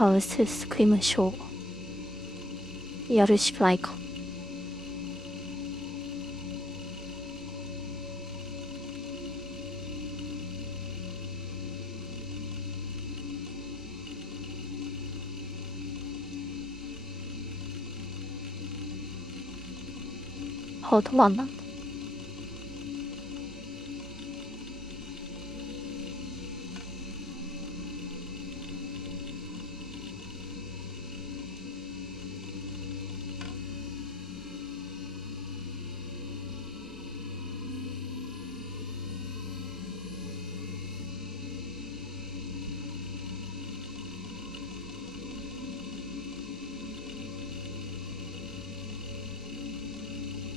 ハウススクリムショー。やるしかないか。ハートマンなんだ。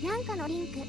なんかのリンク。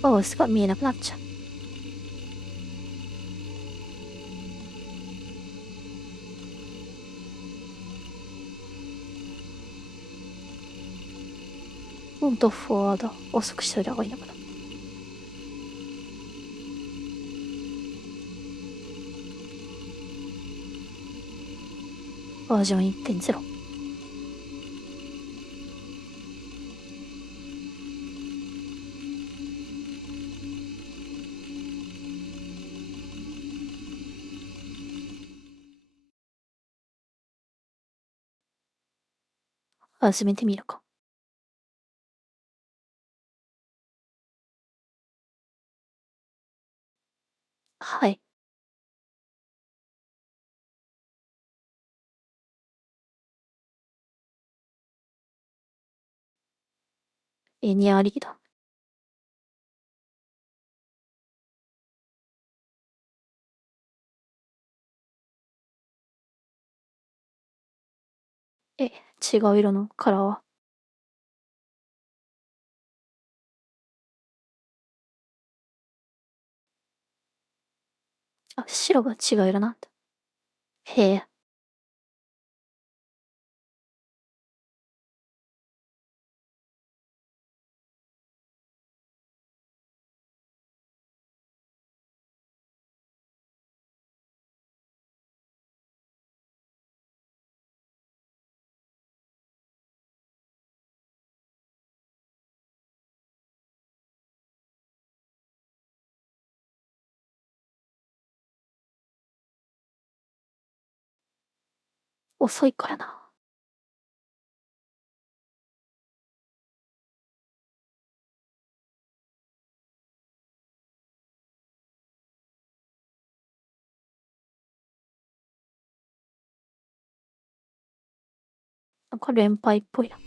バースが見えなくなっちゃう。もっとフォワード遅くしといた方がいいのかな。バージョン 1.0。始めてみるか。はい。ニアリーだ。違う色のカラーは。あ、白が違う色なんだ。へえ。遅いからな。なんか連敗っぽいな。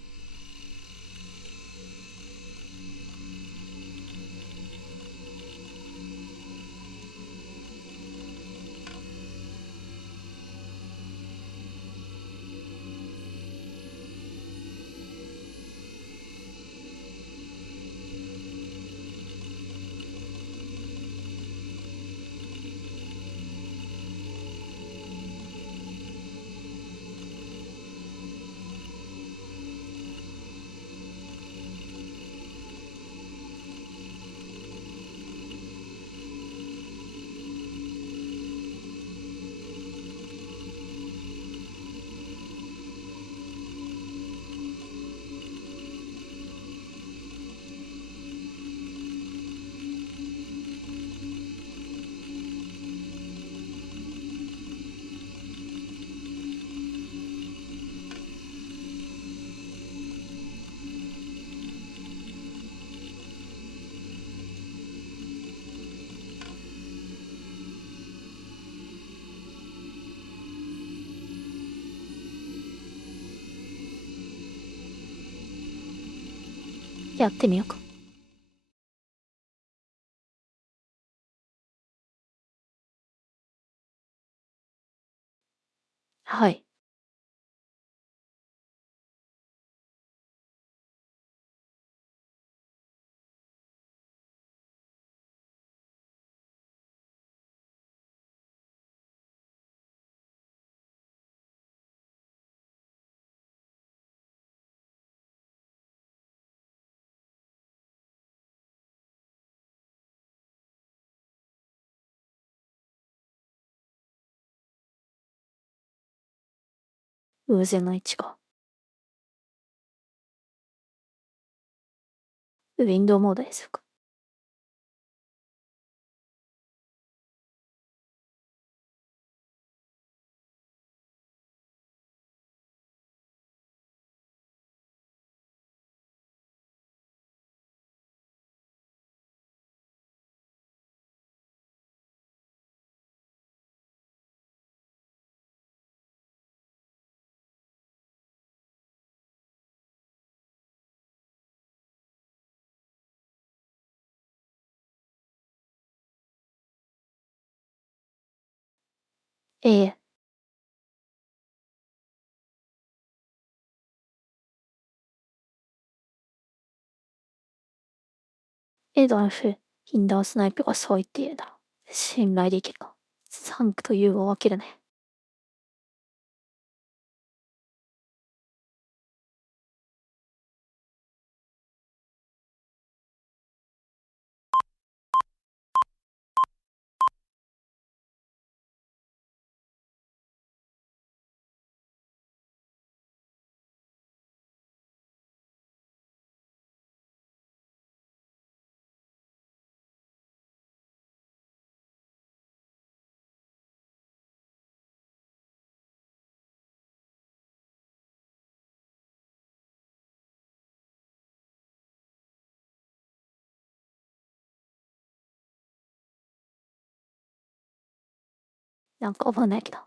やってみようか。はい。偶然の位置が。ウィンドウモードですか。ええ。エドアフ、ヒンダースナイプがそう言っているだろう。信頼できるか。産区と融合を分けるね。なんか危ないけど。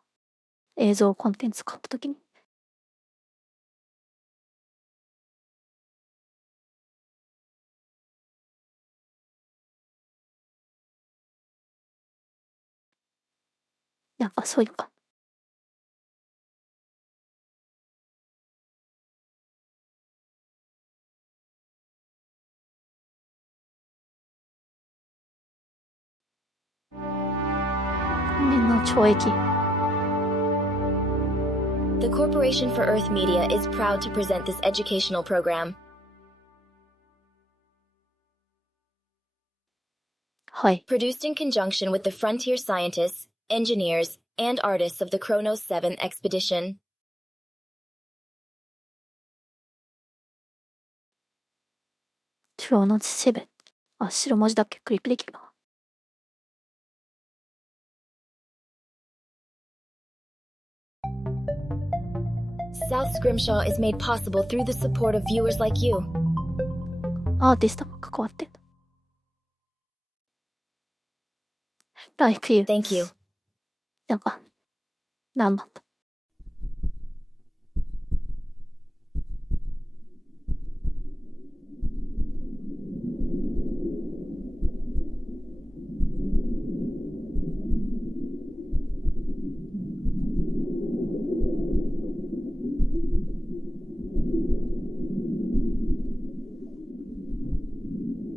映像コンテンツ買ったときに。なんかそういうか。年の懲役。The Corporation for Earth Media is proud to present this educational program. はい。Produced in conjunction with the frontier scientists, engineers, and artists of the Kronos 7 expedition. クロノスセブン。あ、白文字だっけクリックできるな。South Scrimshaw is made possible through the support of viewers like you. アーティストが関わってんだ。Like you. Thank you. なんか、なんなんだ。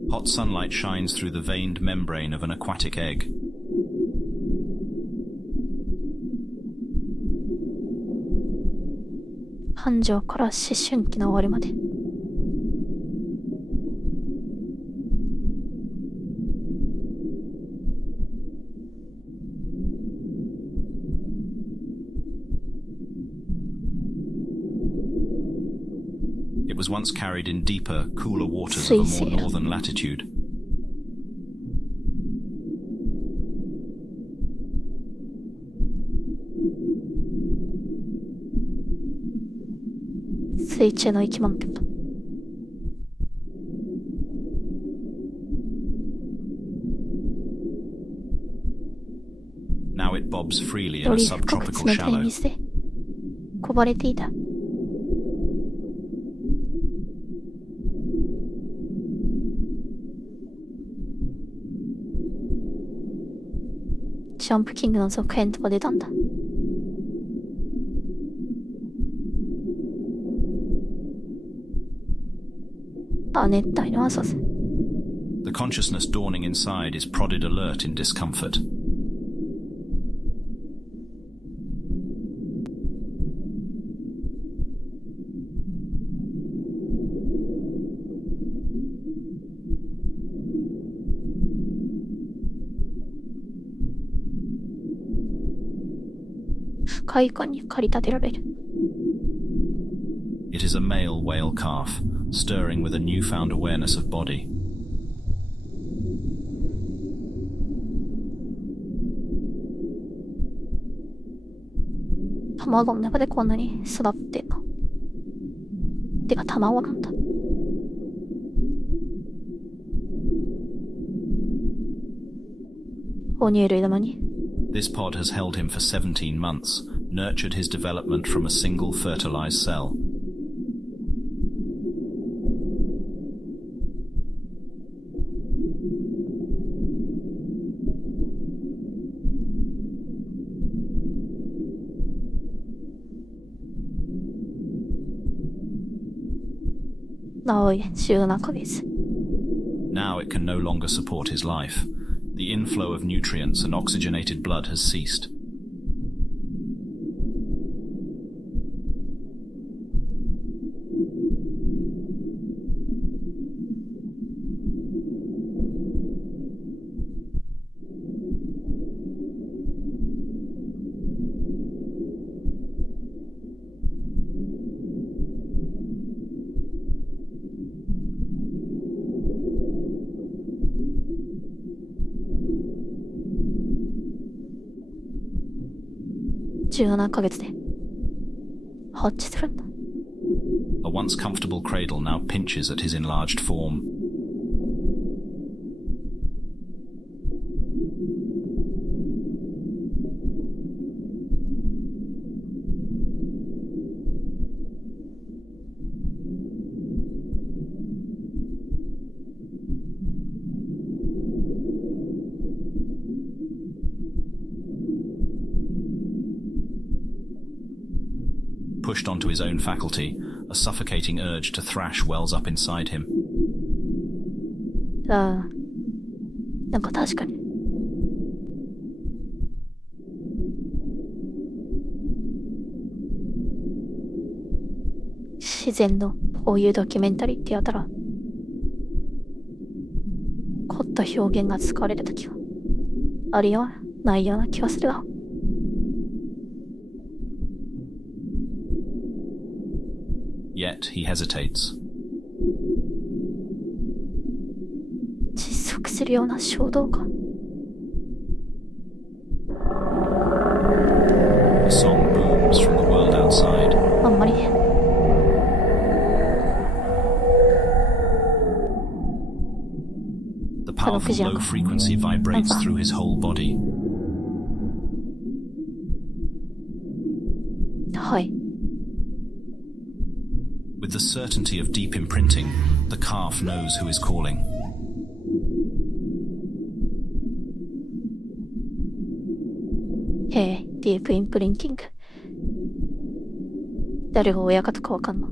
Hot sunlight shines through the veined membrane of an aquatic egg. 繁盛から思春期の終わりまで。It was once carried in deeper, cooler waters of a more northern latitude. 水中の生き物ってこと。Now it bobs freely in よ a り深く subtropical 冷たい shallow. 水でこぼれていた。ジャンプキングの続編とか出たんだ。亜熱帯の朝ぜ。The consciousness dawning inside is prodded alert in discomfort. 海館に駆り立てられる。It is a male whale calf, stirring with a newfound awareness of body. 卵の中でこんなに育ってんの。てか卵なんだ。哺乳類なのに。This pod has held him for 17 months, nurtured his development from a single fertilized cell. なおい、17ヶ月。Now it can no longer support his life. The inflow of nutrients and oxygenated blood has ceased. 17ヶ月でハッチするんだ。A once comfortable cradle now pinches at his enlarged form. pushed onto his own faculty, a suffocating urge to thrash wells up inside him. ああ、なんか確かに。自然のこういうドキュメンタリーってやったら凝った表現が使われるときはあるようなないような気がするが。Yet he hesitates. 窒息するような衝動感。A song booms from the world outside. あんまりThe powerful low frequency vibrates through his whole body. はい。With the certainty of deep imprinting, the calf knows who is calling. へえ、ディープインプリンティング。誰が親方かわかんの。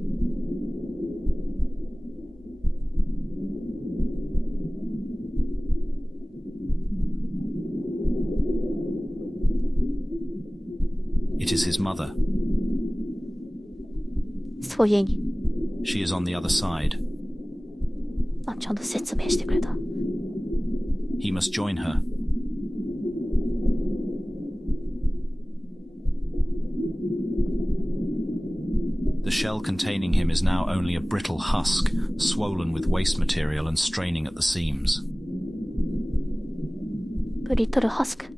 It is his mother. そういう意味。She is on the other side. あ、ちゃんと説明してくれた。He must join her. The shell containing him is now only a brittle husk, swollen with waste material and straining at the seams. ブリトルハスク。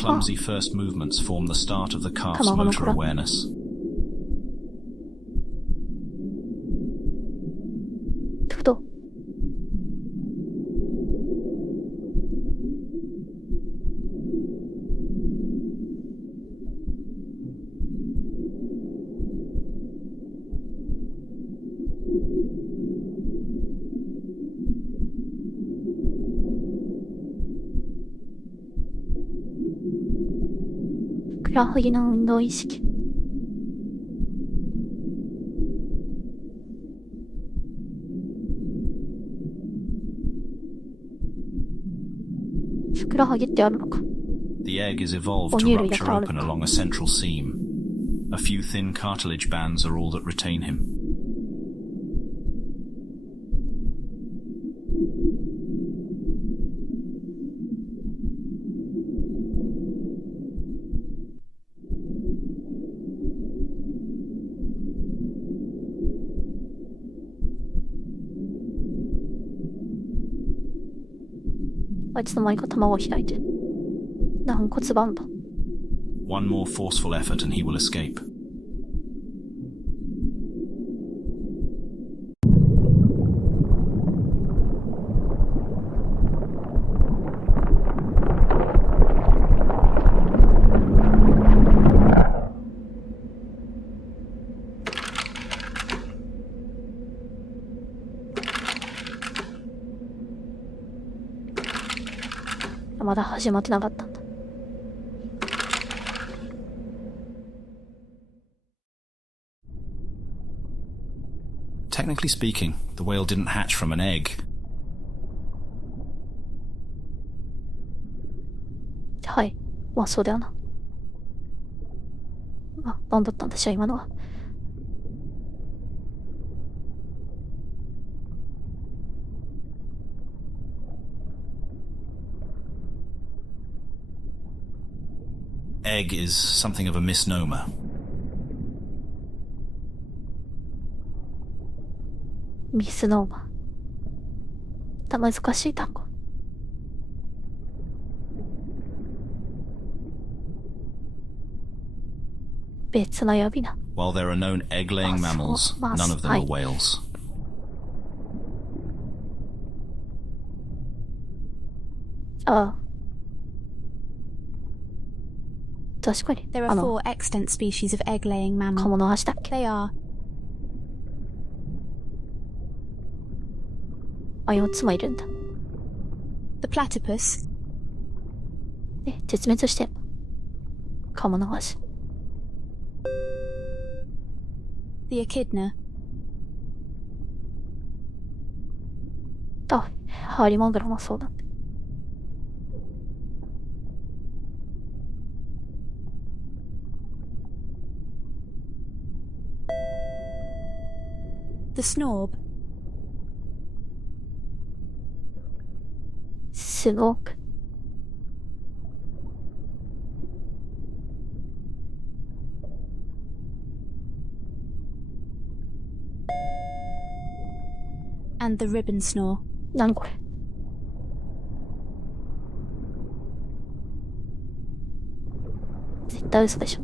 Clumsy first movements form the start of the calf's motor awareness. ふとくらはぎの運動意識。ふくらはぎってあるのか。 The egg is evolved to 哺乳類だ rupture からある open のか。 along a central seam. A few thin cartilage bands are all that retain him.あいつの間にか卵を開いて。軟骨バンド。 One more forceful effort and he will escape.「まだ始まってなかったんだ。 Technically speaking, the whale didn't hatch from an egg. はい。まあそうだよな。あ、なんだったんでしょう、今のは。Egg is something of a misnomer. ミスノーマー。難しい単語。別な呼び名。 While there are known egg-laying mammals, none of them are whales. ああ。確かに。 There are 4 extant species of egg-laying カ mammal. モノハシだっけ。 They are あ、4つもいるんだ。 the platypus, 絶滅してんの。カモノハシ。 the echidna, あ、ハリマグロもそうだって。 the snorb, スノーク。 and the ribbon snore. 何これ。絶対嘘でしょ。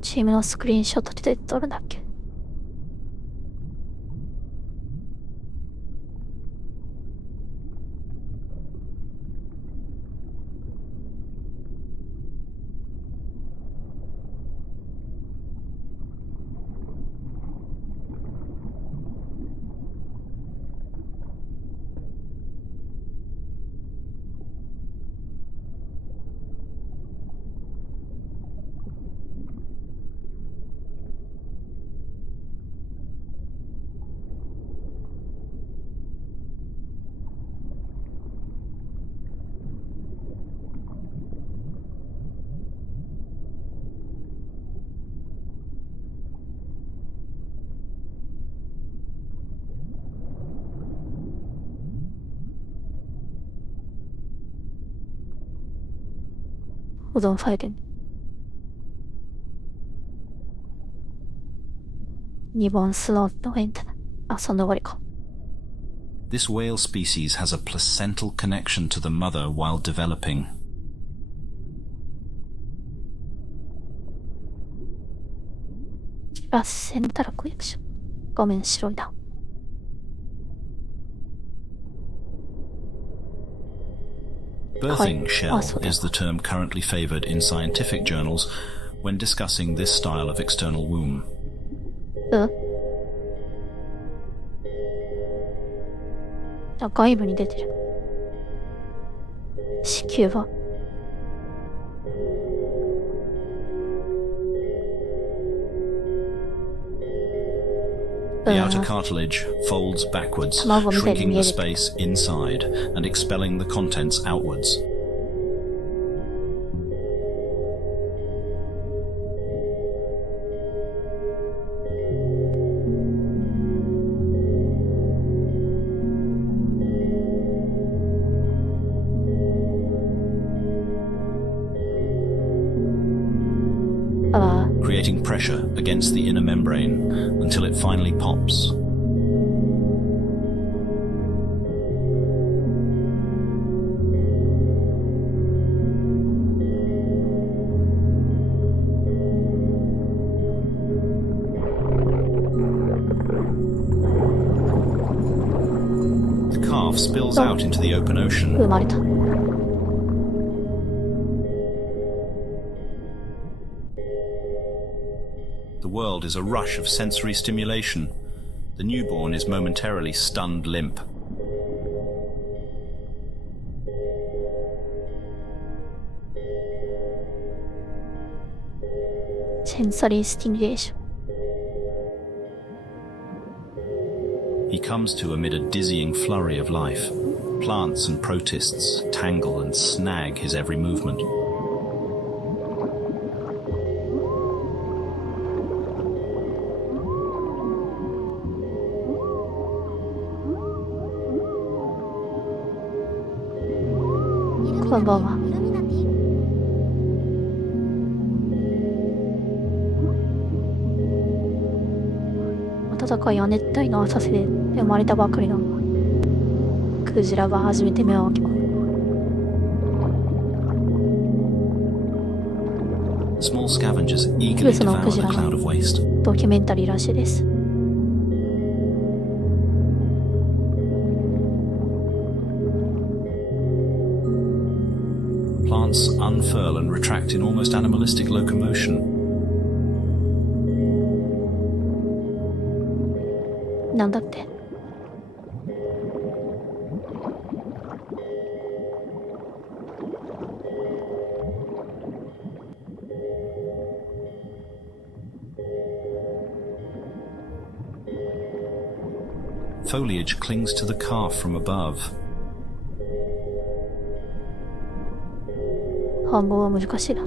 チームのスクリーンショットってどれだっけ。保存ファイルに。2番スロートエンター。あ、その終わりか。This whale species has a placental connection to the mother while developing. あ、センタル区役所。ごめん、白いだ。Birthing shell so is the term currently favoured in scientific journals when discussing this style of external womb. あ、外部に出てる。子宮はThe outer cartilage folds backwards, 卵みたいに shrinking 見え the る。 space inside and expelling the contents outwards. Creating pressure against the inner membrane until it finally pops. The calf spills out into the open ocean. 生まれた。The world is a rush of sensory stimulation. The newborn is momentarily stunned limp. Sensory stimulation. He comes to amid a dizzying flurry of life. Plants and protists tangle and snag his every movement. Illuminati. 暖かい亜熱帯の浅瀬で生まれたばかりのクジラが初めて目を開けます。Small scavengers eagerly devour the cloud of waste. ドキュメンタリーらしいです。Plants unfurl and retract in almost animalistic locomotion. なんだって。Foliage clings to the calf from above. 反応は難しいな。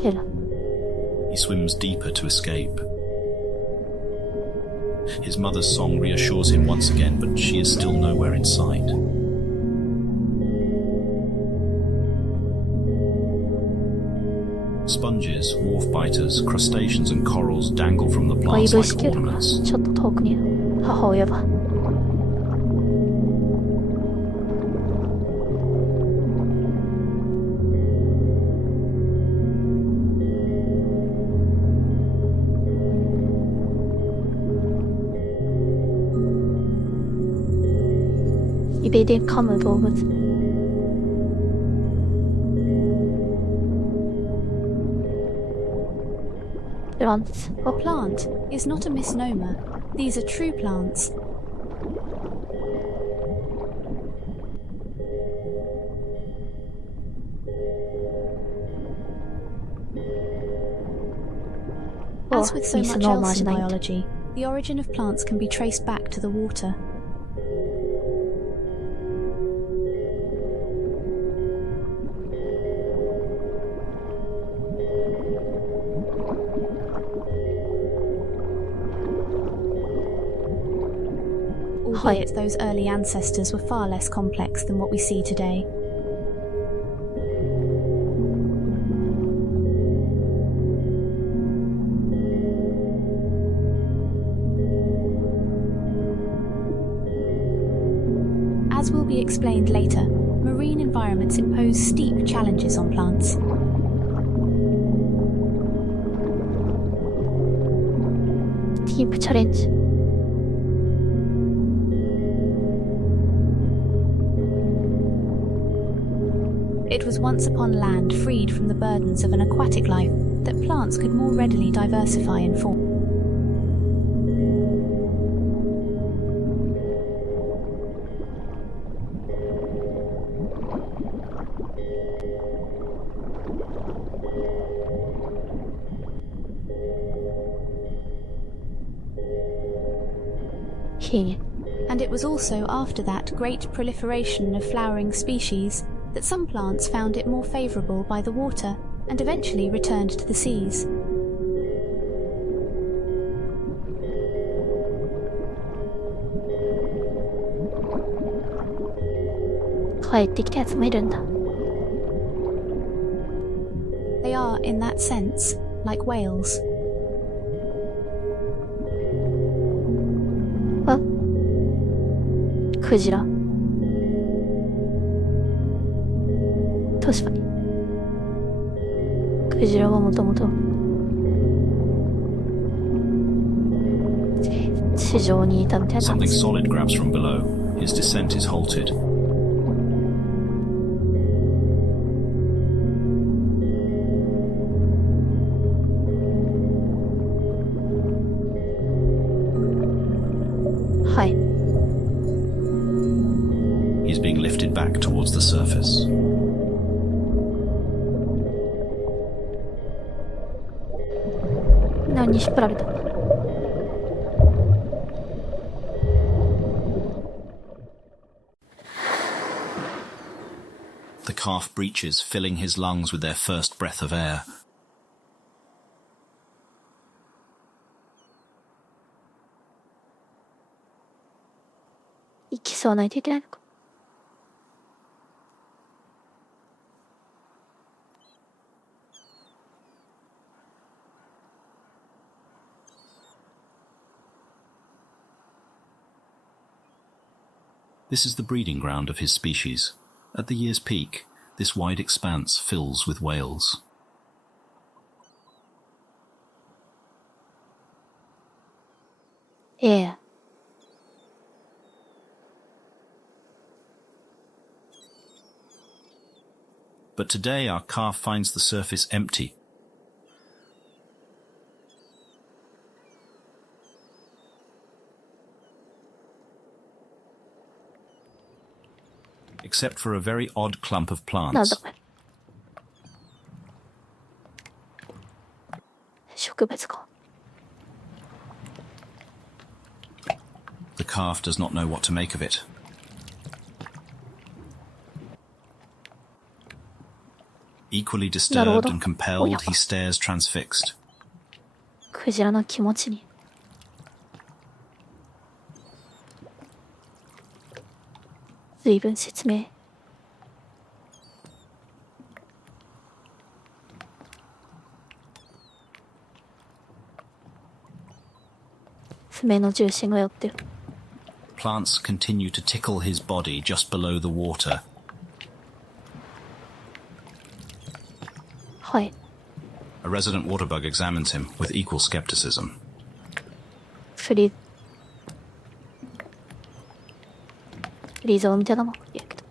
ヘラ。He swims deeper to escape. His mother's song reassures him once again, but she is still nowhere in sight. Sponges, wharf biters, crustaceans and corals dangle from the 外 plants 部 like 子宮とか ornaments. ちょっと遠くにいる。母親は。イベで噛む動物。Plants. A plant is not a misnomer. These are true plants. As with so much else in biology, the origin of plants can be traced back to the water. likely that those early ancestors were far less complex than what we see today. As will be explained later, marine environments impose steep challenges on plants. Deep challenge. It was once upon land freed from the burdens of an aquatic life that plants could more readily diversify and form. And it was also after that great proliferation of flowering species that some plants found it more favourable by the water and eventually returned to the seas. They are, in that sense, like whales. Kujira. 確かに。クジラはもともと地上にいたみたいな。 Something solid grabs from below. His descent is halted. He's being lifted back towards the surface. The calf breaches, filling his lungs with their first breath of air. This is the breeding ground of his species. At the year's peak, this wide expanse fills with whales. Yeah. But today our calf finds the surface empty. Except for a very odd clump of plants. The calf does not know what to make of it. Equally disturbed and compelled, he stares transfixed. クジラの気持ちに。随分説明。爪の重心が寄ってる。Plants continue to tickle his body just below the water. はい。A resident water bug examines him with equal skepticism. フリーザーみたいなもんやけど。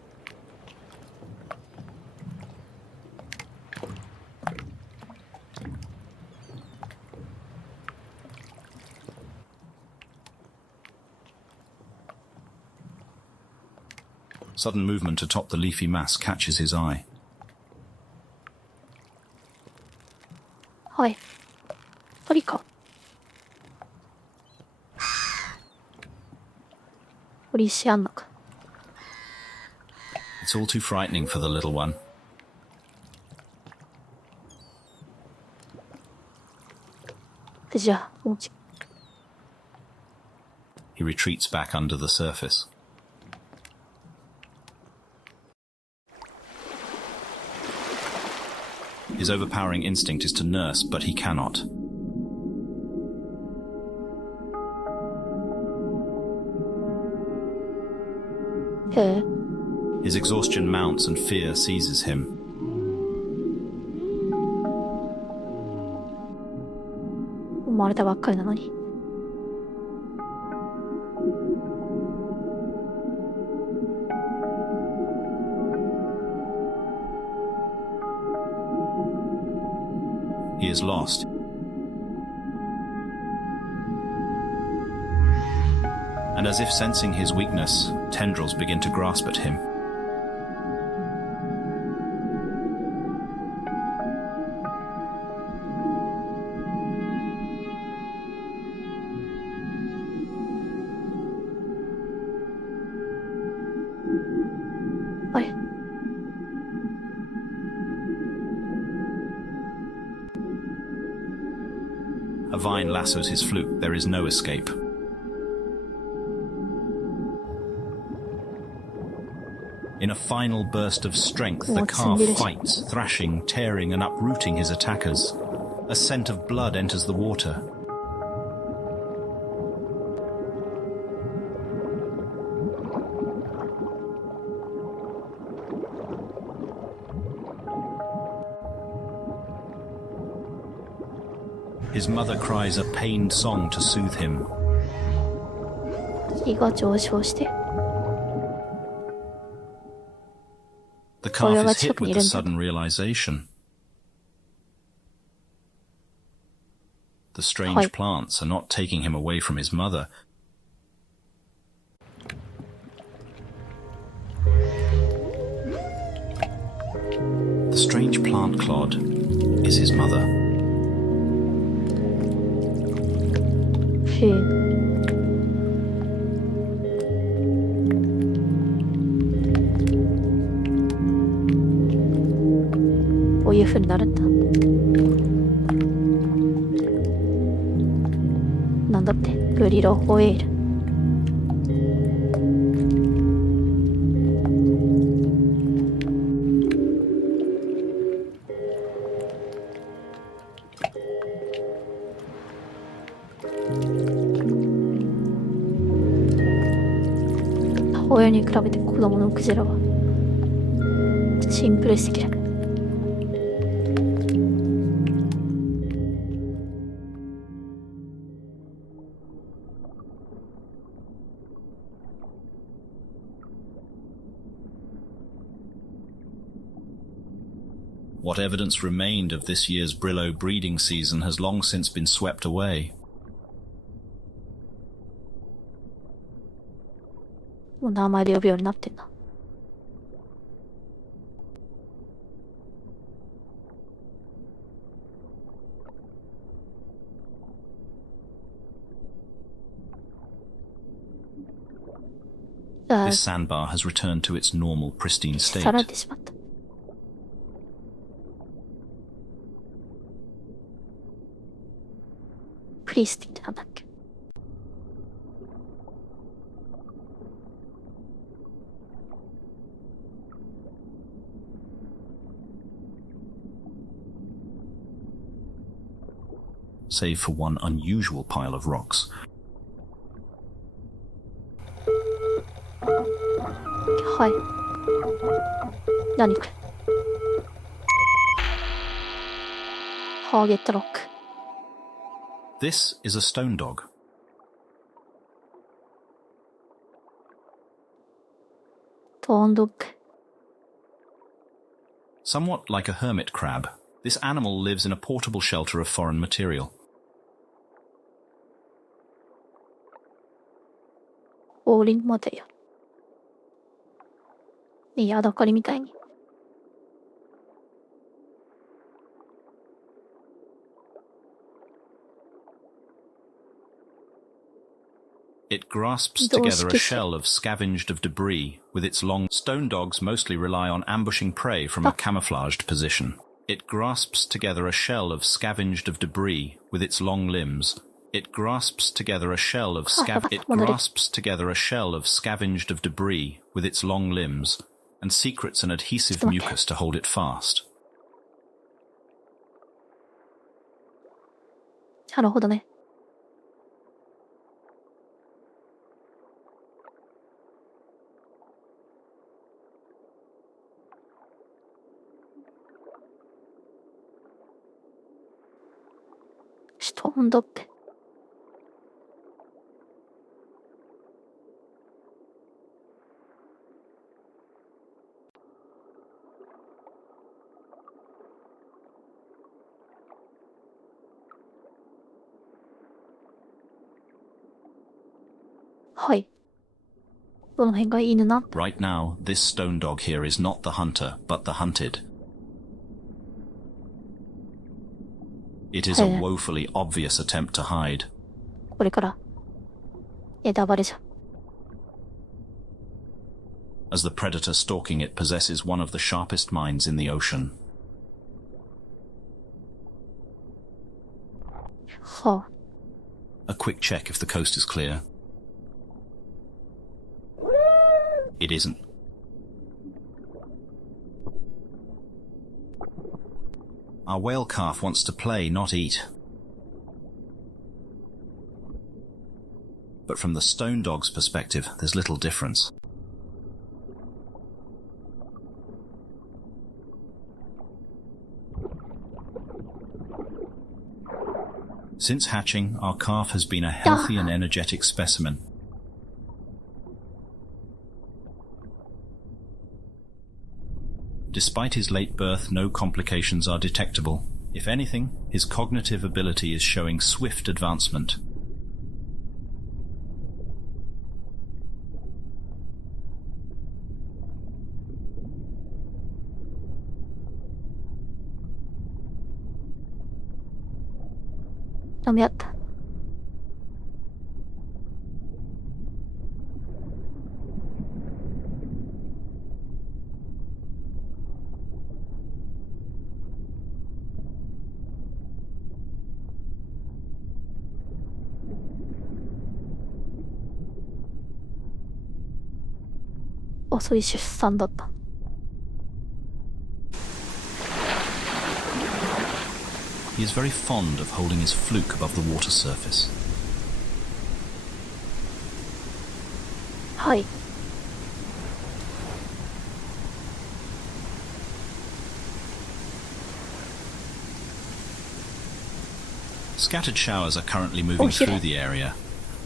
Sudden movement atop the leafy mass catches his eye. はい。鳥か。鳥しあんのか。It's all too frightening for the little one. クジラ、もち。He retreats back under the surface. His overpowering instinct is to nurse, but he cannot. His exhaustion mounts and fear seizes him. He is lost. And as if sensing his weakness, tendrils begin to grasp at him. A vine lassos his fluke. There is no escape. In a final burst of strength, the calf fights, thrashing, tearing and uprooting his attackers. A scent of blood enters the water. His mother cries a pained song to soothe him. The calf is hit with the sudden realization. The strange plants are not taking him away from his mother. The strange plant clod is his mother. What evidence remained of this year's Brillo breeding season has long since been swept away. This sandbar has returned to its normal, pristine state. Save for one unusual pile of rocks. This is a stone dog. Somewhat like a hermit crab, this animal lives in a portable shelter of foreign material. It grasps together a shell of scavenged of debris with its long... Stone dogs mostly rely on ambushing prey from a camouflaged position. It grasps together a shell of scavenged of debris with its long limbs. It grasps together a shell of scavenged of debris with its long limbs and secretes an adhesive mucus to hold it fast. なるほどね。ストーンドッグ。はい。どの辺が犬なん？ Right now, this stone dog here is not the hunter, but the hunted. It is a woefully obvious attempt to hide. これから枝バレじゃ。As the predator stalking it possesses one of the sharpest minds in the ocean. はあ。 A quick check if the coast is clear. It isn't. Our whale calf wants to play, not eat. But from the stone dog's perspective, there's little difference. Since hatching, our calf has been a healthy and energetic specimen. Despite his late birth, no complications are detectable. If anything, his cognitive ability is showing swift advancement.遅い出産だった。He is very fond of holding his fluke above the water surface. はい。Scattered showers are currently moving through the area.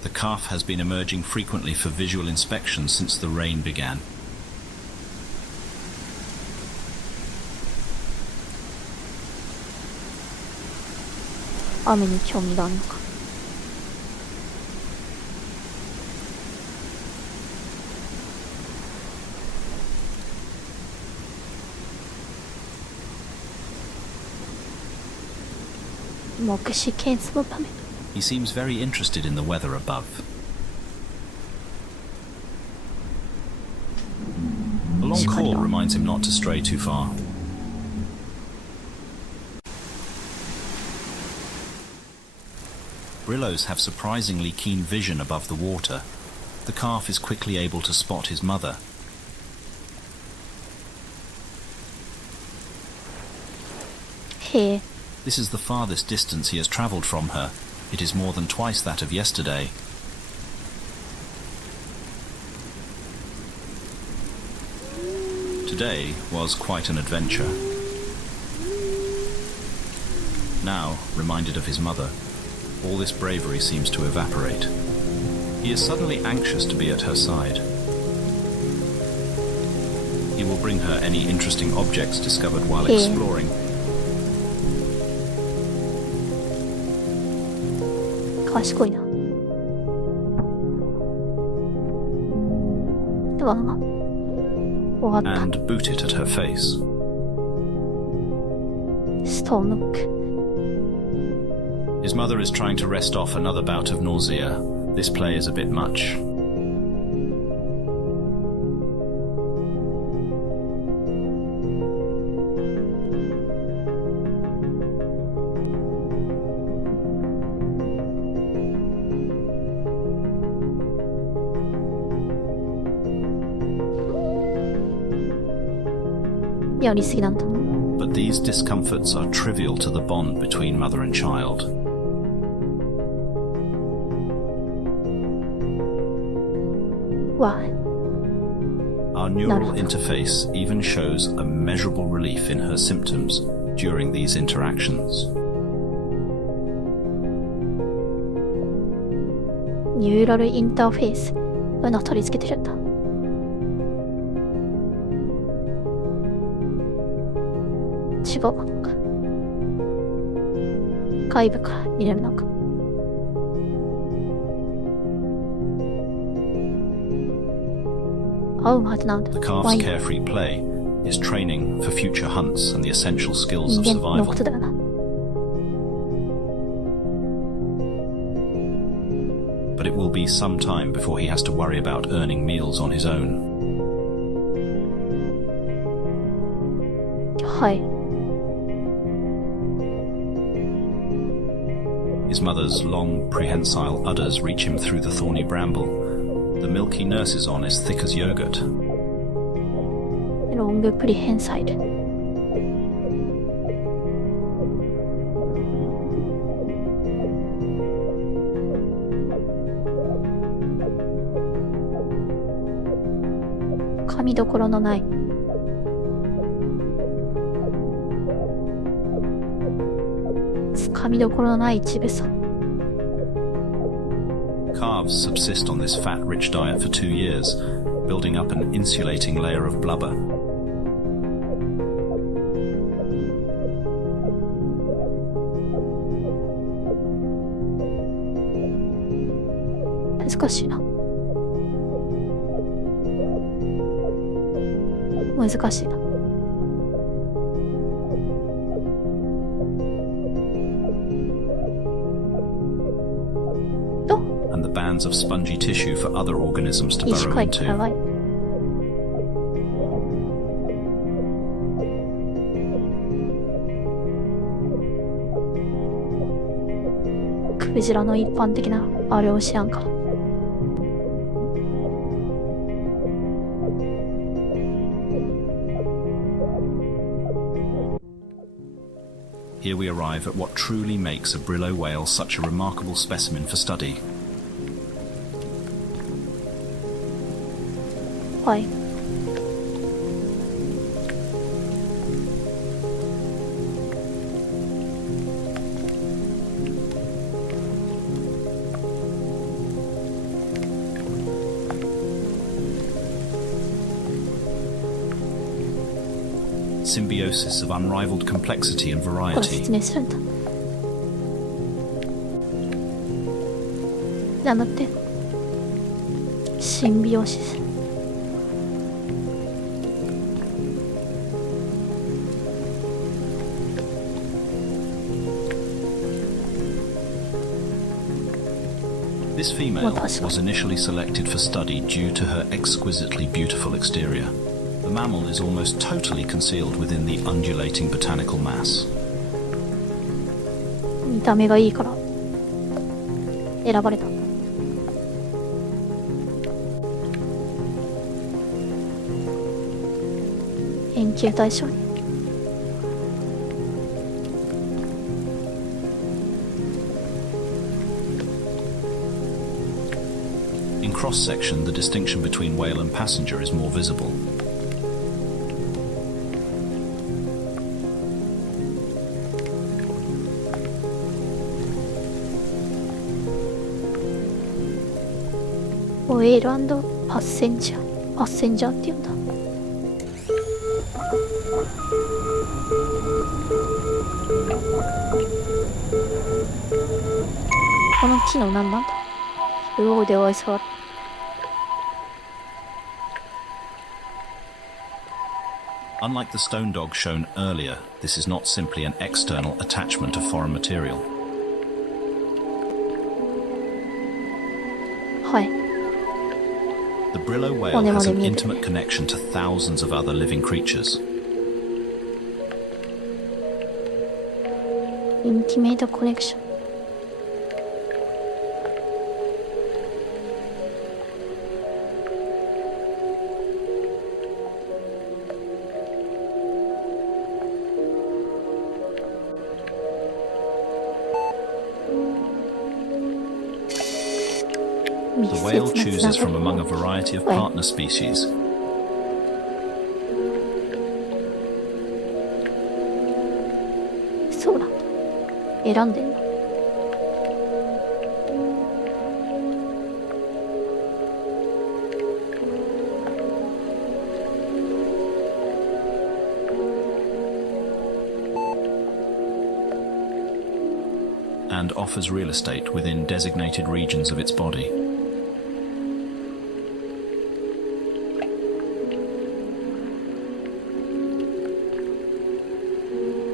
The calf has been emerging frequently for visual inspection since the rain began. 雨に興味があるのか。目視検査のため。He seems very interested in the weather above. A long call reminds him not to stray too far. Brillos have surprisingly keen vision above the water. The calf is quickly able to spot his mother. Here. This is the farthest distance he has travelled from her. It is more than twice that of yesterday. Today was quite an adventure. Now, reminded of his mother, all this bravery seems to evaporate. He is suddenly anxious to be at her side. He will bring her any interesting objects discovered while exploring. 賢いな。では、終わった。 And boot it at her face. ストーンノック。His mother is trying to rest off another bout of nausea. This play is a bit much. やりすぎなんだ。 But these discomforts are trivial to the bond between mother and child. Why? Our neural interface even shows a measurable relief in her symptoms during these interactions. ニューラルインターフェース。こういうのを取り付けてるんだ。違うのか。外部から入れるのか。合うはずなんだ。 The calf's carefree play is training for future hunts and the essential skills of 人間の survival. ことだよな。 But it will be some time before he has to worry about earning meals on his own. はい。 His mother's long, prehensile udders reach him through the thorny bramble. The milk he nurses on is thick as yogurt. ロングプリヘンサイル。噛みどころのない。噛みどころのない乳房。 Calves subsist on this fat-rich diet for 2 years, building up an insulating layer of blubber. 難しいな。難しいな。And the bands of spongy tissue for other organisms to 意志 burrow 回帰 into. やばい。クジラの一般的なあれを知らんか。Here we arrive at what truly makes a Brillo whale such a remarkable specimen for study. はい。Symbiosis of unrivaled complexity and これ variety. 説明するんだ。なんだって。シンビオシス。This female was initially selected for study due to her exquisitely beautiful exterior. The mammal is almost totally concealed within the undulating botanical mass. 見た目がいいから選ばれた。研究対象に。In cross-section, the distinction between whale and passenger is more visible. ホエール&パッセンジャー。パッセンジャーって言うんだ。この機能何なんだ。両腕を触る。Unlike the stone dog shown earlier, this is not simply an external attachment of foreign material. はい。 The Brillo whale has an intimate connection to thousands of other living creatures. インティメイトコネクション。The whale chooses from among a variety of partner species. そうなんだ。選んでんだ。And offers real estate within designated regions of its body.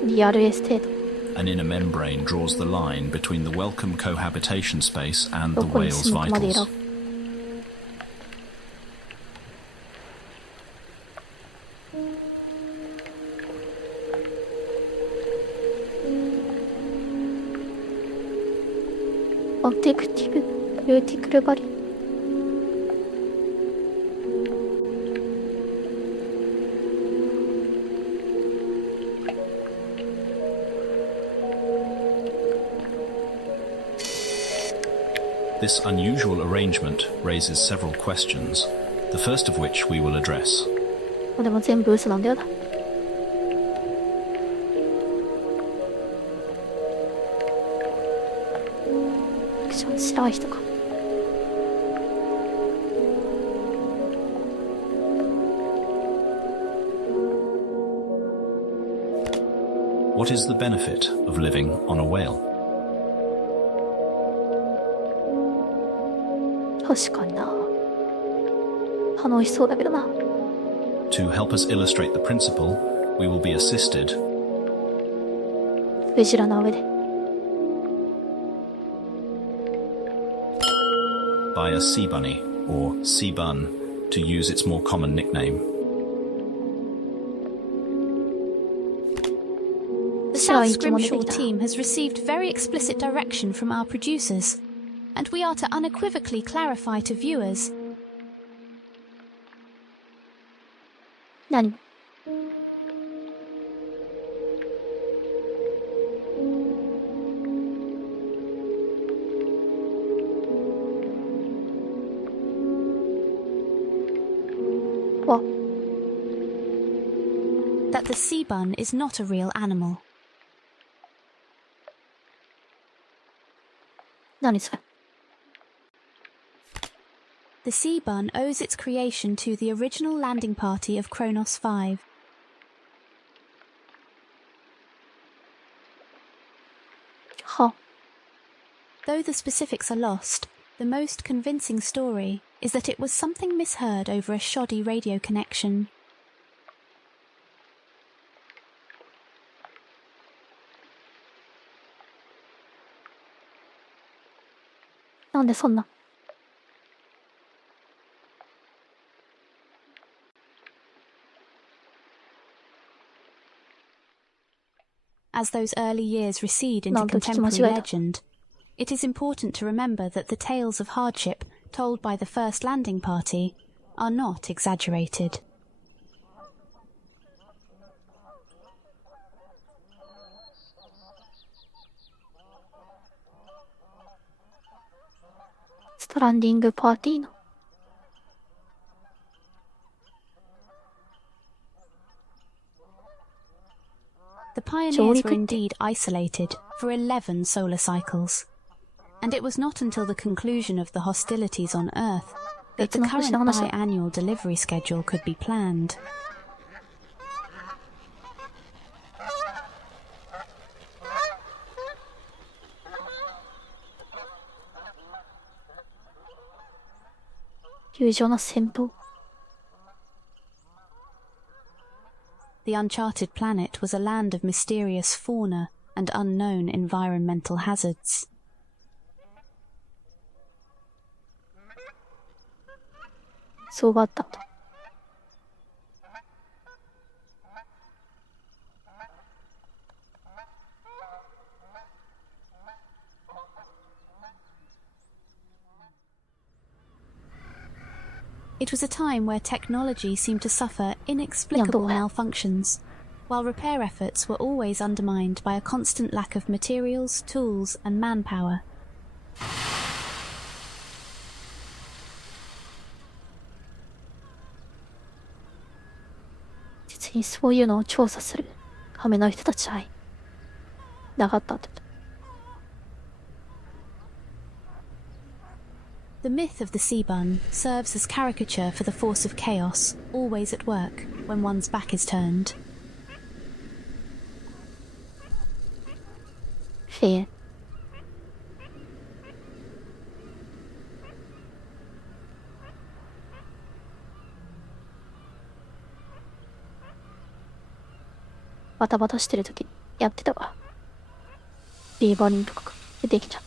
Real estate. An inner membrane draws the line between the welcome cohabitation space and the whale's vitals. オブティクティブ・ルーティクルバリ。This unusual arrangement raises several questions, the first of which we will address. でも全部嘘なんだよな。知らない人か。What is the benefit of living on a whale? 確かにな。楽しそうだけどな。To help us illustrate the principle, we will be assisted クジラの上で。by a sea bunny, or sea bun, to use its more common nickname. The South Scrimshaw team has received very explicit direction from our producers, and we are to unequivocally clarify to viewers. 何？What? That the sea bun is not a real animal. 何それ？ The sea bun owes its creation to the original landing party of Kronos 5. は。Though the specifics are lost, the most convincing story is that it was something misheard over a shoddy radio connection. なんでそんな。As those early years recede into contemporary legend, it is important to remember that the tales of hardship told by the first landing party are not exaggerated. Stranding party の。The pioneers were indeed isolated for 11 solar cycles, and it was not until the conclusion of the hostilities on Earth that the current biannual delivery schedule could be planned. The uncharted planet was a land of mysterious fauna and unknown environmental hazards. It was a time where technology seemed to suffer inexplicable malfunctions, while repair efforts were always undermined by a constant lack of materials, tools, and manpower. にそういうのを調査するための人たちはいなかったって。The myth of the sea bun serves as caricature for the force of chaos, always at work when one's back is turned. へえ。バタバタしてる時やってたわ。ビーバリンとか出てきちゃう。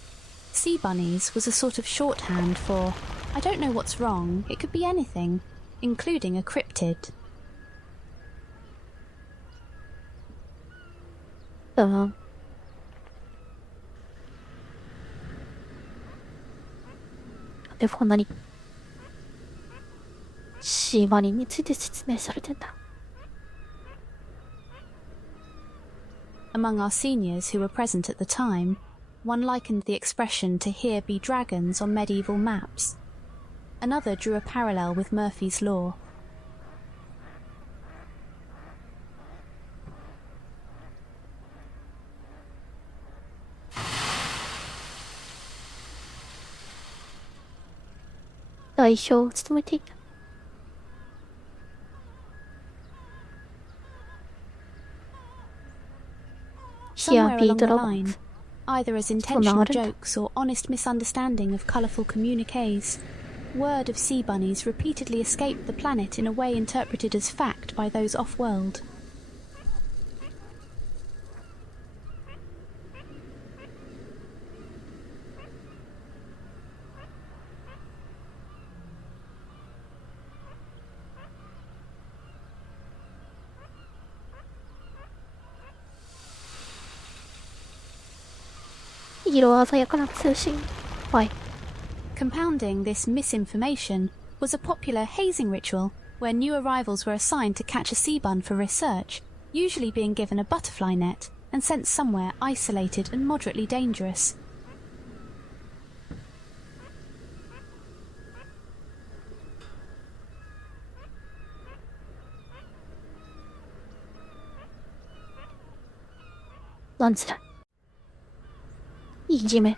Sea bunnies was a sort of shorthand for, I don't know what's wrong, it could be anything, including a cryptid. うん。でこんなにシーバリンについて説明されてんだ。Among our seniors who were present at the time, one likened the expression to "here be dragons" on medieval maps. Another drew a parallel with Murphy's Law. 代表を務めていた。Somewhere along the line, either as intentional jokes or honest misunderstanding of colourful communiques, word of sea bunnies repeatedly escaped the planet in a way interpreted as fact by those off-world. 色鮮やかな通信。はい。Compounding this misinformation was a popular hazing ritual where new arrivals were assigned to catch a sea bun for research, usually being given a butterfly net and sent somewhere isolated and moderately dangerous. なんつらいじめ。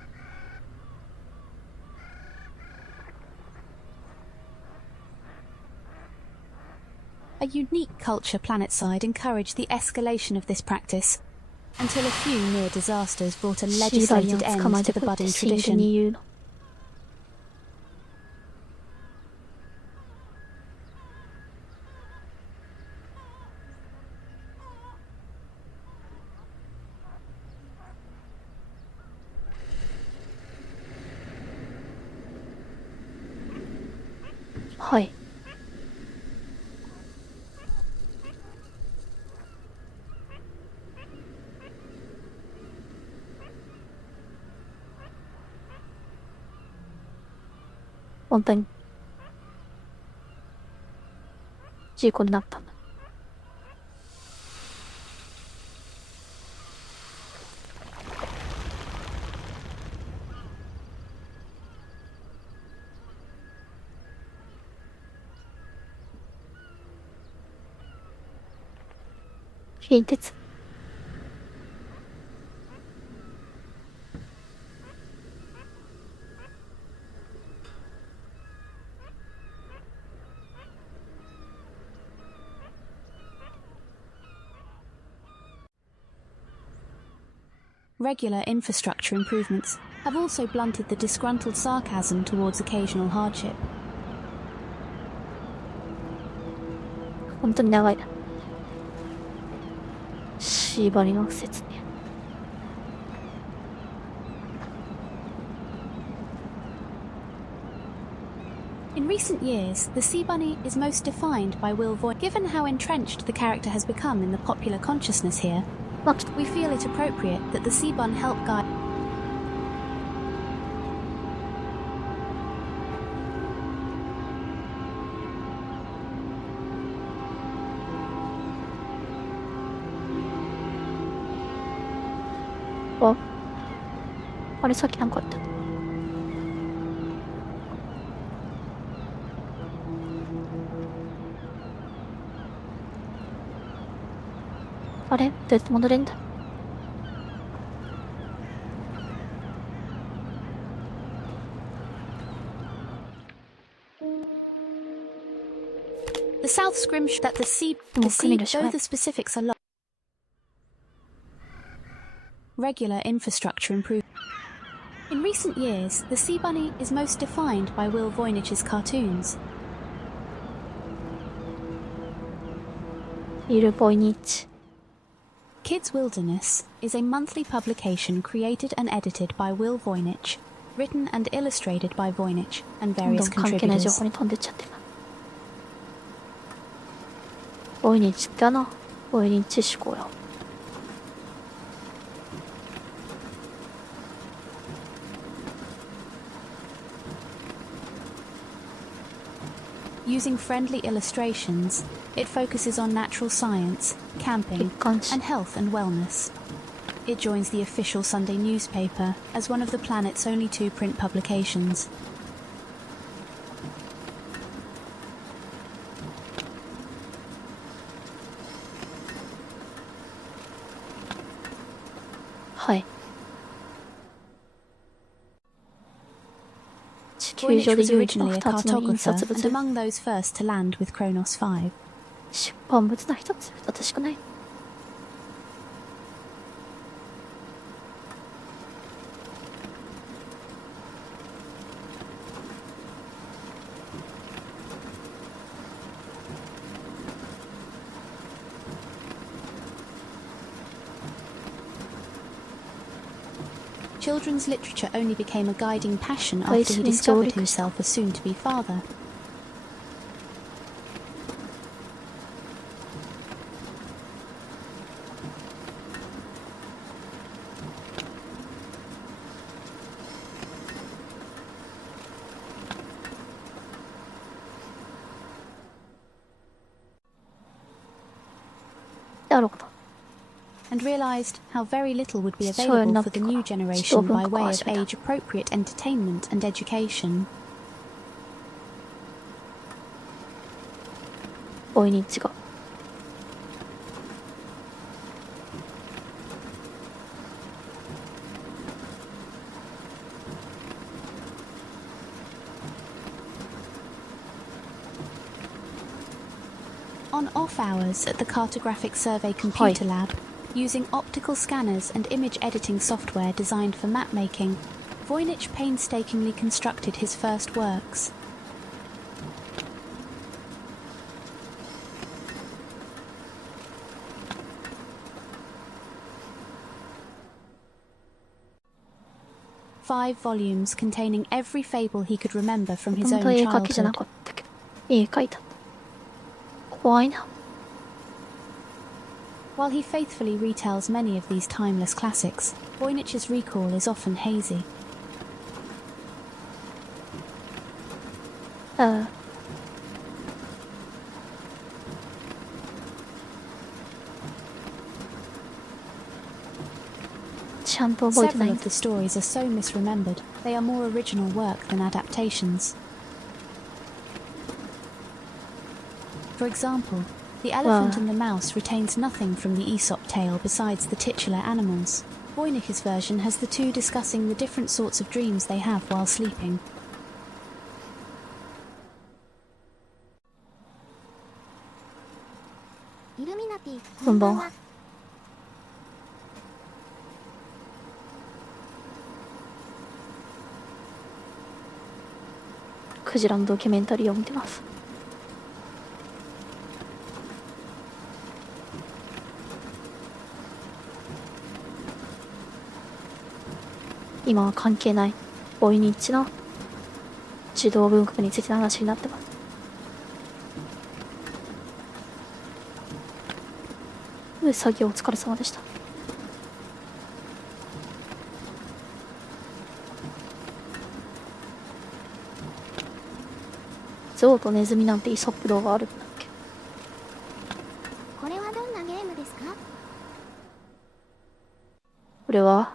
A unique culture planetside encouraged the escalation of this practice, until a few near disasters brought a legislated end to the budding tradition. はい。本当に事故になったんだ。近鉄。Regular infrastructure improvements have also blunted the disgruntled sarcasm towards occasional hardship. 本当に長いな。縛りの説明。In recent years, the sea bunny is most defined by Will Voigt. Given how entrenched the character has become in the popular consciousness here, we feel it appropriate that the sea bun help guide. あれさっきなんかあった。あれどうやって戻れんだ。The South Scrimshaw that the sea, though the specifics are low. Regular infrastructure improvement. In recent years, the Sea Bunny is most defined by Will Voynich's cartoons. イル・ボイニッチ。 Kids Wilderness is a monthly publication created and edited by Will Voynich, written and illustrated by Voynich and どんど various ん関係ない情 contributors. 報に飛んでっちゃってるな。ボイニッチだな。ボイニッチ思考よ。Using friendly illustrations, it focuses on natural science, camping, and health and wellness. It joins the official Sunday newspaper as one of the planet's only 2 print publications. はい。地球 Voynich 上で was 唯一の originally a 2つの印刷 cartographer and 物。 among those first to land with Kronos 5. 出版物の一つ。私くない。Children's literature only became a guiding passion after he discovered himself a soon-to-be father. And realised how very little would be available for the new generation by way of age-appropriate entertainment and education. ボイニッチが。On off hours at the Cartographic Survey Computer Lab, using optical scanners and image editing software designed for map making, Voynich painstakingly constructed his first works. Five volumes containing every fable he could remember from his own childhood. 絵描いた。怖いな。While he faithfully retells many of these timeless classics, Voynich's recall is often hazy. ちゃんと覚えてない。 Several of the stories are so misremembered, they are more original work than adaptations. For example, the elephant and the mouse retains nothing from the Aesop tale besides the titular animals. Voynich's version has the two discussing the different sorts of dreams they have while sleeping. こんばんは。クジラのドキュメンタリーを見てます。今は関係ないボイニッチの児童文学についての話になってます。作業お疲れ様でした。ゾウとネズミなんてイソップ童があるんだっけ。これはどんなゲームですか？これは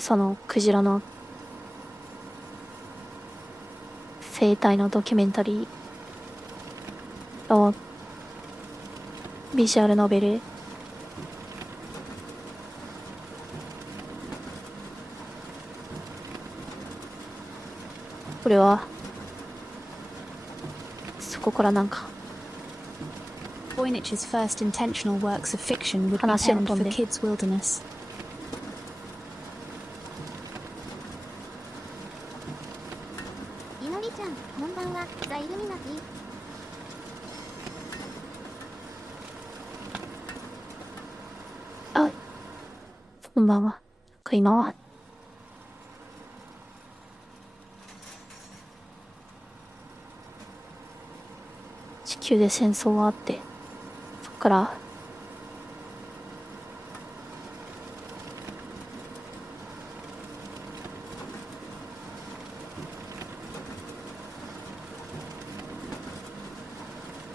そのクジラの生態のドキュメンタリービジュアルノベル。これはそこからなんか Voynich's first intentional works of fiction would be penned for kids' wilderness. いのりちゃん、こんばんは。ザ・イルミナティ。あ、こんばんは。今は地球で戦争があって、そっから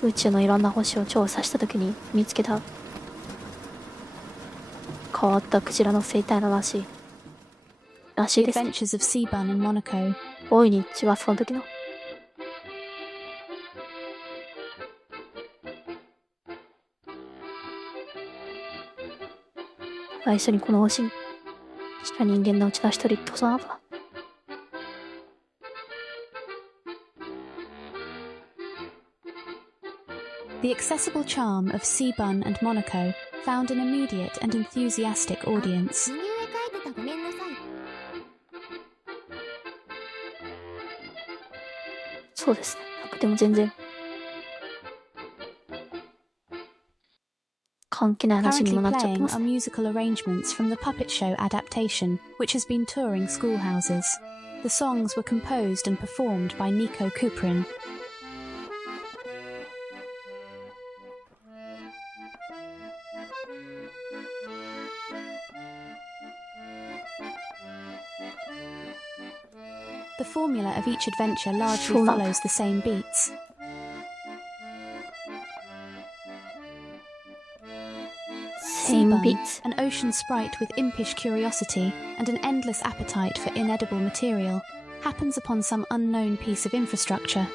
宇宙のいろんな星を調査したときに見つけた変わったクジラの生態のらしいです、ね。 Adventures of Seabun in Monaco. ボイニッチはその時の最初にこの星に来た人間のうちの一人とその後だ。The accessible charm of Seabun and Monaco found an immediate and enthusiastic audience. 右上書いてた、ごめんなさい。そうですね。なんかでも全然関係ない話にも Currently なっちゃって playing ます are musical arrangements from the puppet show adaptation, which has been touring schoolhouses. The songs were composed and performed by Nico Kuprin. The formula of each adventure largely follows the same beats. Seabun, an ocean sprite with impish curiosity and an endless appetite for inedible material, happens upon some unknown piece of infrastructure.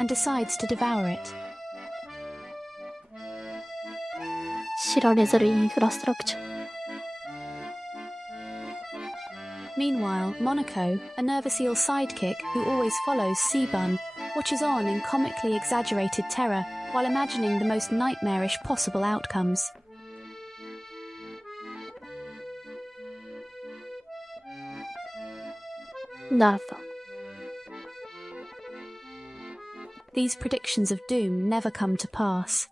And decides to devour it. 知られざるインフラストラクチャー。 Meanwhile, Monaco, a nervous eel sidekick who always follows Seabun, watches on in comically exaggerated terror while imagining the most nightmarish possible outcomes. These predictions of doom never come to pass.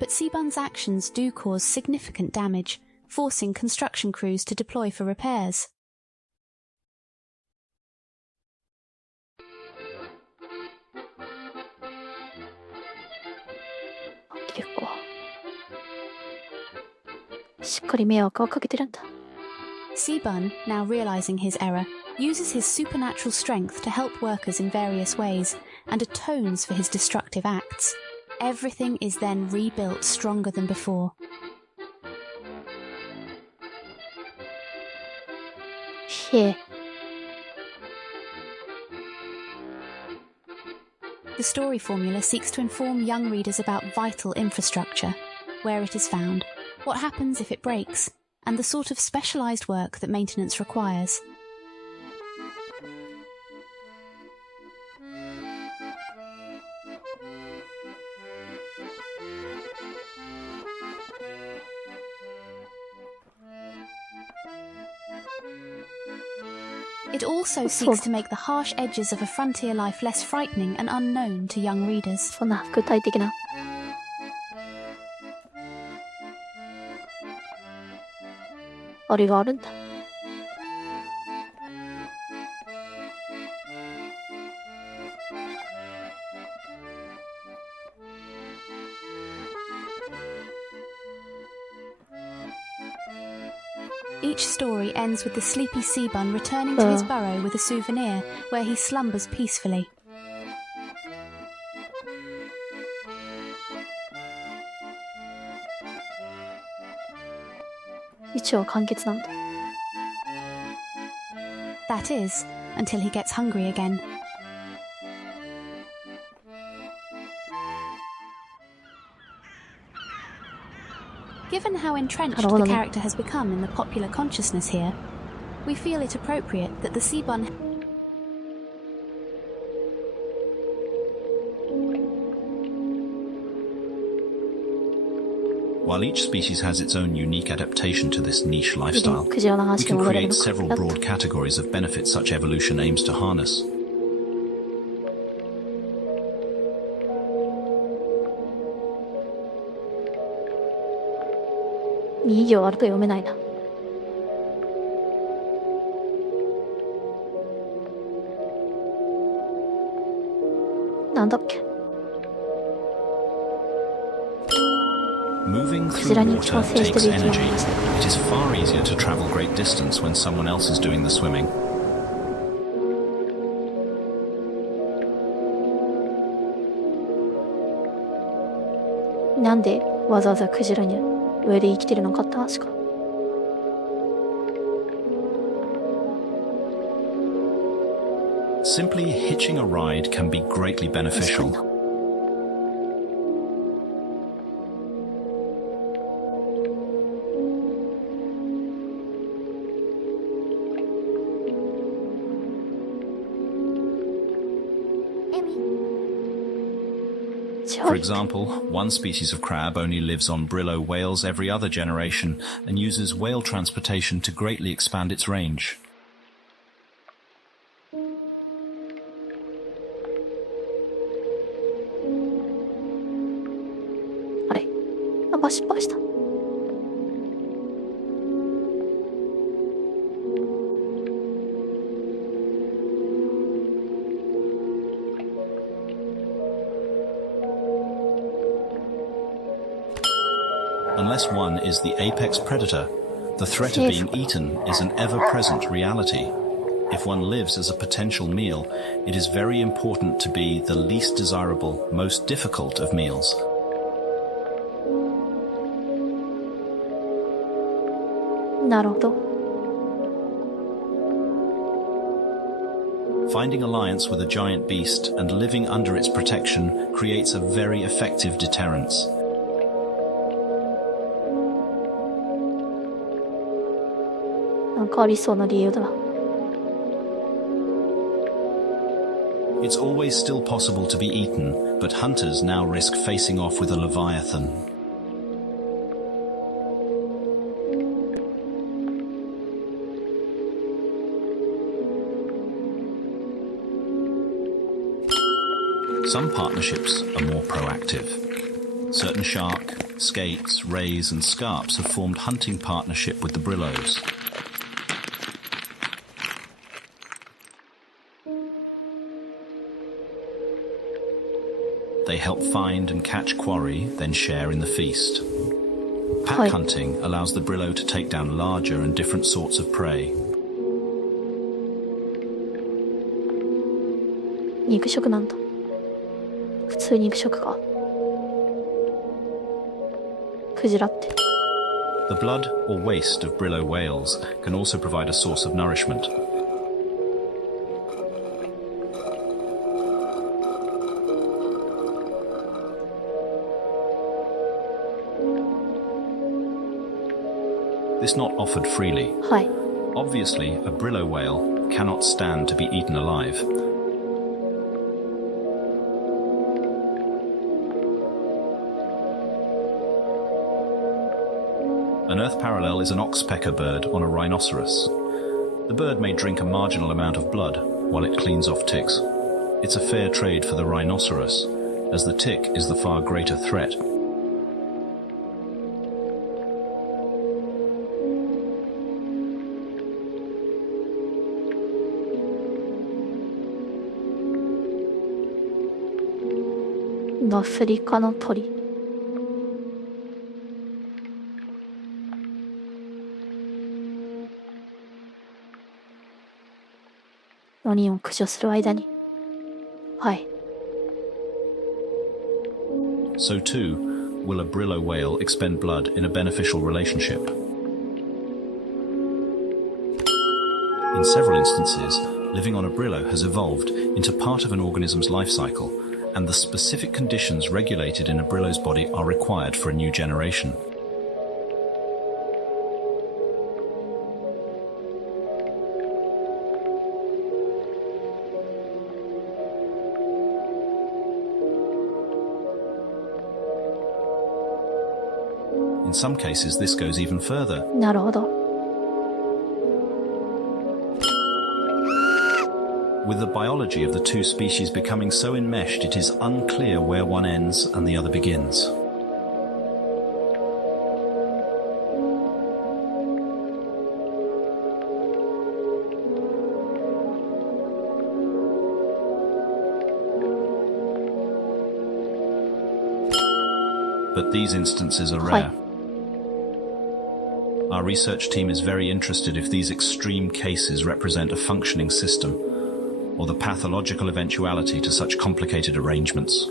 But Seabun's actions do cause significant damage, forcing construction crews to deploy for repairs. Seabun, now realizing his error, uses his supernatural strength to help workers in various ways and atones for his destructive acts. Everything is then rebuilt stronger than before. Here. The story formula seeks to inform young readers about vital infrastructure, where it is found, what happens if it breaks, and the sort of specialised work that maintenance requires. It also seeks to make the harsh edges of a frontier life less frightening and unknown to young readers. そんな具体的なあれがあるんだ。Each story ends with the sleepy sea bun returning to his burrow with a souvenir, where he slumbers peacefully. That is, until he gets hungry again. Given how entrenched the character has become in the popular consciousness here, we feel it appropriate that the sea bun While each species has its own unique adaptation to this niche lifestyle, we can create several broad categories of benefits such evolution aims to harness. Moving through water takes energy. It is far easier to travel great distance when someone else is doing the swimming. Simply hitching a ride can be greatly beneficial. For example, one species of crab only lives on Brillo whales every other generation and uses whale transportation to greatly expand its range. Unless one is the apex predator, the threat of being eaten is an ever-present reality. If one lives as a potential meal, it is very important to be the least desirable, most difficult of meals. Finding alliance with a giant beast and living under its protection creates a very effective deterrence. It's always still possible to be eaten, but hunters now risk facing off with a leviathan. Some partnerships are more proactive. Certain shark, skates, rays and scarps have formed hunting partnership with the Brillos. They help find and catch quarry, then share in the feast. Pack hunting allows the Brillo to take down larger and different sorts of prey. The blood or waste of Brillo whales can also provide a source of nourishment. This not offered freely. Obviously, a Brillo whale cannot stand to be eaten alive. An Earth parallel is an oxpecker bird on a rhinoceros. The bird may drink a marginal amount of blood while it cleans off ticks. It's a fair trade for the rhinoceros, as the tick is the far greater threat. 4人を駆除する間に。はい。So too, will a Brillo whale expend blood in a beneficial relationship? In several instances, living on a Brillo has evolved into part of an organism's life cycle, and the specific conditions regulated in a Brillo's body are required for a new generation. In some cases, this goes even further. なるほど。With the biology of the two species becoming so enmeshed, it is unclear where one ends and the other begins. But these instances are rare. Our research team is very interested if these extreme cases represent a functioning system, or the pathological eventuality to such complicated arrangements.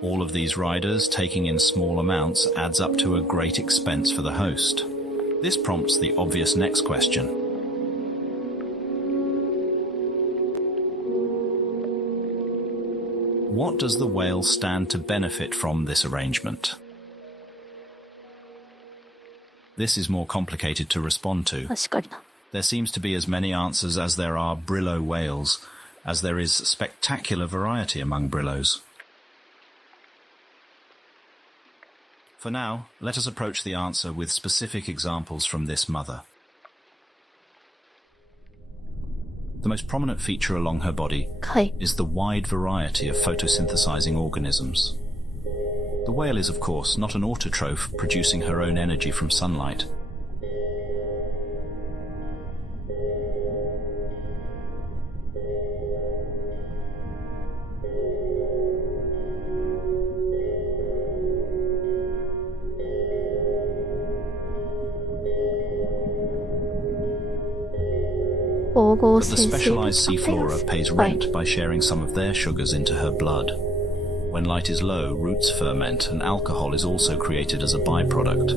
All of these riders taking in small amounts adds up to a great expense for the host. This prompts the obvious next question. What does the whale stand to benefit from this arrangement? This is more complicated to respond to. There seems to be as many answers as there are Brillo whales, as there is spectacular variety among Brillos. For now, let us approach the answer with specific examples from this mother. The most prominent feature along her body is the wide variety of photosynthesizing organisms. The whale is, of course, not an autotroph producing her own energy from sunlight. But the specialized seaflora pays rent by sharing some of their sugars into her blood. When light is low, roots ferment, and alcohol is also created as a byproduct.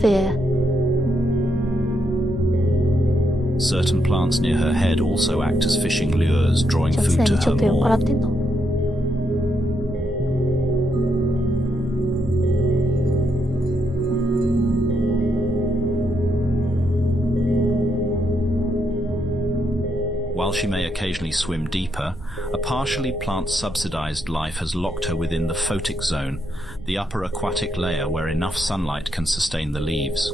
Fear. Certain plants near her head also act as fishing lures, drawing food to her maw. While she may occasionally swim deeper, a partially plant-subsidized life has locked her within the photic zone, the upper aquatic layer where enough sunlight can sustain the leaves.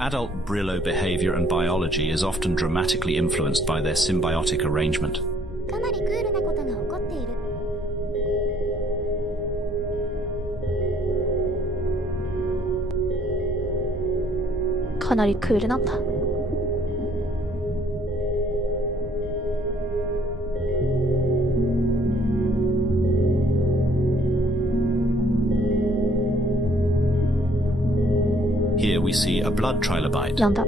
Adult Brillo behavior and biology is often dramatically influenced by their symbiotic arrangement. かなりクールなことが起こっている。かなりクールなんだ。Here we see a blood trilobite. なんだ。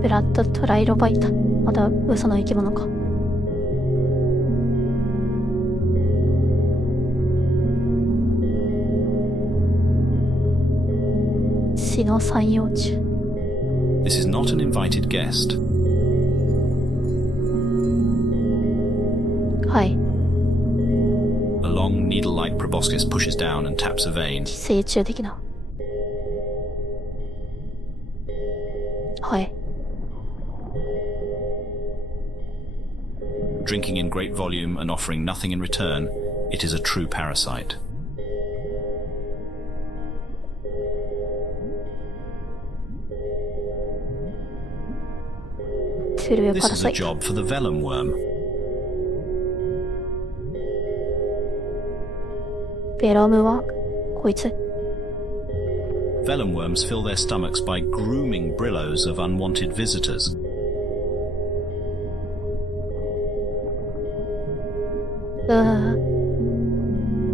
ブラッドトライロバイト。まだ嘘の生き物か。死の三葉虫。This is not an invited guest. はい。A long needle-like proboscis pushes down and taps a vein. 成虫的な。はい。Drinking in great volume and offering nothing in return, it is a true parasite. This is a job for the vellum worm. ベラムはこいつ Vellum worms fill their stomachs by grooming brillos of unwanted visitors.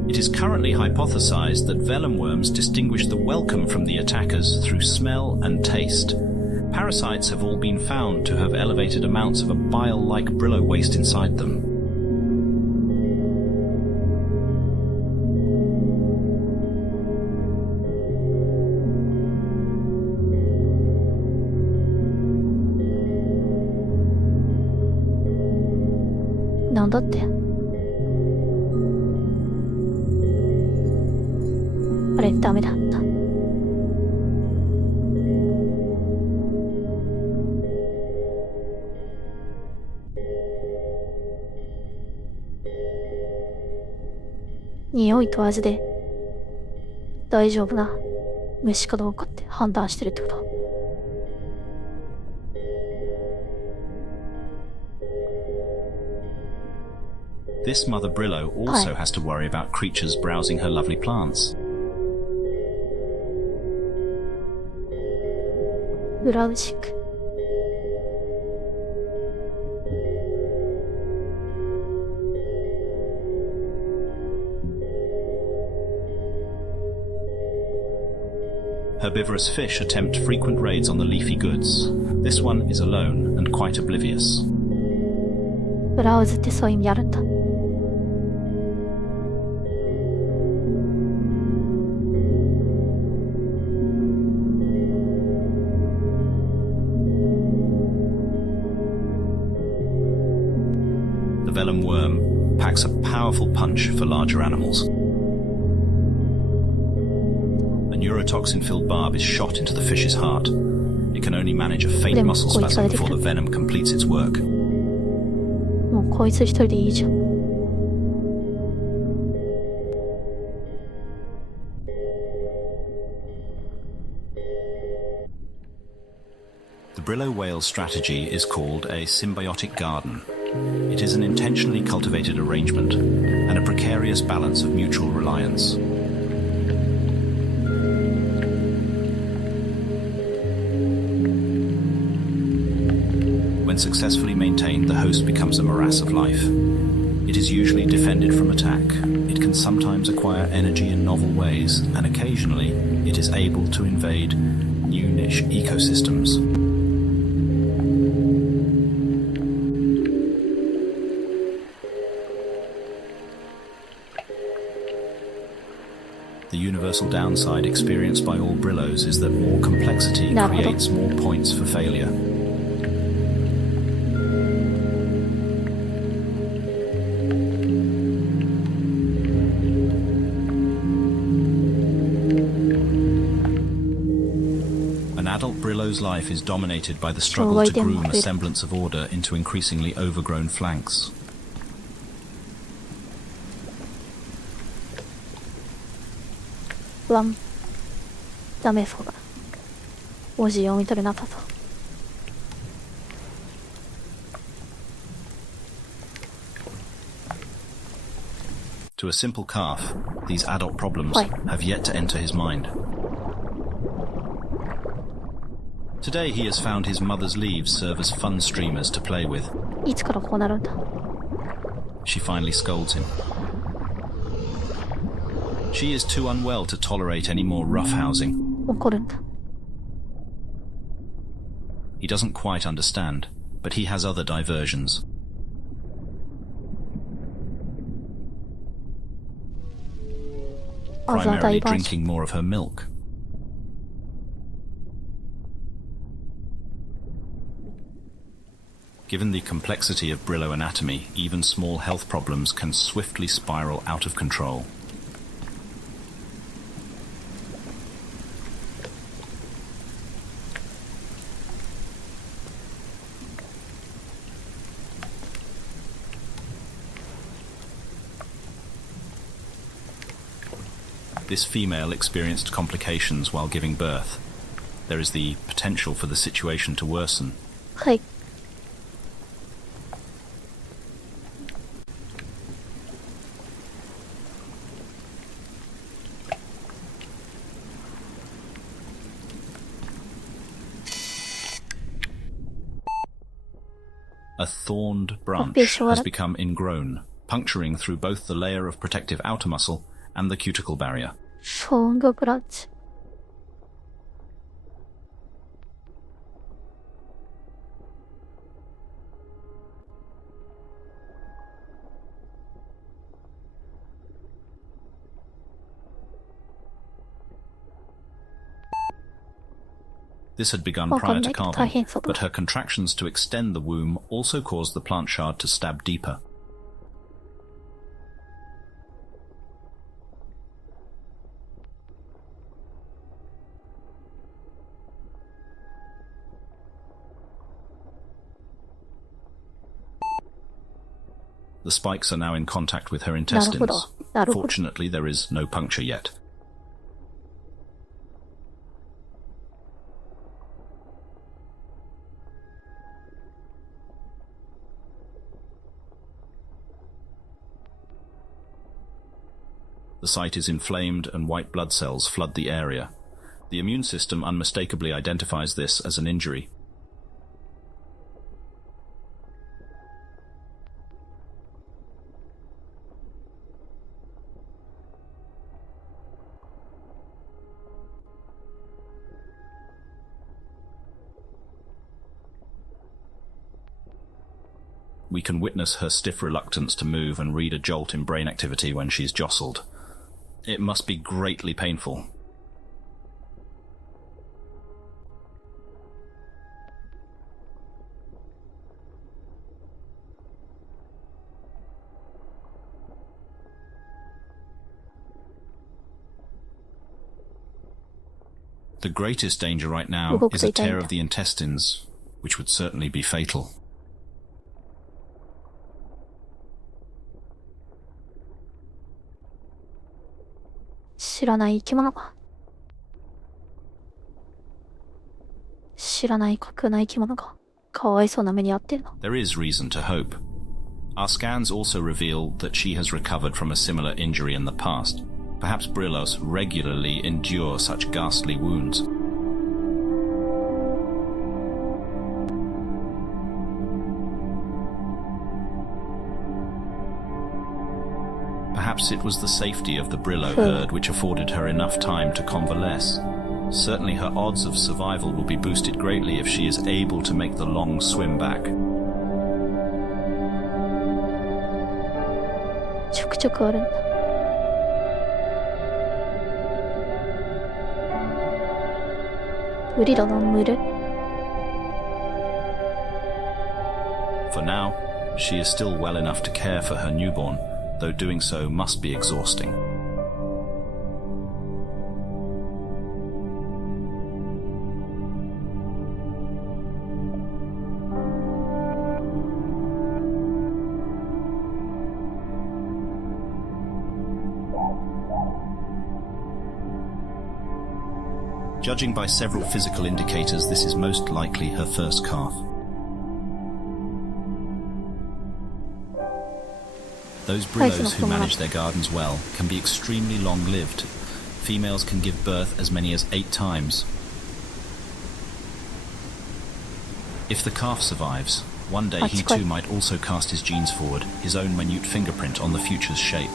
It is currently hypothesized that vellum worms distinguish the welcome from the attackers through smell and taste. Parasites have all been found to have elevated amounts of a bile-like brillo waste inside them.匂いと味で大丈夫な飯かどうかって判断してるってこと。This mother brillo also has to worry about creatures browsing her lovely plants. ブラウジング。Herbivorous fish attempt frequent raids on the leafy goods. This one is alone and quite oblivious. ブラウズってそういう意味あるんだ。The vellum worm packs a powerful punch for larger animals. A neurotoxin-filled barb is shot into the fish's heart. It can only manage a faint muscle spasm before the venom completes its work. もうこいつ一人でいいじゃん。The Brillo whale's strategy is called a symbiotic garden. It is an intentionally cultivated arrangement and a precarious balance of mutual reliance. When successfully maintained, the host becomes a morass of life. It is usually defended from attack. It can sometimes acquire energy in novel ways, and occasionally it is able to invade new niche ecosystems. The universal downside experienced by all Brillos is that more complexity creates more points for failure. An adult Brillo's life is dominated by the struggle to groom a semblance of order into increasingly overgrown flanks. ワンダメそうだ。文字読み取れなさそう。To a simple calf, these adult problems have yet to enter his mind. Today he has found his mother's leaves serve as fun streamers to play with. いつからこうなるんだ。She finally scolds him. She is too unwell to tolerate any more roughhousing. 怒るんだ。He doesn't quite understand, but he has other diversions. Primarily drinking more of her milk. Given the complexity of Brillo anatomy, even small health problems can swiftly spiral out of control. This female experienced complications while giving birth. There is the potential for the situation to worsen. はい。A thorned branch has become ingrown, puncturing through both the layer of protective outer muscle and the cuticle barrier. Thorned branch. This had begun prior to carving, but her contractions to extend the womb also caused the plant shard to stab deeper. The spikes are now in contact with her intestines. Fortunately, there is no puncture yet. The site is inflamed and white blood cells flood the area. The immune system unmistakably identifies this as an injury. We can witness her stiff reluctance to move and read a jolt in brain activity when she's jostled. It must be greatly painful. The greatest danger right now is a tear of the intestines, which would certainly be fatal. There is reason to hope. Our scans also reveal that she has recovered from a similar injury in the past. Perhaps Brillos regularly endure such ghastly wounds. Perhaps it was the safety of the Brillo herd which afforded her enough time to convalesce. Certainly her odds of survival will be boosted greatly if she is able to make the long swim back. For now, she is still well enough to care for her newborn, though doing so must be exhausting. Judging by several physical indicators, this is most likely her first calf. Those Brillos who manage their gardens well can be extremely long-lived. Females can give birth as many as 8 times. If the calf survives, one day he too might also cast his genes forward, his own minute fingerprint on the future's shape.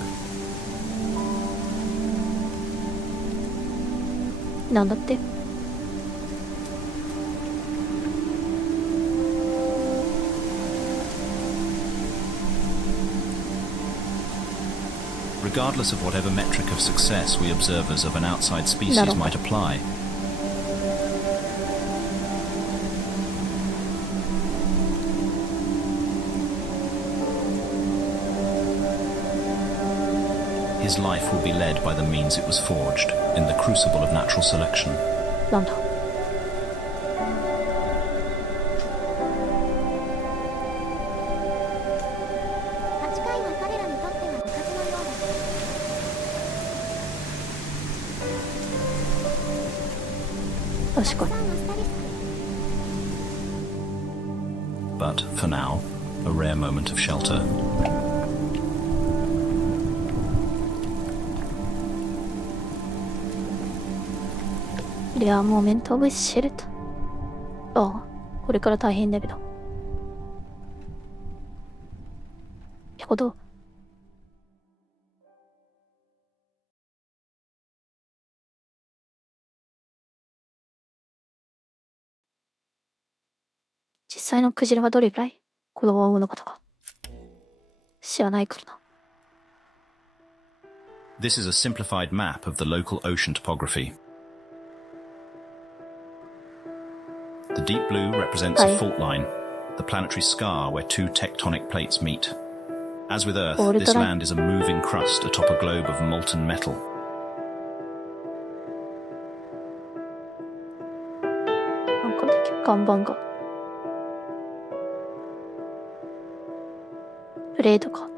Regardless of whatever metric of success we observers of an outside species might apply, his life will be led by the means it was forged, in the crucible of natural selection. 確かに。 But for now, a rare moment of shelter. レアモーメントオブシェルター。ああ、これから大変だけど。ってこと。実際のクジラはどれくらい子供を産むのかとか知らないからな。 This is a simplified map of the local ocean topography. The deep blue represents a fault line, the planetary scar where two tectonic plates meet. As with Earth, this land is a moving crust atop a globe of molten metal. なんか看板が。プレートか。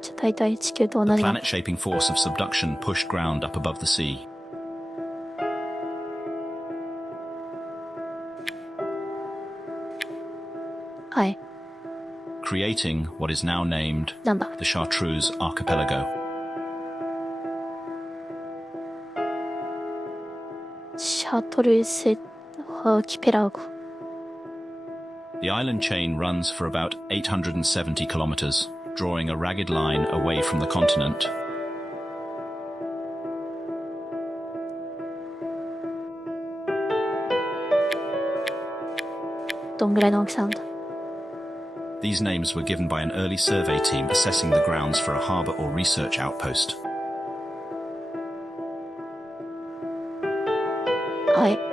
じゃあ大体地球と同 The じな。 planet-shaping force of subduction pushed ground up above the sea. はい。 Creating what is now named なんだ。 the Chartreuse Archipelago. シャトルセアーキペラゴ。 The island chain runs for about 870 kilometers, drawing a ragged line away from the continent. どんぐらいの大きさなんだ。 These names were given by an early survey team assessing the grounds for a harbour or research outpost. はい。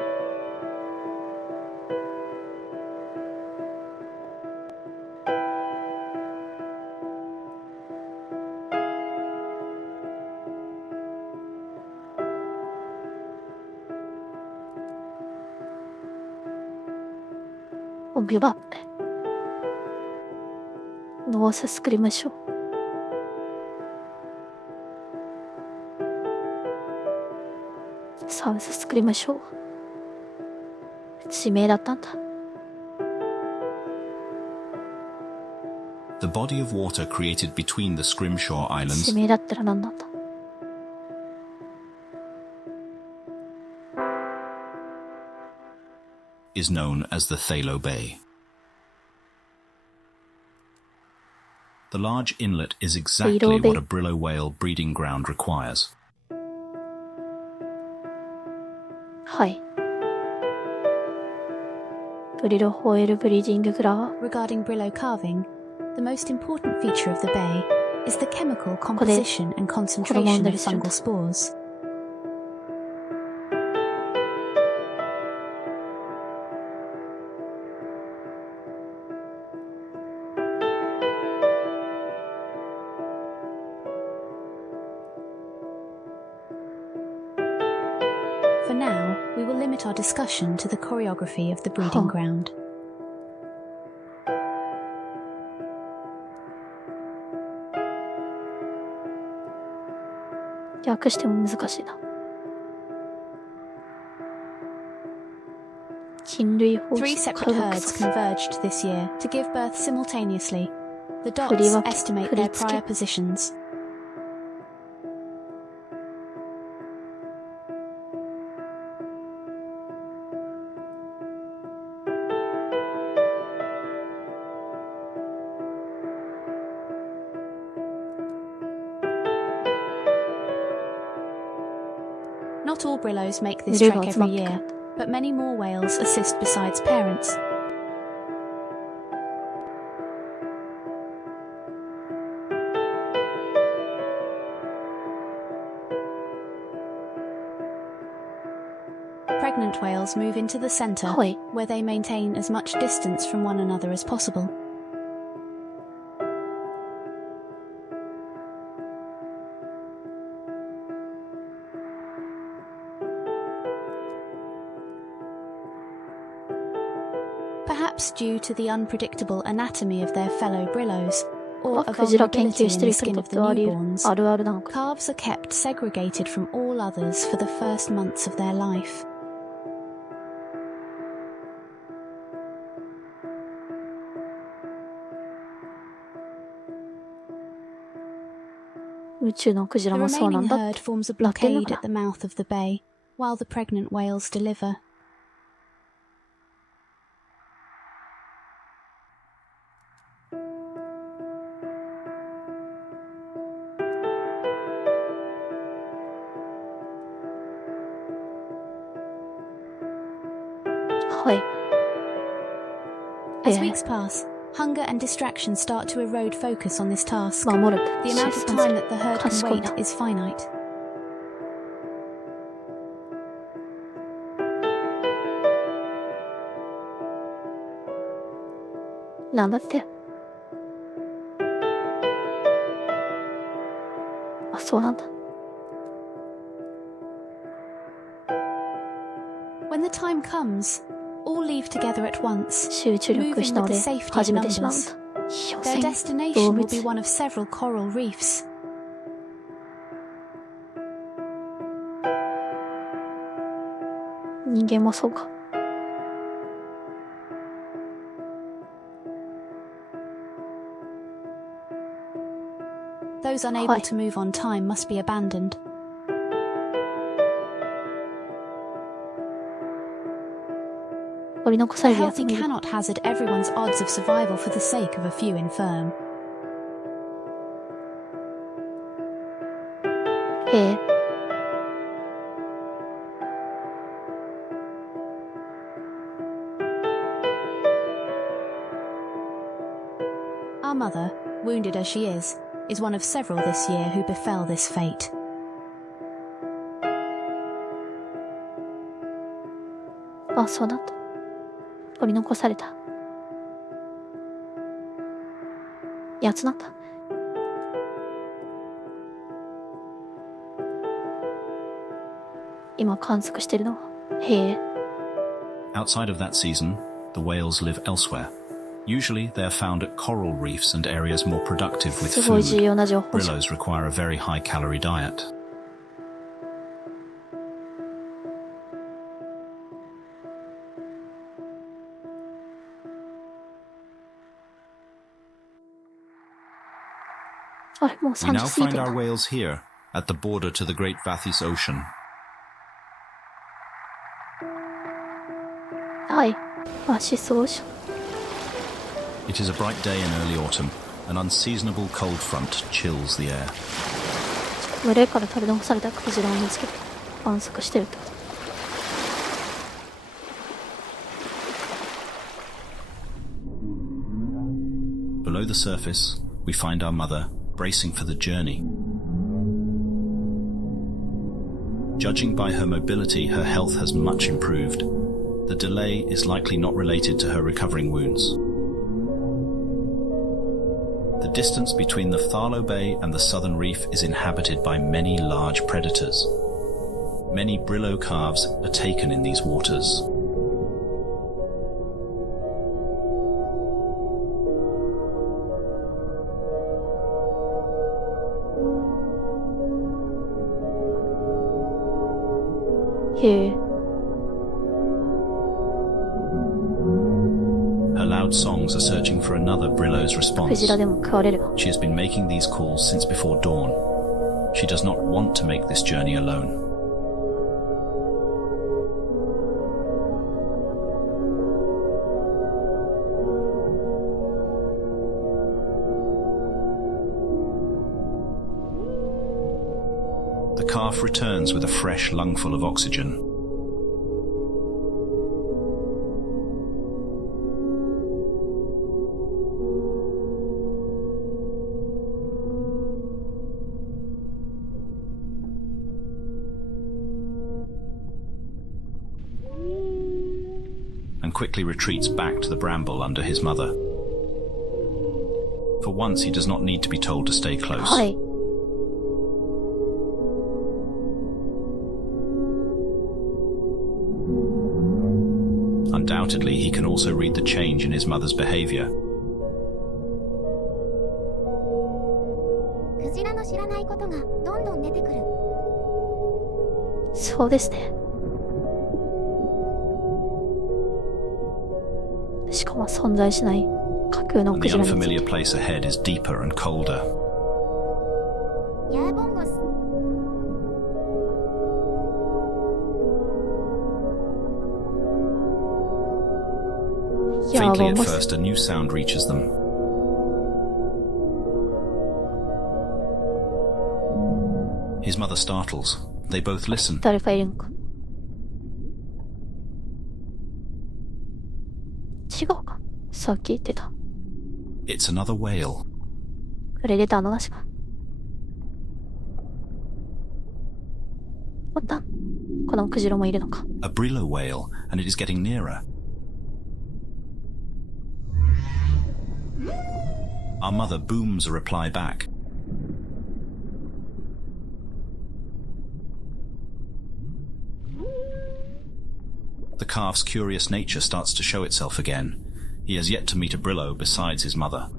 オビバノーススクリムショー。サウススクリムショー。地名だったんだ。 The body of water created between the Scrimshaw 地 Islands 名だったら何なんだ。 is known as the Thalo Bay. The large inlet is exactly Thalo Bay. what a brillo whale breeding ground requires. はい。ブリロホエルブリーディンググラワー。 Regarding brillo carving, the most important feature of the bay is the chemical composition and concentration of fungal spores. For now, we will limit our discussion to the choreography of the breeding ground. 訳しても難しいな。人類胞 Three 子 separate 科学 herds 卒 converged this year to give birth simultaneously. The dots 振り分け estimate 振り their 付け prior positions. Not all brillos make this trek every year, but many more whales assist besides parents. Pregnant whales move into the center, はい。 where they maintain as much distance from one another as possible. Perhaps due to the unpredictable anatomy of their fellow brillos, or a クジラ研 vulnerability 究し in てる the 人に skin と of っ the てはあ newborns, るあるなのか。 calves are kept segregated from all others for the first months of their life. 宇宙のクジラ The もそうな remaining んだっ herd て forms a なってんの blockade か at the な。 mouth of the bay, while the pregnant whales deliver. はい。 As weeks pass, hunger and distraction start to erode focus on this task. 守る。 The amount of time that the herd can 賢い wait な。 is finite. なんだって。あ、そうなんだ。 When the time comes, all leave together at once, 集中力した moving の with で the safety of 始めてしまうん numbers. だ。所 Their 詮動 destination will be 物。 one of several coral reefs. 人間もそうか。 Those unable はい。 to move on time must be abandoned. 取り残さ The れるやつ healthy もいる。 cannot hazard everyone's odds of survival for the sake of a few infirm. へえ。 Our mother, wounded as she is one of several this year who befell this fate. あ、そうだった。取り残された。やつなんだ。今観測してるのは。へえ。 Outside of that season, the whales live elsewhere. Usually they are found at coral reefs and areas more productive with すごい food. 重要な情報じゃん。 Brillos require a very high-calorie diet. あれ、もう We 3 now 時過ぎ find て our る。 whales here, at the border to the Great Vathis Ocean. はい。あ、失踪じゃん。 It is a bright day in early autumn. An unseasonable cold front chills the air. 群れから取り残されたクジラを見つけて観測してるってこと。 Below the surface, we find our mother bracing for the journey. Judging by her mobility, her health has much improved. The delay is likely not related to her recovering wounds. The distance between the Tharlo Bay and the southern reef is inhabited by many large predators. Many brillo calves are taken in these waters. Here. Her loud songs are searching for another brillo's ク response. ジラでも食われるの。 She has been making these calls since before dawn. She does not want to make this journey alone. The calf returns with a fresh lungful of oxygen. And quickly retreats back to the bramble under his mother. For once, he does not need to be told to stay close. はい。 Undoubtedly, he can also read the change in his mother's behavior. そうですね。しかも存在しない架空の And ク the ジラについ unfamiliar て。 place ahead is deeper and colder. ヤーボンゴス。いやー Faintly ボン at ボス。 first, a new sound reaches them. His mother startles. They both listen. 誰かいるんか。違うか。さっき言ってた。 It's another whale. プレデターの話か。おったん。このクジラもいるのか。 A brillo whale, and it is getting nearer. Our mother booms a reply back. The calf's curious nature starts to show itself again. He has yet to meet a brillo besides his mother.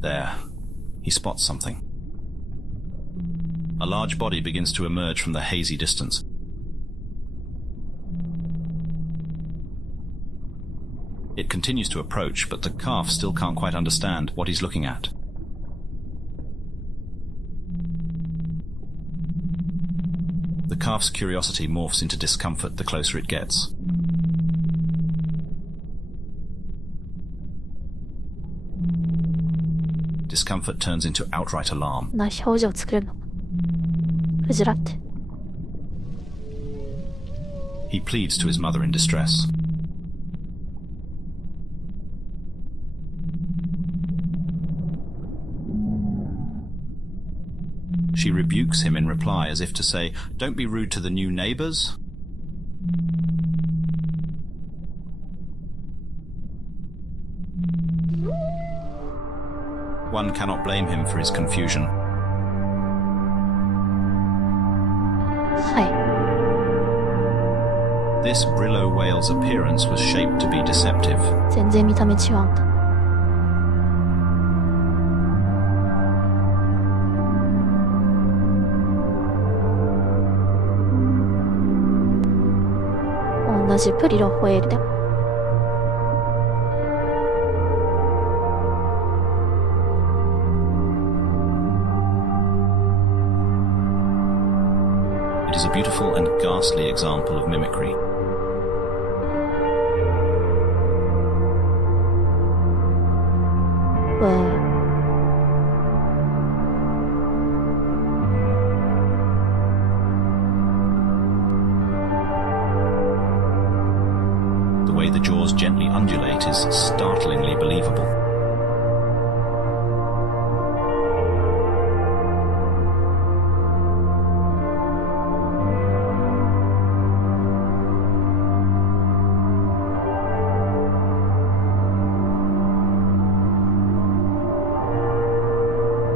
There. He spots something. A large body begins to emerge from the hazy distance. It continues to approach, but the calf still can't quite understand what he's looking at. The calf's curiosity morphs into discomfort the closer it gets. Discomfort turns into outright alarm. な表情作れるの。クジラって。 He pleads to his mother in distress. She rebukes him in reply as if to say, "Don't be rude to the new neighbors." One cannot blame him for his confusion. は This brillo whale's appearance was shaped to be deceptive. い。全然見た目違うんだ。同じプリロホエールでも。It is a beautiful and ghastly example of mimicry. The way the jaws gently undulate is startlingly believable.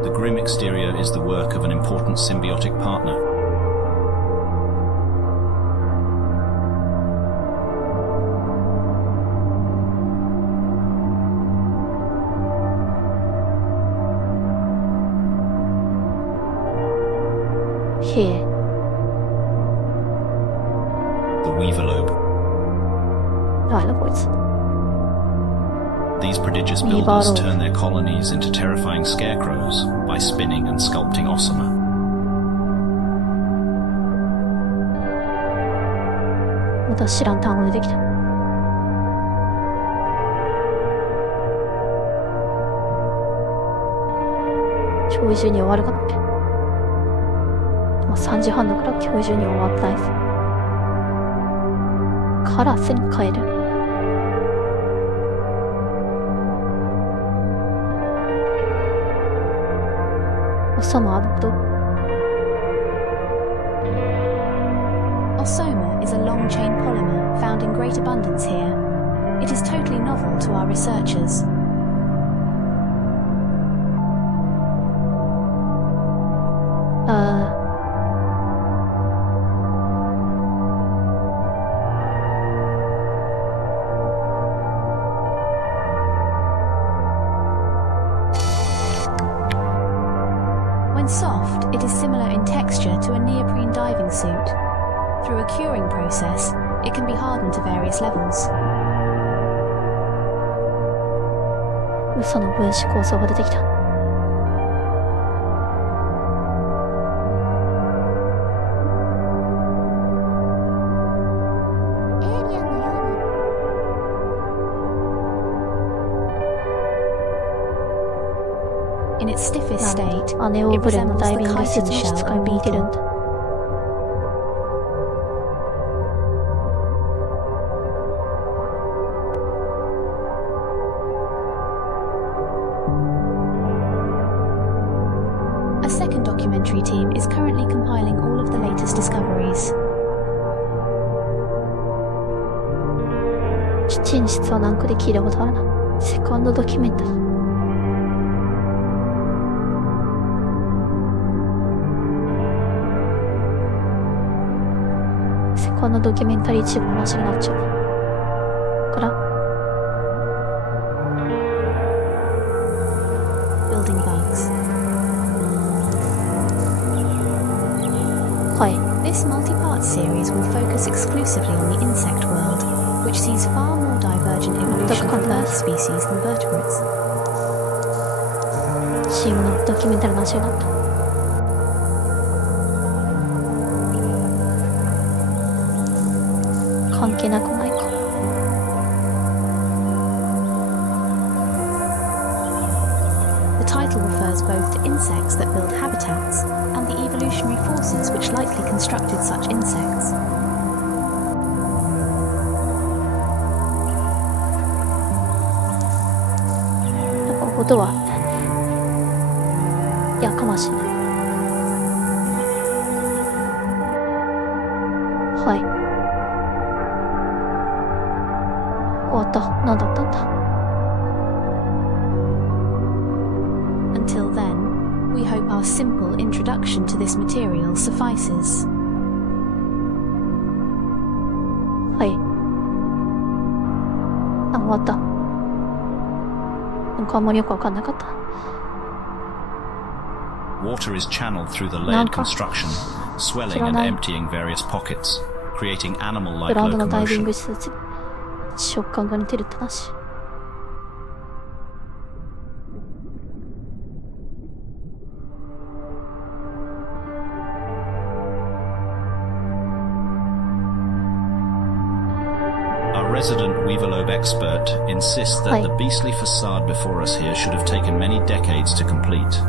The grim exterior is the work of an important symbiotic partner. Here. The weaver lobe. なんだこいつ。 These prodigious Weaver builders lobe. turn their colonies into terrifying scarecrows by spinning and sculpting ossamer. また知らん単語出てきた。今日中に終わるかなって。もう3時半だから今日中に終わったです。カラスに変える。Osama Abdo. Osoma is a long-chain polymer found in great abundance here. It is totally novel to our researchers. When soft, it is similar in texture to a neoprene diving suit. Through a curing process, it can be hardened to various levels. 嘘の分子構造が出てきた。エイリアンのように。 In its stiffest state, アネオ it ブレの resembles ダイ the ビング chitin 施設の shell 質 of 感 a に似てるん beetle. だ。A second documentary team is currently compiling all of the latest discoveries. 基地に質は何個で聞いたことあるな。セカンドドキュメンタリー。セカンドドキュメンタリー一部の話になっちゃう。から Building bugs. はい。 This multi-part series will focus exclusively on the insect world, which sees far more divergent evolution from Earth species than vertebrates. チームのドキュメンタリーの話になった。関係なくないか。The title refers both to insects that build habitats and the evolutionary forces which likely constructed such insects. なんか音はやかましいな。はい。終わった。何だったんだ。 Until then, we hope our simple introduction to this material suffices. はい。あ、終わった。なんかあんまりよくわかんなかった。 Water is channeled through the layered construction, swelling and emptying various pockets, creating グ animal-like ラウンドのダイビン locomotion. グ施設。食感が似てるって話。 Our resident Weaverlobe expert insists that the beastly facade before us here should have taken many decades to complete.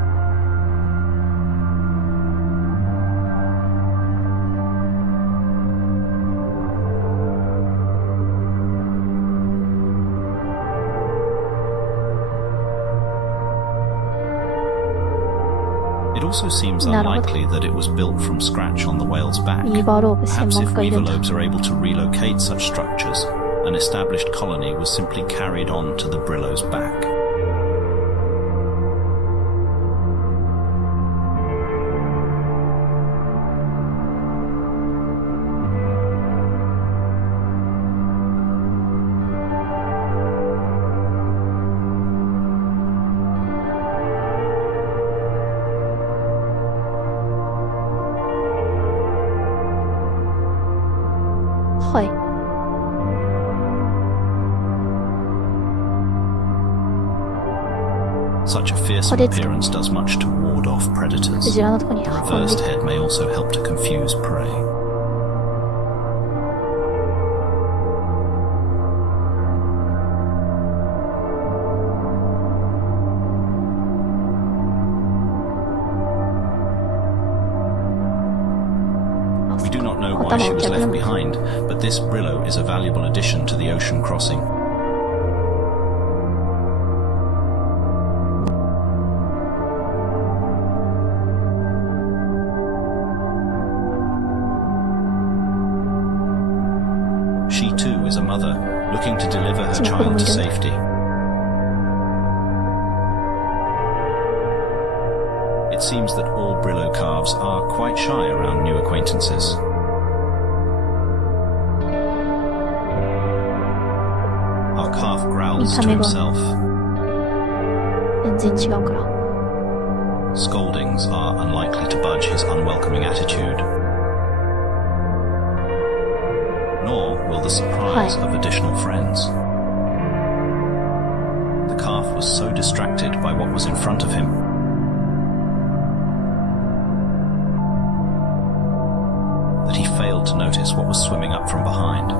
It also seems unlikely that it was built from scratch on the whale's back. ビーバーローブ専 Perhaps 門 if 家がいるんだ。 Weaverlobes are able to relocate such structures, an established colony was simply carried on to the Brillo's back. Such a fearsome appearance does much to ward off predators. クジラのとこに The 運んで reversed head may also help to confuse prey. We do not know why she was left behind, but this Brillo is a valuable addition to the ocean crossing. She too is a mother, looking to deliver her child to safety. It seems that all Brillo calves are quite shy around new acquaintances. Our calf growls to himself. Scoldings are unlikely to budge his unwelcoming attitude. Nor will the surprise of additional friends. The calf was so distracted by what was in front of him that he failed to notice what was swimming up from behind.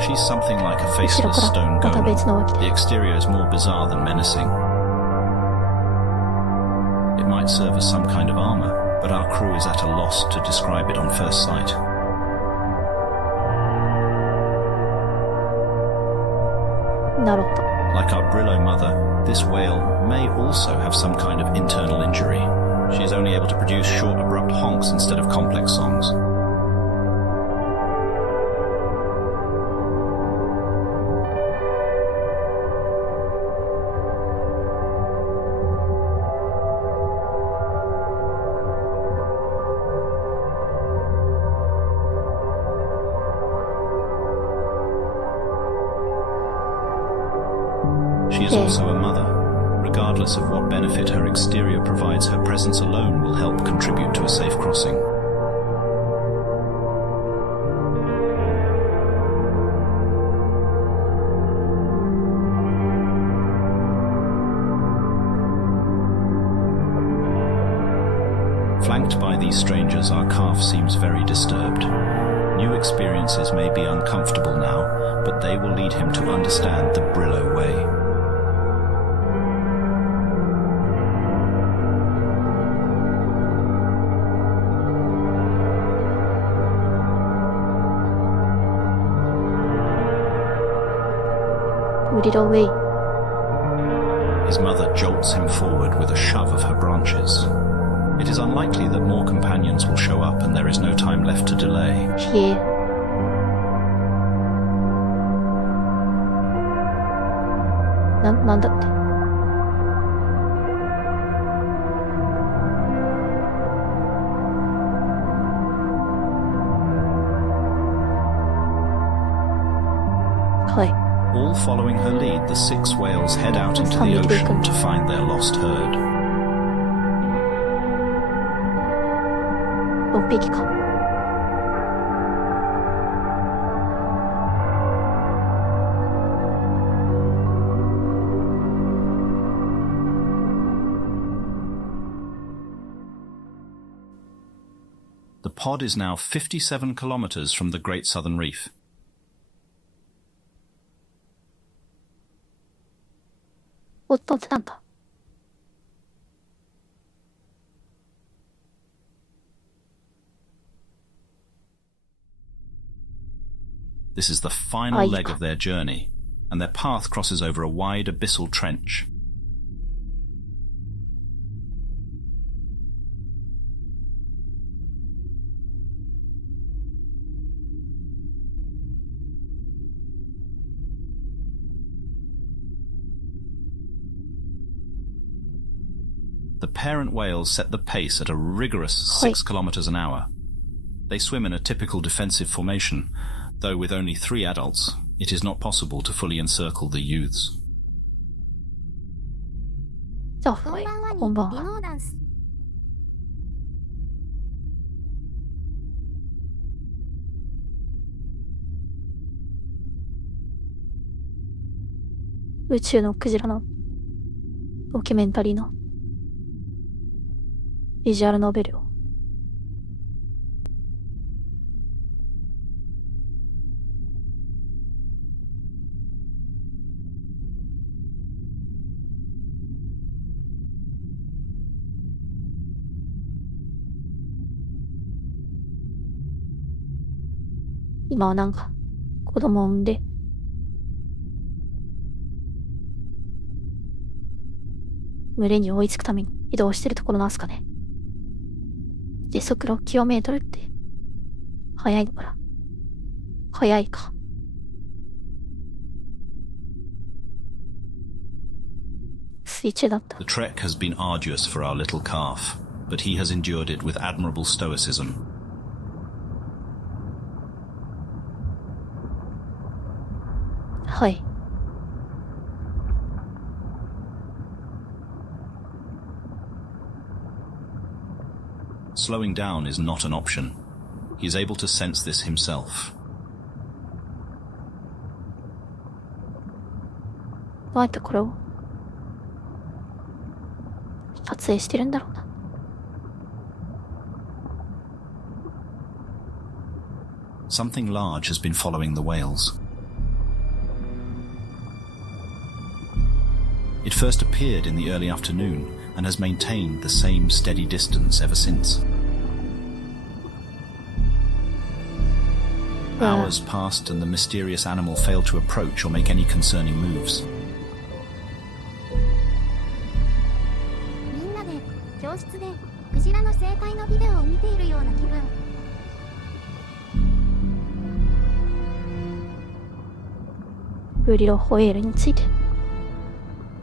She's something like a faceless stone golem. The exterior is more bizarre than menacing. It might serve as some kind of armor, but our crew is at a loss to describe it on first sight. Like our Brillo mother, this whale may also have some kind of internal injury. She is only able to produce short, abrupt honks instead of complex songs. She is also a mother. Regardless of what benefit her exterior provides, her presence alone will help contribute to a safe crossing. Flanked by these strangers, our calf seems very disturbed. New experiences may be uncomfortable now, but they will lead him to understand the Brillo way. His mother jolts him forward with a shove of her branches. It is unlikely that more companions will show up, and there is no time left to delay. All following her lead, the 6 whales head out into the ocean to find their lost herd. The pod is now 57 kilometers from the Great Southern Reef. This is the final leg of their journey, and their path crosses over a wide abyssal trench. The parent whales set the pace at a rigorous 6 kilometers an hour. They swim in a typical defensive formation, though with only 3 adults, it is not possible to fully encircle the youths. The trek has been arduous for our little calf, but he has endured it with admirable stoicism. Slowing down is not an option. He is able to sense this himself. どうやってこれを撮影してるんだろうな。Something large has been following the whales. It first appeared in the early afternoon and has maintained the same steady distance ever since. Hours passed and the mysterious animal failed to approach or make any concerning moves. みんなで教室でクジラの生態のビデオを見ているような気分。ブリロホエールについて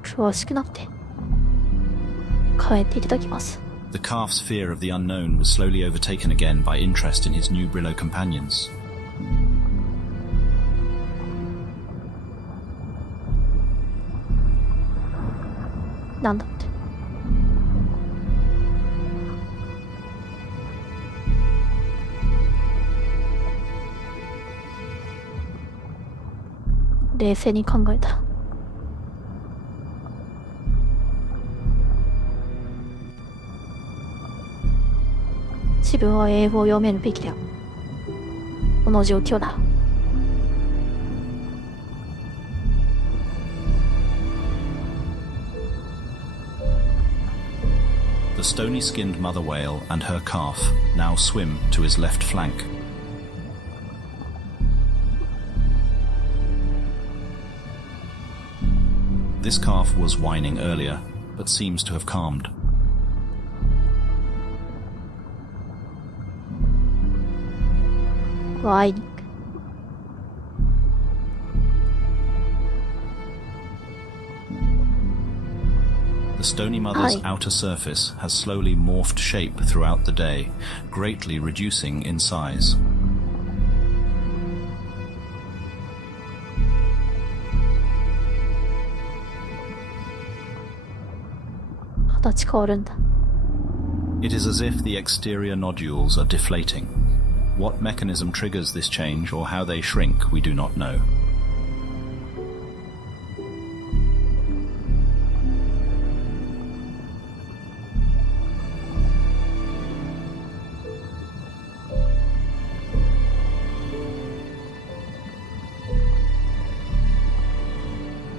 詳しくなって帰っていただきます。 The calf's fear of the unknown was slowly overtaken again by interest in his new Brillo companions. なんだって。冷静に考えたら自分は英語を読めるべきだよ。この状況だ。The stony-skinned mother whale and her calf now swim to his left flank. This calf was whining earlier, but seems to have calmed. Whining. The stony mother's outer surface has slowly morphed shape throughout the day, greatly reducing in size. 形変わるんだ。 It is as if the exterior nodules are deflating. What mechanism triggers this change or how they shrink, we do not know.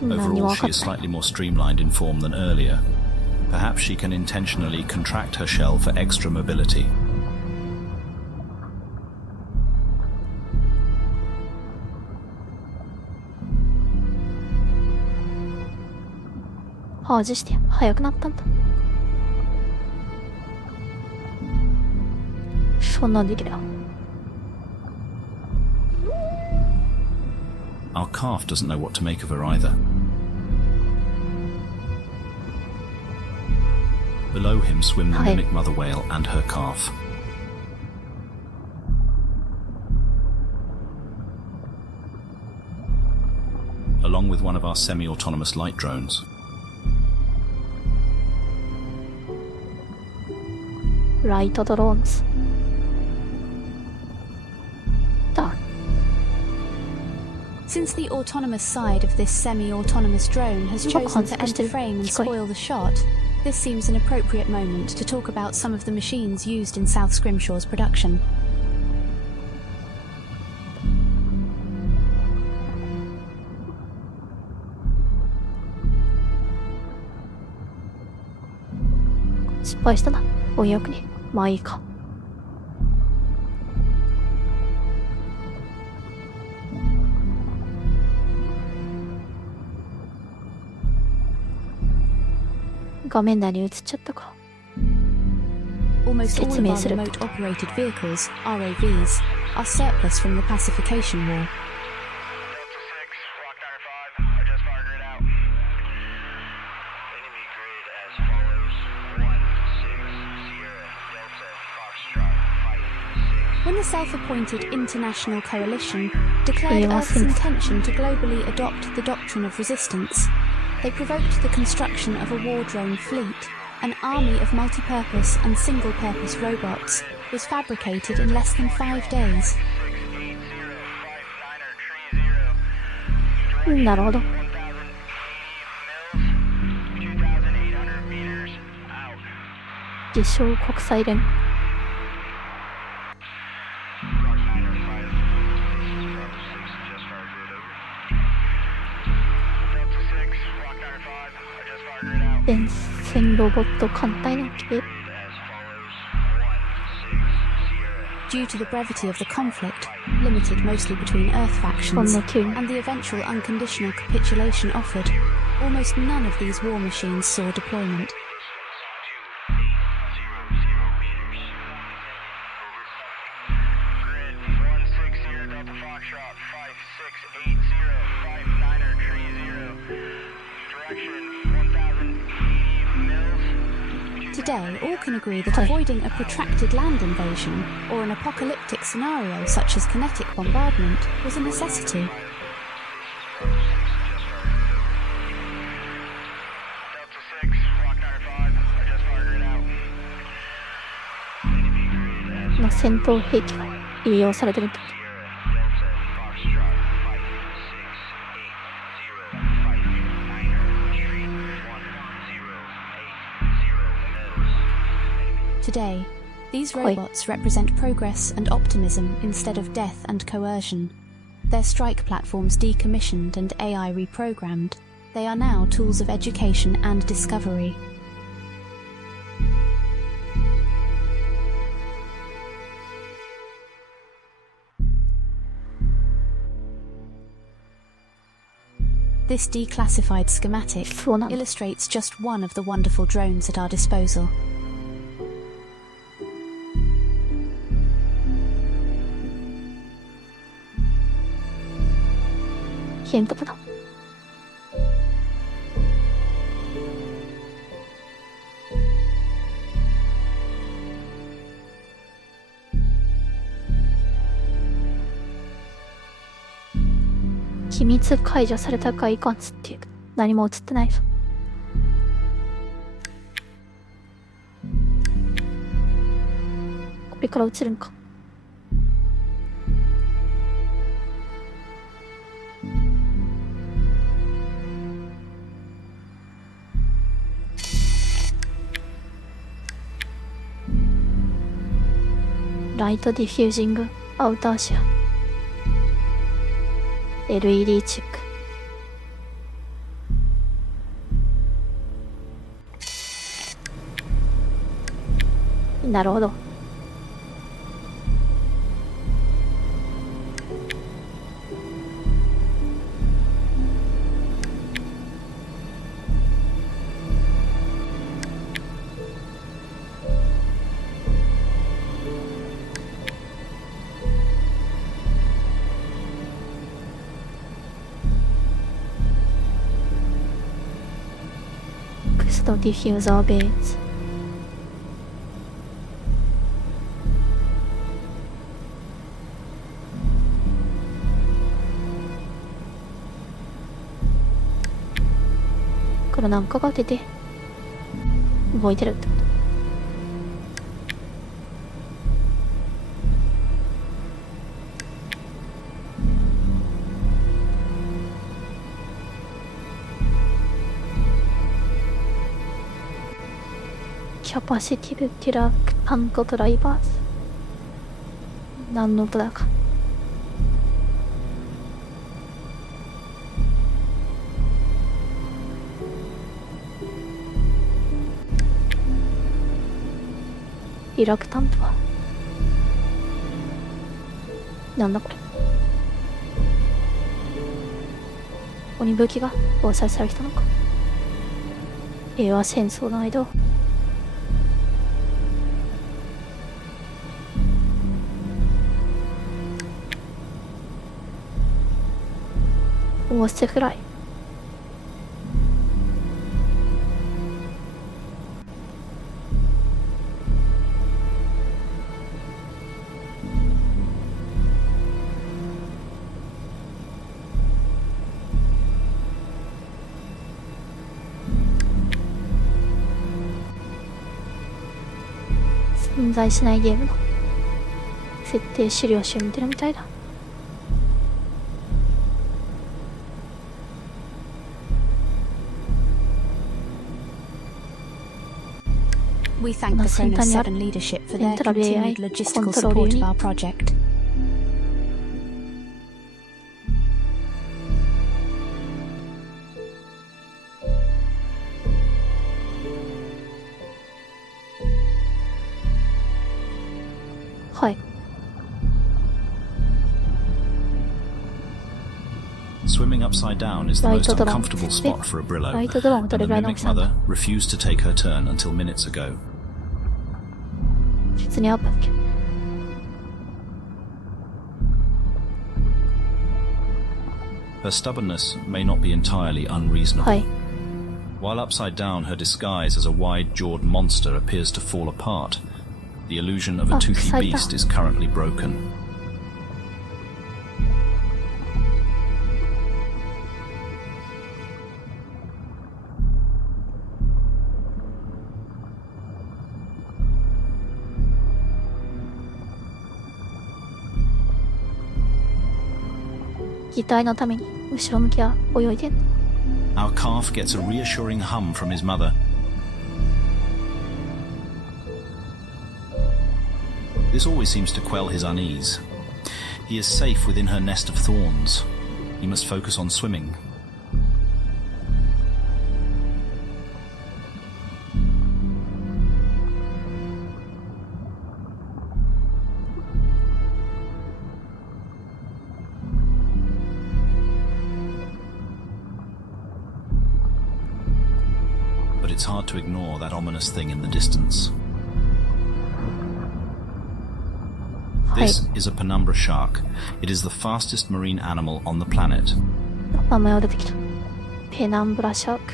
Overall, she is slightly more streamlined in form than earlier. Perhaps she can intentionally contract her shell for extra mobility. Our calf doesn't know what to make of her either. Below him swim the mimic mother whale and her calf. Along with one of our semi-autonomous light drones. Light drones. Since the autonomous side of this semi-autonomous drone has chosen to enter frame and spoil the shot, this seems an appropriate moment to talk about some of the machines used in South Scrimshaw's production. Almost all of our remote-operated vehicles, ROVs, are surplus from the pacification war. When the self-appointed international coalition declared Earth's intention to globally adopt the doctrine of resistance, they provoked the construction of a war drone fleet, an army of multi-purpose and single-purpose robots was fabricated in less than 5 days. なるほど。自称国際連合。電線ロボット艦隊の規定。Due to the brevity of the conflict, limited mostly between Earth factions, and the eventual unconditional capitulation offered, almost none of these war machines saw deployment. Today, all can agree that avoiding a protracted land invasion or an apocalyptic scenario such as kinetic bombardment was a necessity. No 戦闘兵器が利用されてるってこと。Today, these robots represent progress and optimism instead of death and coercion. Their strike platforms decommissioned and AI reprogrammed, they are now tools of education and discovery. This declassified schematic illustrates just one of the wonderful drones at our disposal. ヒントだ。機密解除されたかいかんつっていう何も映ってないぞ。これから映るんか。ライトディフュージングアウターシェア LED チック。なるほど。ディフューザーベース。これなんかが出て動いてるってこと。キャパシティブティラックタンクドライバーズ。何の音だか。リラクタントはなんだこれ。ここに武器が搭載されてたのか。平和戦争の間オースフライ。存在しないゲームの設定資料集見てるみたいだ。We thank the Chronos 7 leadership for their continued logistical support of our project. はい。Swimming upside down is the most uncomfortable spot for a Brillo, and the Mimic Mother refused to take her turn until minutes ago. 普通にアップだっけ。Her stubbornness may not be entirely unreasonable. はい。While upside down, her disguise as a wide-jawed monster appears to fall apart. The illusion of a toothy beast is currently broken. 擬態のために後ろ向きは泳いでんの。Our calf gets a reassuring hum from his mother. This always seems to quell his unease. He is safe within her nest of thorns. He must focus on swimming. But it's hard to ignore that ominous thing in the distance. This is a penumbra shark. It is the fastest marine animal on the planet. 名前が出てきた。ペナンブラシャーク。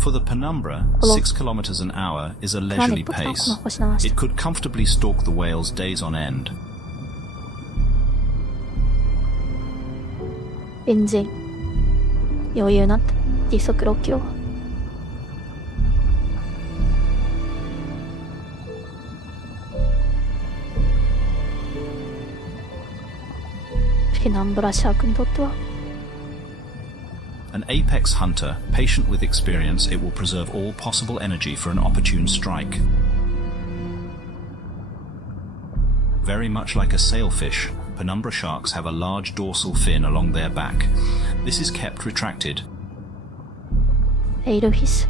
For the penumbra, 6 kilometers an hour is a leisurely pace. It could comfortably stalk the whales days on end. エンジン。余裕なって。時速6キロ。ペナンブラシャークにとっては。An apex hunter, patient with experience, it will preserve all possible energy for an opportune strike. Very much like a sailfish, penumbra sharks have a large dorsal fin along their back. This is kept retracted. エイルフィッシュ。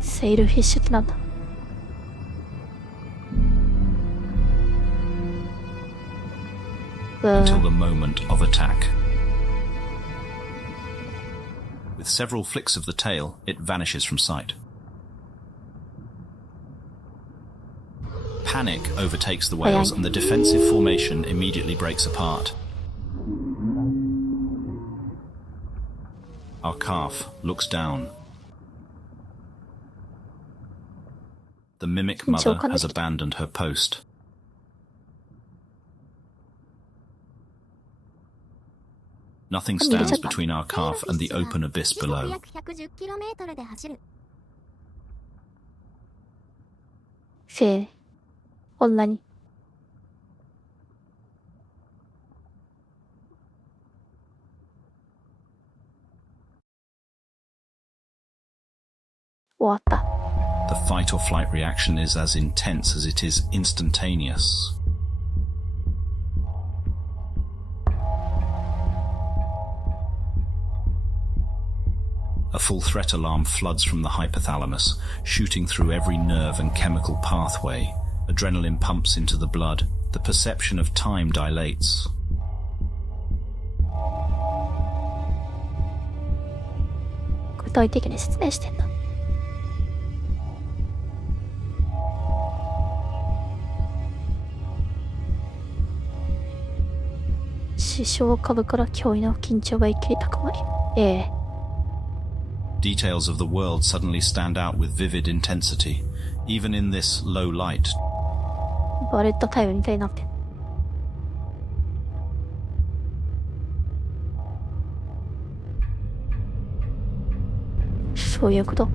セイルフィッシュってなんだ。Until the moment of attack. With several flicks of the tail, it vanishes from sight. Panic overtakes the whales and the defensive formation immediately breaks apart. Our calf looks down. The Mimic Mother has abandoned her post. Nothing stands between our calf and the open abyss below. せい、女に。終わった。The fight or flight reaction is as intense as it is instantaneous. A full threat alarm floods from the hypothalamus, shooting through every nerve and chemical pathway. Adrenaline pumps into the blood. The perception of time dilates. 具体的に説明してんだ。視床下部から驚異の緊張が一気に高まり。Details of the world suddenly stand out with vivid intensity, even in this low light. バレットタイムみたいになって。そういうこと。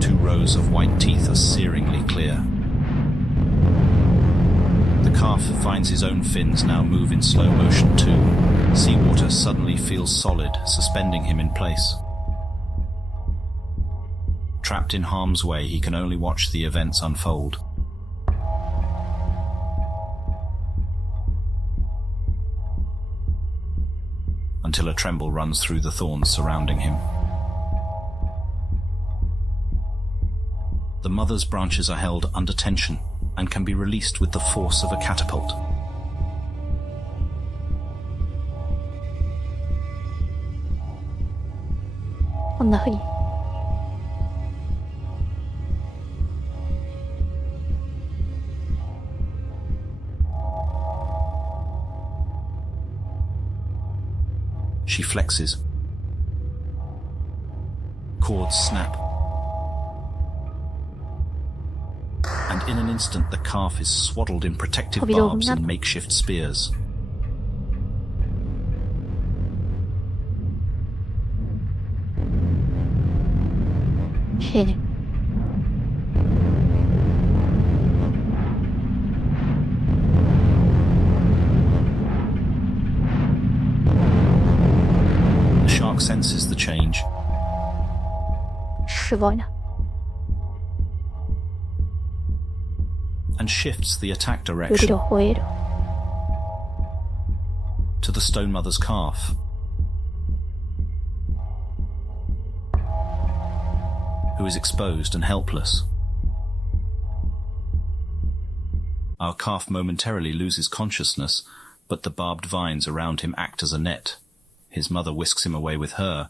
Two rows of white teeth are searingly clear. The calf finds his own fins now move in slow motion too. Seawater suddenly feels solid, suspending him in place. Trapped in harm's way, he can only watch the events unfold. Until a tremble runs through the thorns surrounding him. The mother's branches are held under tension and can be released with the force of a catapult. She flexes. Cords snap. And in an instant the calf is swaddled in protective barbs and makeshift spears. The shark senses the change. すごいな。 And shifts the attack direction to the stone mother's calf, who is exposed and helpless. Our calf momentarily loses consciousness, but the barbed vines around him act as a net. His mother whisks him away with her.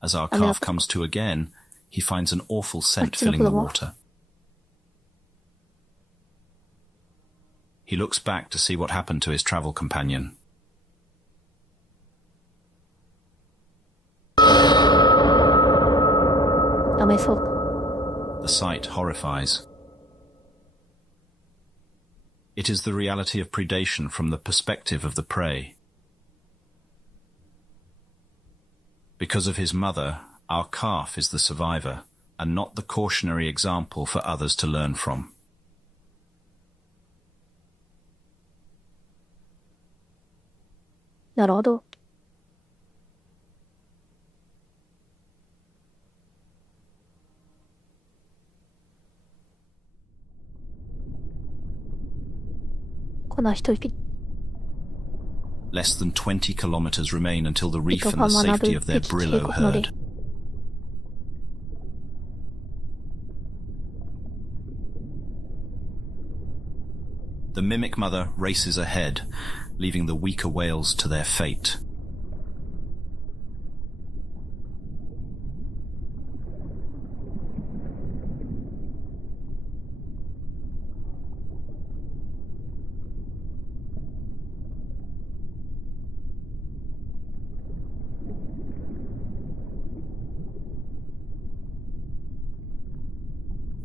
As our calf comes to again, he finds an awful scent filling the water. He looks back to see what happened to his travel companion. The sight horrifies. It is the reality of predation from the perspective of the prey. Because of his mother, our calf is the survivor, and not the cautionary example for others to learn from. Narado. Less than 20 kilometers remain until the reef and the safety of their Brillo herd. The mimic mother races ahead, leaving the weaker whales to their fate.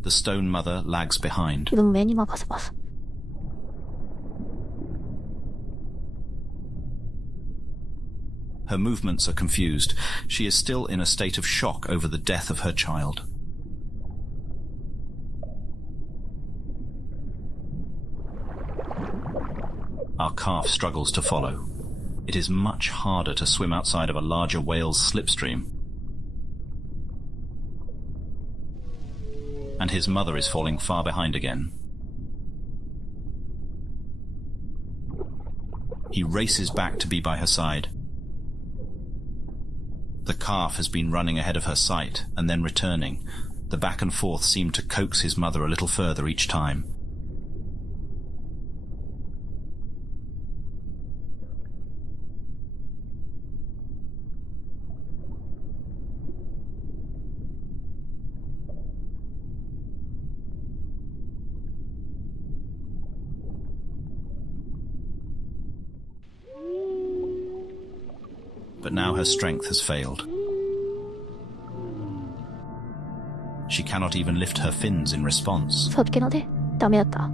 The stone mother lags behind. Her movements are confused. She is still in a state of shock over the death of her child. Our calf struggles to follow. It is much harder to swim outside of a larger whale's slipstream. And his mother is falling far behind again. He races back to be by her side. The calf has been running ahead of her sight and then returning. The back and forth seem to coax his mother a little further each time. now her strength has failed. She cannot even lift her fins in response. さっきのでダメだった。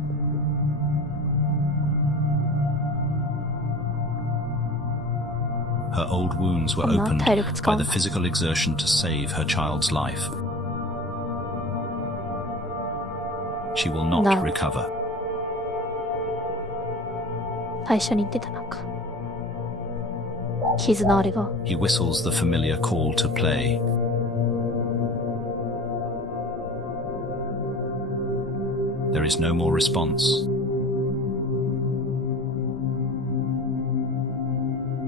Her old wounds were こんな opened 体力使 by う the physical exertion to save her child's life. She will not な recover. 最初に言ってたなんか傷のあれが He whistles the familiar call to play. There is no more response.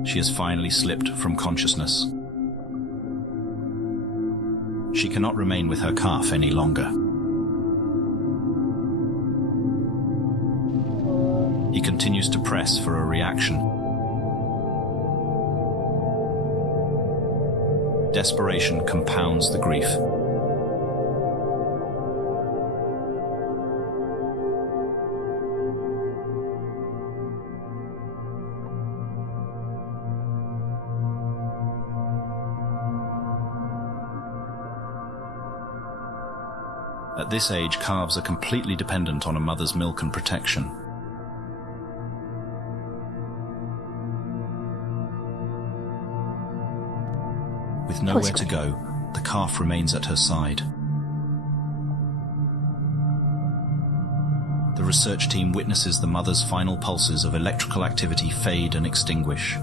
She has finally slipped from consciousness. She cannot remain with her calf any longer. He continues to press for a reaction. Desperation compounds the grief. At this age, calves are completely dependent on a mother's milk and protection. With nowhere to go, the calf remains at her side. The research team witnesses the mother's final pulses of electrical activity fade and extinguish.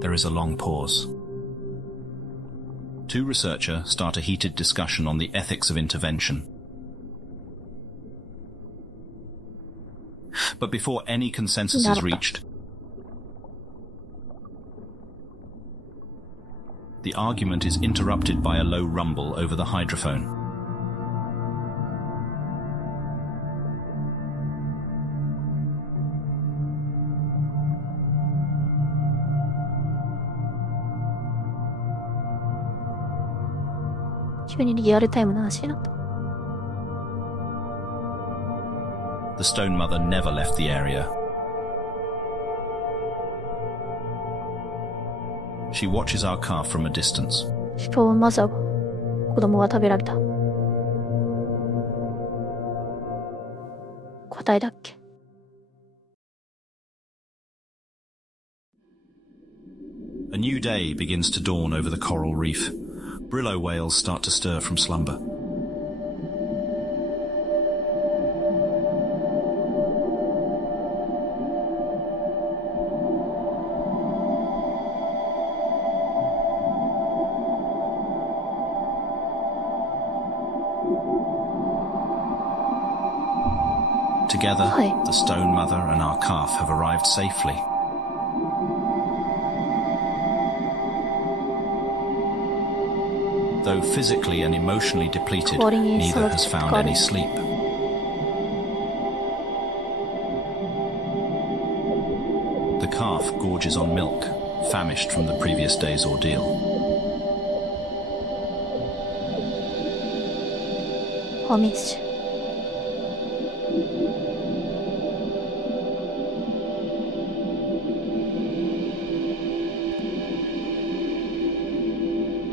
There is a long pause. Two researchers start a heated discussion on the ethics of intervention. But before any consensus is reached, the argument is interrupted by a low rumble over the hydrophone. The stone mother never left the area. She watches our calf from a distance. ストーンマザーが子供が食べられた。個体だっけ。A new day begins to dawn over the coral reef. Brillo whales start to stir from slumber. Together, the stone mother and our calf have arrived safely. Though physically and emotionally depleted, neither has found any sleep. The calf gorges on milk, famished from the previous day's ordeal.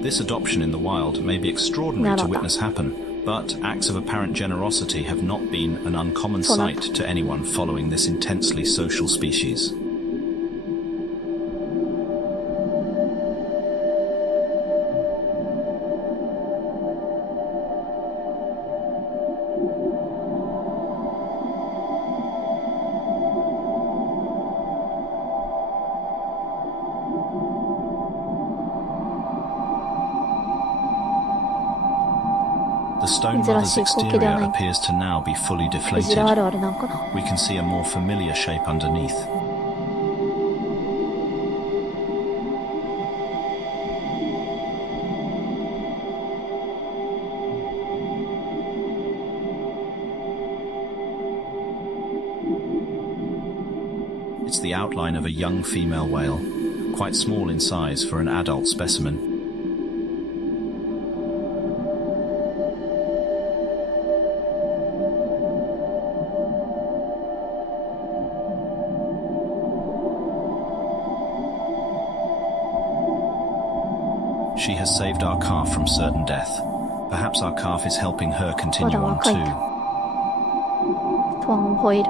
This adoption in the wild may be extraordinary to witness happen, but acts of apparent generosity have not been an uncommon sight to anyone following this intensely social species. The stone mother's exterior appears to now be fully deflated. We can see a more familiar shape underneath. illustrates the outline of a young female whale, quite small in size for an adult specimen. She has saved our calf from certain death. Perhaps our calf is helping her continue on too. ストーンホイール。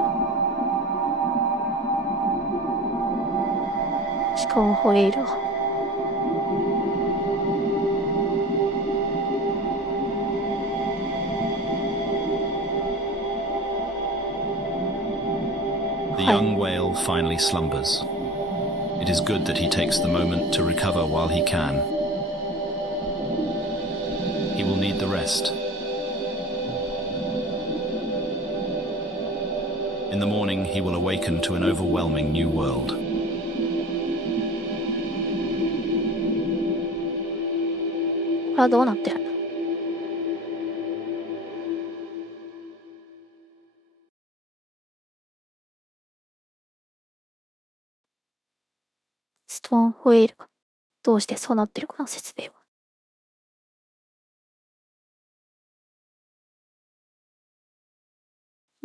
ストーンホイール。The young whale finally slumbers. It is good that he takes the moment to recover while he can. He will need the rest. In the morning, he will awaken to an overwhelming new world. これはどうなってるんだ。ストーンホイールがどうしてそうなってるかの説明は。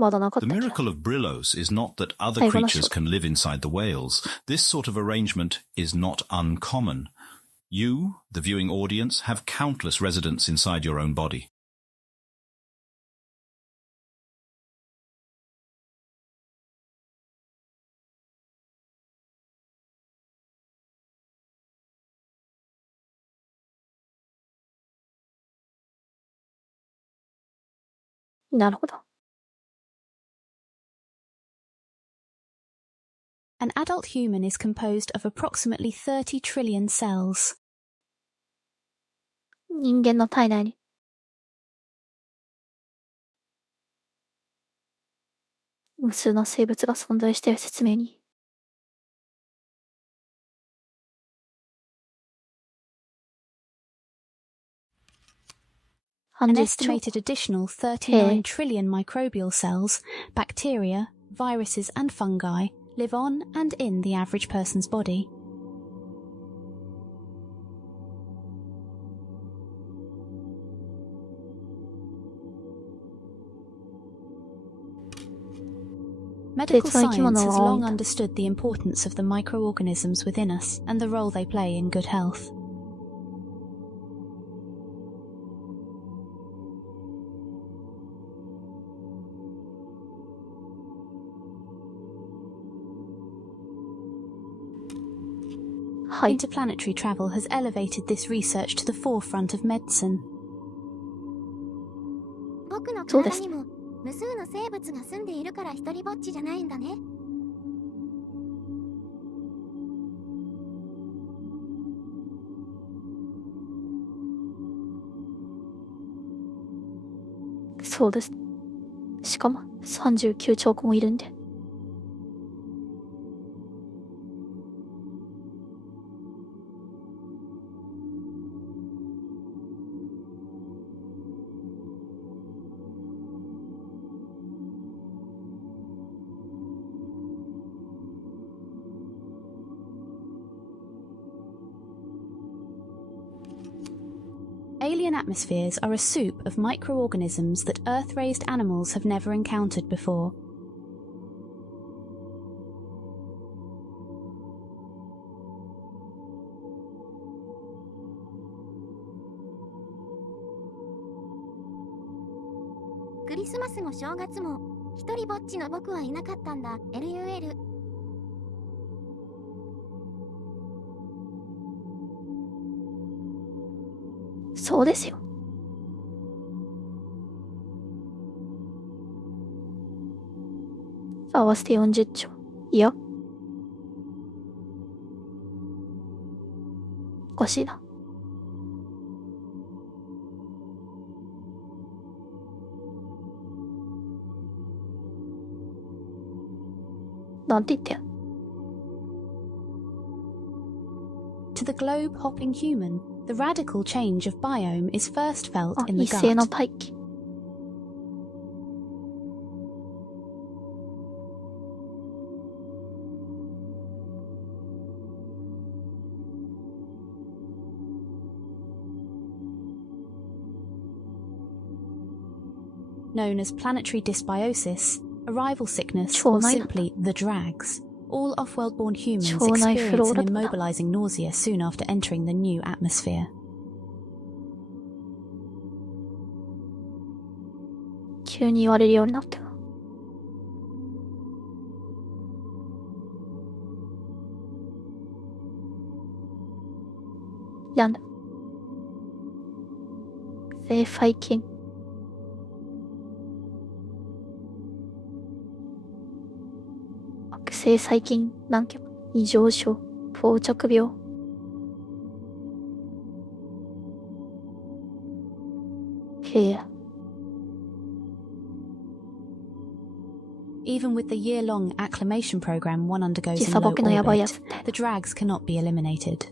The miracle of Brillos is not that other creatures can live inside the whales. This sort of arrangement is not uncommon. You, the viewing audience, have countless residents inside your own body. An adult human is composed of approximately 30 trillion cells. 人間の体内に無数の生物が存在している説明に。An estimated additional 39 trillion microbial cells, bacteria, viruses and fungi live on and in the average person's body. Medical science has long understood the importance of the microorganisms within us and the role they play in good health. Interplanetary travel has elevated this research to the forefront of medicine. 僕の体にも無数の生物が住んでいるから一人ぼっちじゃないんだね。そうです。しかも39兆個もいるんで。Alien atmospheres are a soup of microorganisms that Earth-raised animals have never encountered before. Christmas も正月も一人ぼっちの僕はいなかったんだ。LUL。そうですよ。合わせて40兆。いや。おかしいな。なんて言ってん。To the globe-hopping human, the radical change of biome is first felt in the 一斉の gut. 大気。known as planetary dysbiosis, arrival sickness, or simply the drags. All off-world-born humans experience an immobilizing nausea soon after entering the new atmosphere. 急に言われるようになったな。なんだ。性細菌。悪性細菌難局、異常症、膠着病。へえ。Even with the year-long acclimation program one undergoes in low orbit, the drags cannot be eliminated.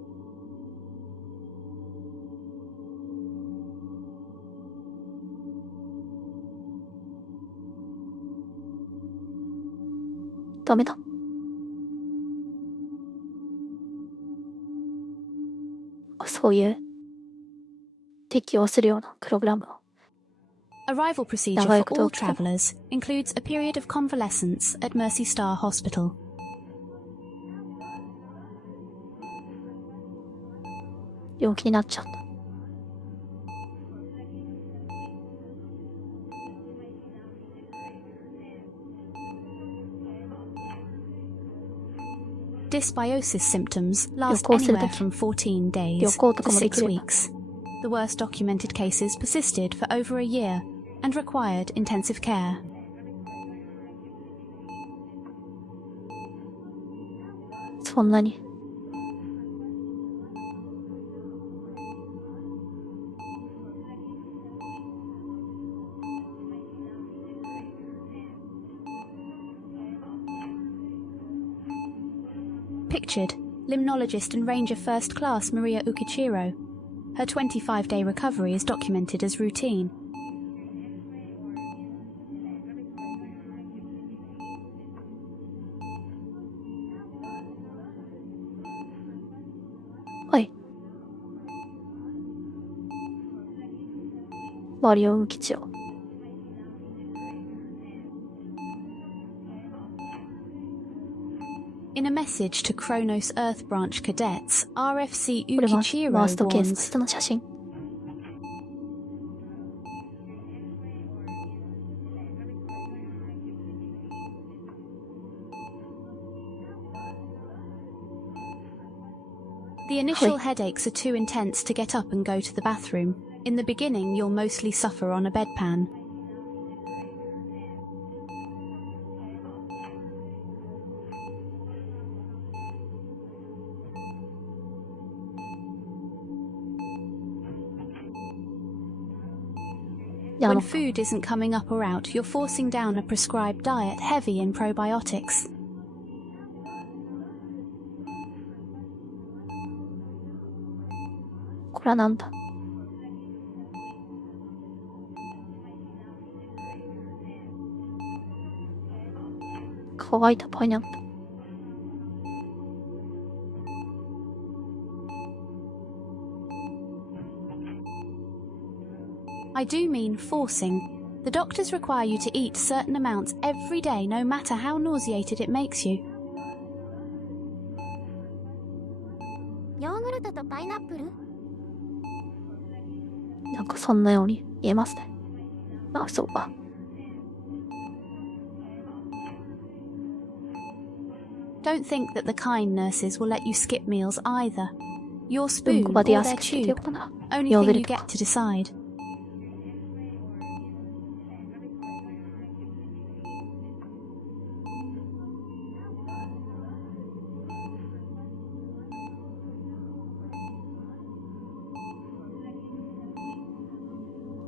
ダメだ。そういう適応するようなプログラムを。Arrival procedure for all travellers includes a period of convalescence at Mercy Star Hospital. 病気になっちゃった。Dysbiosis symptoms last anywhere from 14 days to 6 weeks. The worst documented cases persisted for over a year and required intensive care. そんなに。Pictured, limnologist and ranger first class Maria Ukichiro. Her 25-day recovery is documented as routine. Oi. Maria Ukichiro. In a message to Kronos Earth Branch cadets, RFC Ukichiro warns, the initial headaches are too intense to get up and go to the bathroom. In the beginning, you'll mostly suffer on a bedpan. When food isn't coming up or out, you're forcing down a prescribed diet heavy in probiotics. I do mean forcing. The doctors require you to eat certain amounts every day, no matter how nauseated it makes you. ヨーグルトとパイナップル？なんかそんなように言えますね。あ、そうか。Don't think that the kind nurses will let you skip meals either. Your spoon or their tube, only thing you get to decide.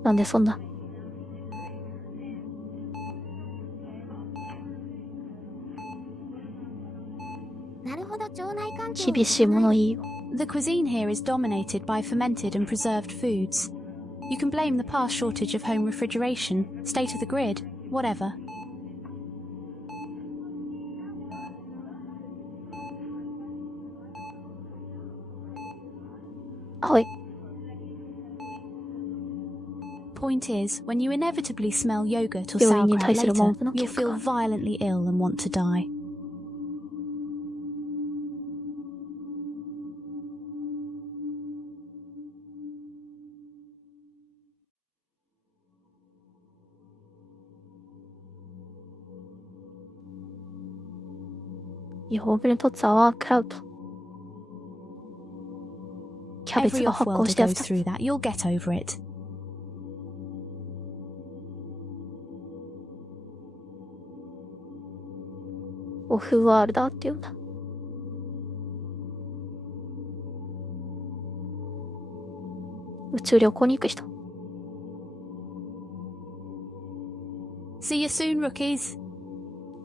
なんでそんな。なるほど、腸内環境。厳しいものいいよ。The cuisine here is dominated by fermented and preserved foods. You can blame the past shortage of home refrigeration, state of the grid, whatever. point is, when you inevitably smell yogurt or 病院に sauerkraut 対する later, 文句の you'll 結果 feel violently ill and want to die. Ich hoffe, du tut Sauerkraut. キャベツ Every が発酵 off-worlder したや goes つ。 through that. You'll get over it. オフワールダーって言うんだ。宇宙旅行に行く人。See you soon, rookies.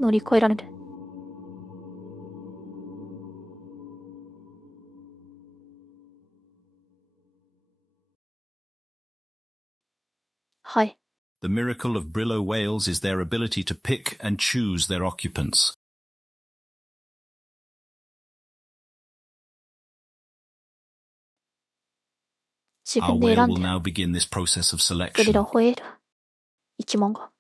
乗り越えられる。はい。The miracle of Brillo whales is their ability to pick and choose their occupants. 自 Our 分で whale 選ん will で now begin this process of グリ selection. ラホエール。生き物が。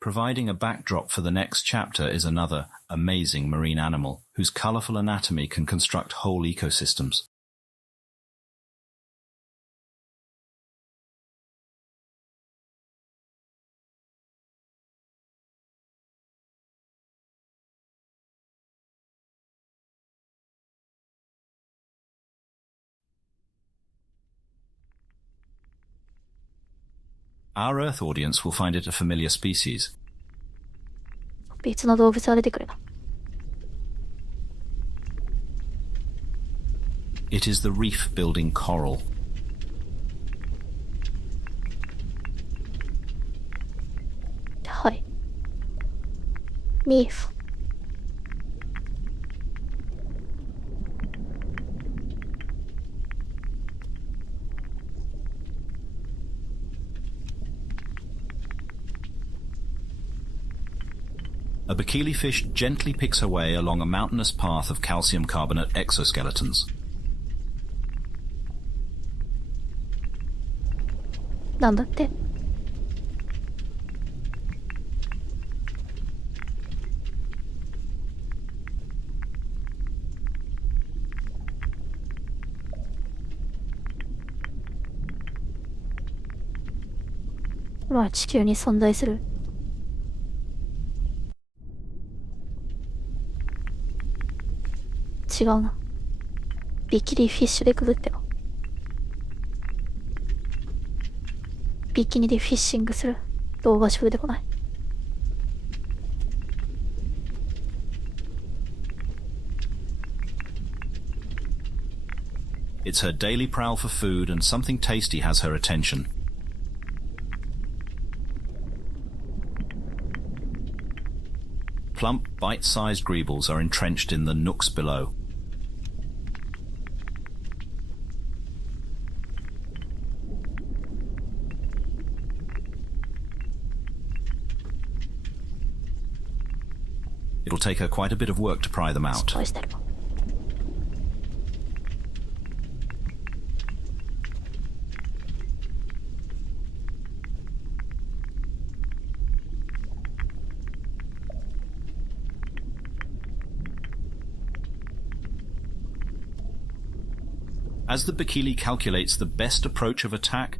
Providing a backdrop for the next chapter is another amazing marine animal whose colourful anatomy can construct whole ecosystems. Our Earth audience will find it a familiar species. 別の動物が出てくるな。It is the reef-building coral. はい。リーフ。A bikini fish gently picks her way along a mountainous path of calcium carbonate exoskeletons. なんだって。まあ地球に存在する。違うな。ビキニフィッシュでくぐってよ。ビキニでフィッシングする動画しか出てこない。It's her daily prowl for food and something tasty has her attention. Plump, bite-sized greebles are entrenched in the nooks below. It'll take her quite a bit of work to pry them 失 out. 敗してる。As the Bikili calculates the best approach of attack,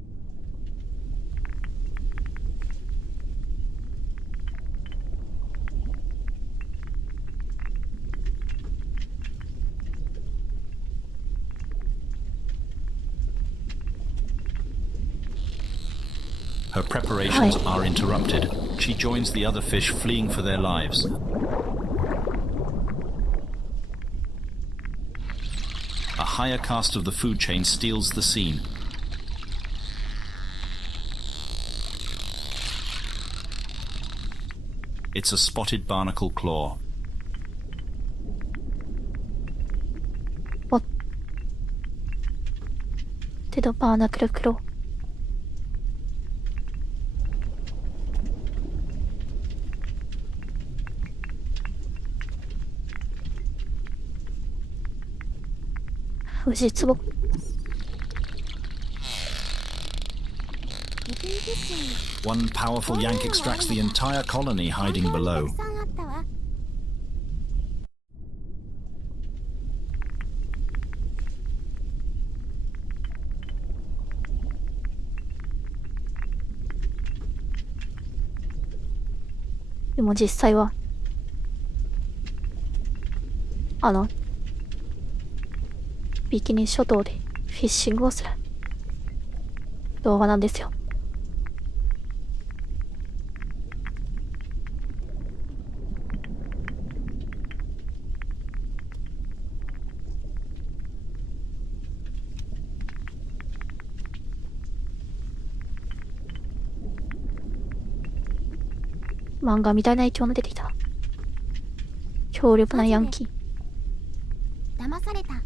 her preparations are interrupted. She joins the other fish fleeing for their lives. A higher caste of the food chain steals the scene. It's a spotted barnacle claw. What did a barnacle claw? One powerful yank extracts the entire colony hiding below. でも実際はビキニ諸島でフィッシングをする動画なんですよ。漫画みたいな影響の出てきた。強力なヤンキー。騙された。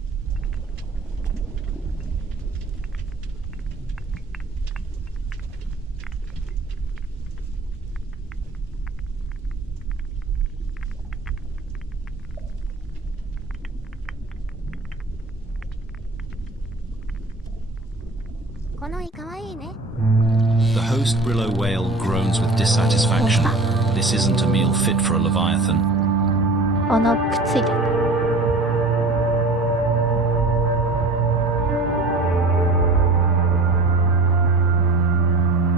この絵かわいいね。The host Brillo whale groans with dissatisfaction. This isn't a meal fit for a leviathan. 穴くっついてる。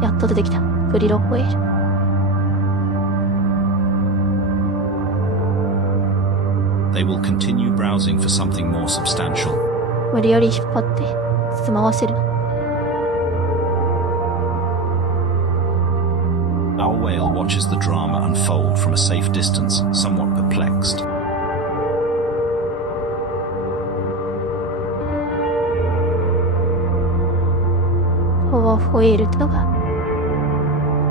やっと出てきた。ブリロホエール。They will continue browsing for something more substantial. 無理やり引っ張って住まわせるの。Our whale watches the drama unfold from a safe distance, somewhat perplexed. パワーホエールってのが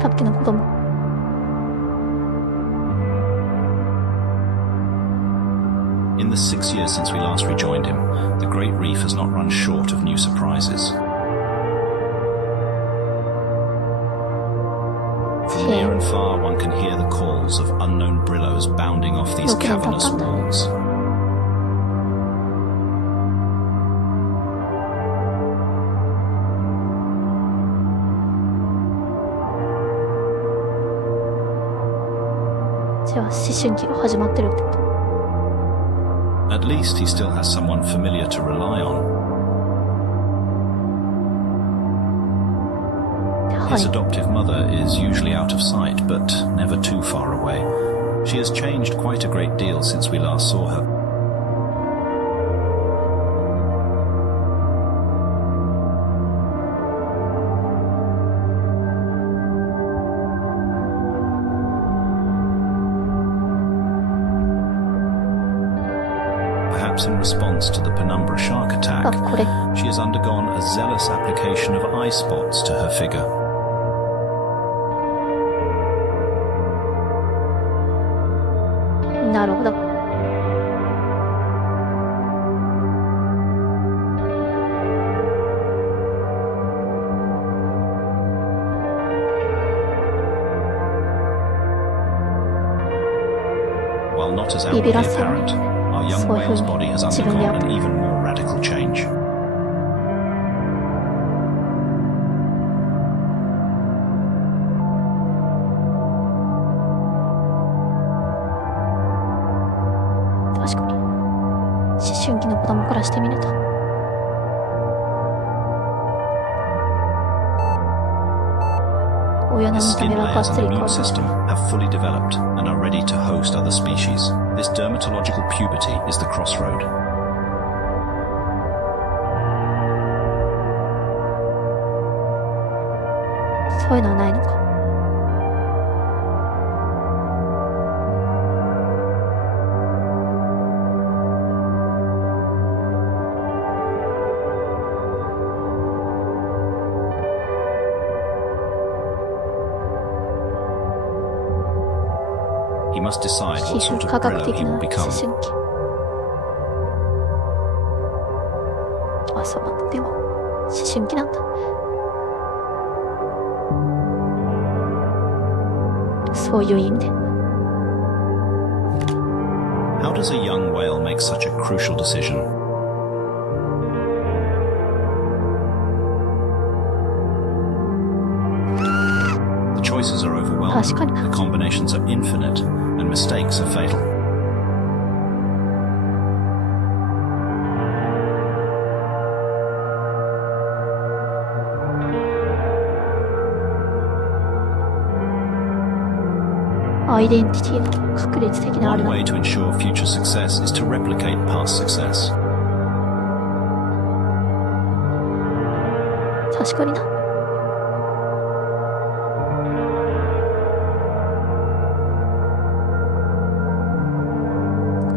さっきの子供。In the 6 years since we last rejoined him, the Great Reef has not run short of new surprises. From near and far, one can hear the calls of unknown brillos bounding off these cavernous walls. じゃあ思春期が始まってるってこと。At least he still has someone familiar to rely on. His adoptive mother is usually out of sight, but never too far away. She has changed quite a great deal since we last saw her. Perhaps in response to the Penumbra shark attack, she has undergone a zealous application of eye spots to her figure. なるほど。While not as outwardly apparent, our young whale's body has undergone an even more radical change. 確かに思春期の子供からしてみると親の His 見た skin 目はがっ layers つ and り immune 変わった。 system have fully developed and are ready to host other species. This dermatological puberty is the crossroad. そういうのはないのか。He must decide 皮 what 膚 sort of 科学 brillo 的 he な will 思 become. 春期。あ、そうなんだ。でも思春期なんだ。そういう意味で。How does a young whale make such a crucial decision? choices are overwhelming, 確かに the combinations are infinite, and mistakes are fatal. One way to ensure future success is to replicate past success. 確かにな。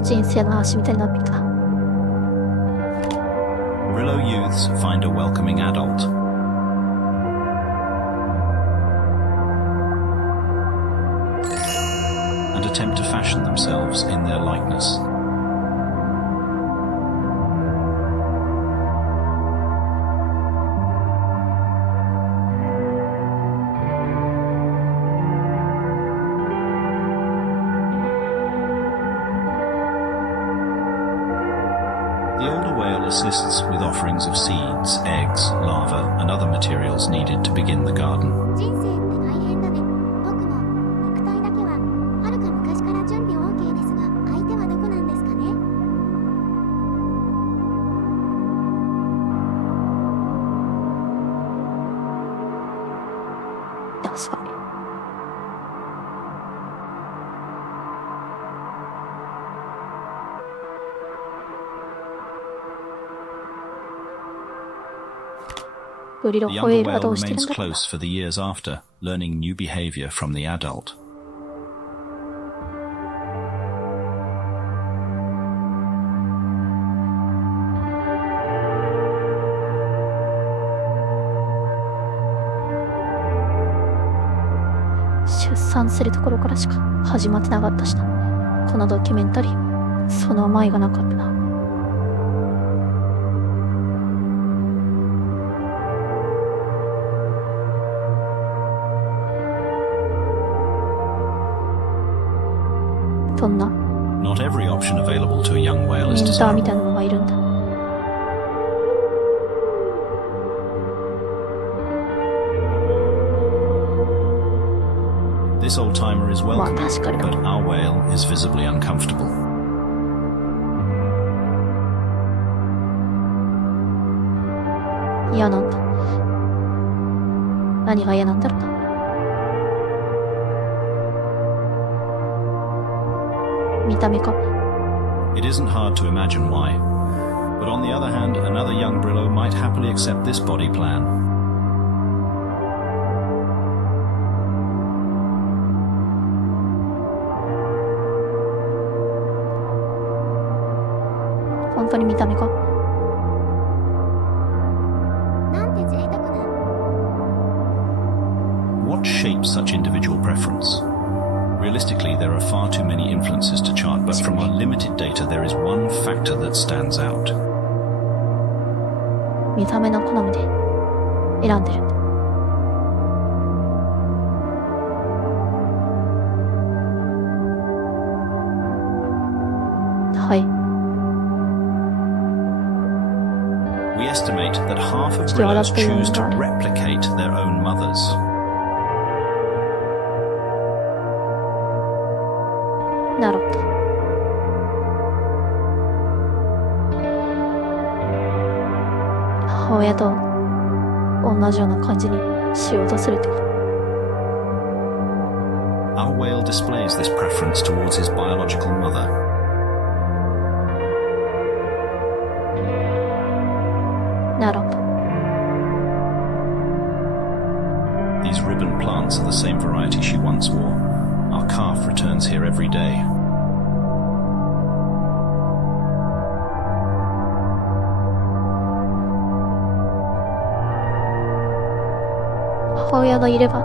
人生の足みたいになってきた。Brillo youths find a welcoming adult. And attempt to fashion themselves in their likeness. The older whale assists with offerings of seeds, eggs, larvae, and other materials needed to begin the garden. 人生って大変だね。僕も肉体だけははるか昔から準備 OK ですが、相手はどこなんですかね。確かに。ブリロ The ホエ younger ールは whale どうしてるん remains だろう。 close for the years after, learning new behavior from the adult. 出産するところからしか始まってなかったしな。このドキュメンタリー、その前がなかったな。そんな Not every option available to a young whale メ is ンターみたい desirable. なのがいるんだ。This old-timer is まあ welcome, 確かに but な。 our whale is visibly uncomfortable. 嫌なんだ。何が嫌なんだろうな。見た目か。 It isn't hard to imagine why. But on the other hand, another young Brillo might happily accept this body plan. 本当に見た目か。なんて贅沢な。 What shapes such individual preference? Realistically, there are far too many influences to chart, but from our limited data, there is one factor that stands out. 見た目の好みで選んでるんだ。はい。 We estimate that half of ちょっと笑 Brillos ってる choose の to がある。 replicate their own mothers. なるほど。母親と同じような感じにしようとするってこと。 Our whale displays this preference towards his biological mother. なるほど。 These ribbon plants are the same variety she once wore. Our calf returns here every day. 母親がいれば、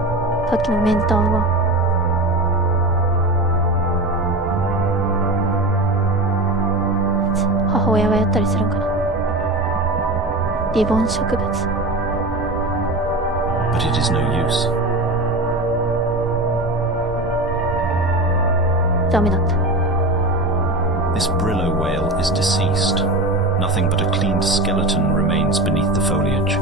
さっきのメンターは、母親がやったりするんかな。リボン植物。 But it is no use. ダメだった。 This Brillo whale is deceased. Nothing but a cleaned skeleton remains beneath the foliage.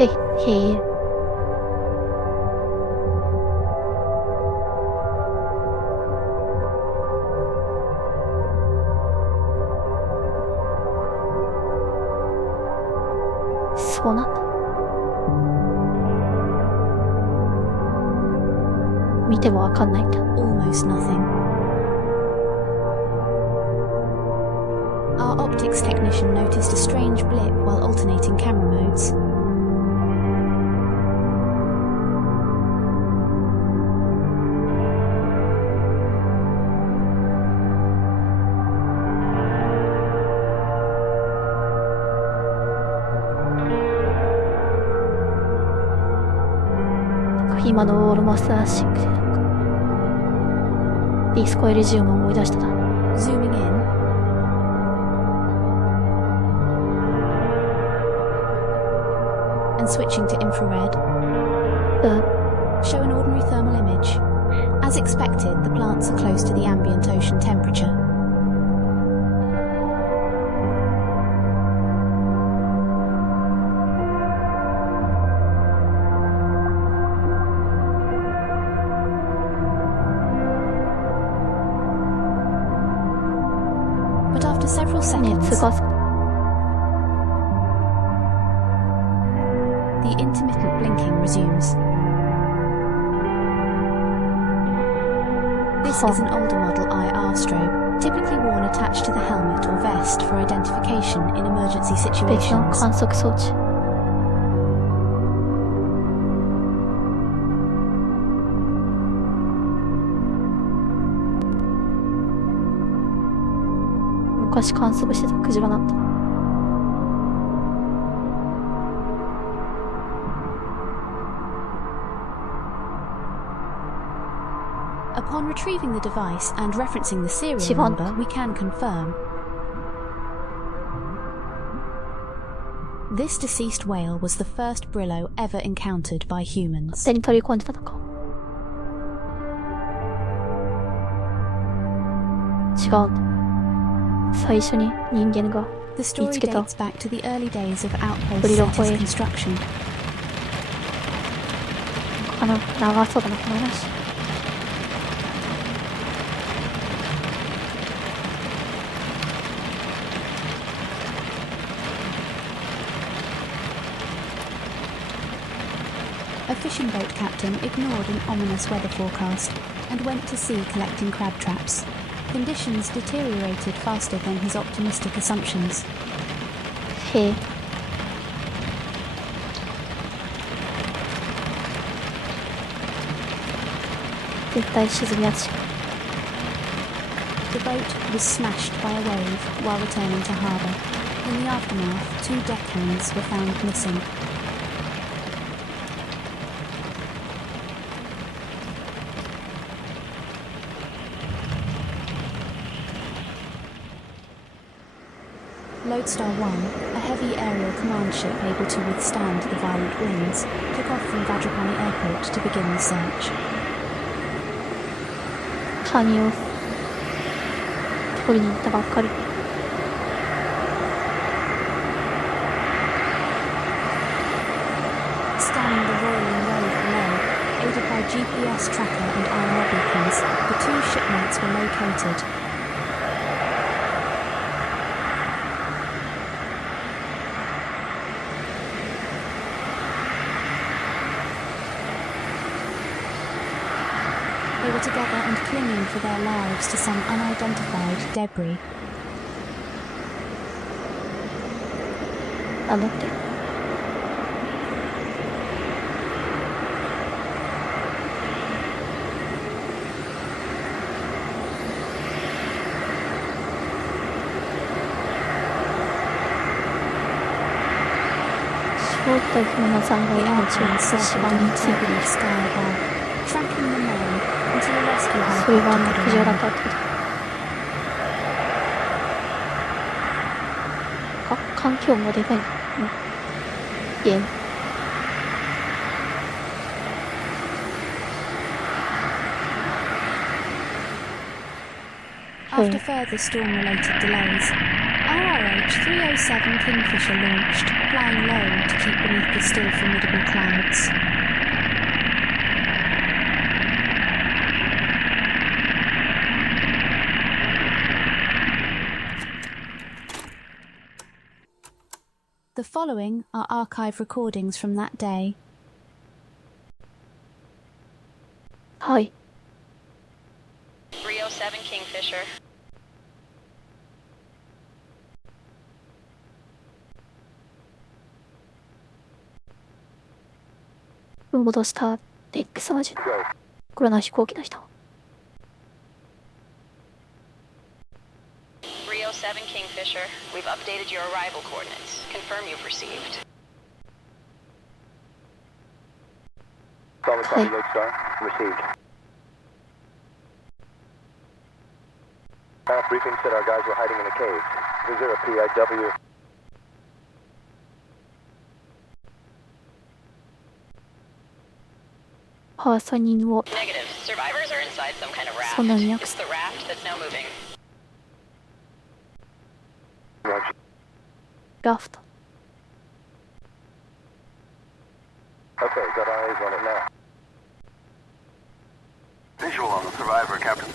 へえ。そうなんだ。見てもわかんないんだ。Almost nothing. Our optics technician noticed a strange blip while alternating camera modes. Like 今のオールマスターシンクでディスコエリジウムを思い出したな。Zooming in, and switching to infrared, うん。 show an ordinary thermal image. As expected, the plants are close to the ambient ocean temperature. But after several 熱 seconds, が the intermittent blinking resumes. This is an older model IR strobe, typically worn attached to the helmet or vest for identification in emergency 別の situations. 観測装置。昔観測してたクジラなんだ。Upon retrieving the device and referencing the serial Sivan. number, we can confirm. This deceased whale was the first Brillo ever encountered by humans. 手に取り込んでたのか。違うんだ。最初に人間が The story 見つけた dates back to the early days of outpost Brillo cities whale. construction. 長そうだな、この話。A fishing boat captain ignored an ominous weather forecast and went to sea collecting crab traps. Conditions deteriorated faster than his optimistic assumptions. へえ。絶対沈むやつじゃん。 The boat was smashed by a wave while returning to harbour. In the aftermath, 2 deckhands were found missing. Lodestar 1, a heavy aerial command ship able to withstand the violent winds, took off from Vajrapani Airport to begin the search. カニを取りに行ったばっかり。 Scanning the roiling wave below, aided by GPS tracker and IR beacons, the 2 shipmates were located. They were together and clinging for their lives to some unidentified debris. なんだって。正体不明な残骸 The の命を Alpine 差し circled 場 in に the ついて turbulent sky above, tracking the men until a rescue それが helicopter クジラだ could った arrive. ってことか。環境もでかいのゲーム。 After further storm-related delays, RRH 307 Kingfisher launched, flying low to keep beneath the still formidable clouds. The following are archive recordings from that day. はい。 307 Kingfisher. ロードスターデックサージ。これは飛行機の人。 307 Kingfisher. We've updated your arrival coordinates. Confirm you've received. Solid copy, Lodestar. Received. Briefing said our guys were hiding in a cave. Is there a PIW? Negative. Survivors are inside some kind of raft. It's the raft that's now moving. Roger. Raft. Okay, got eyes on it now. Visual on the survivor, Captain.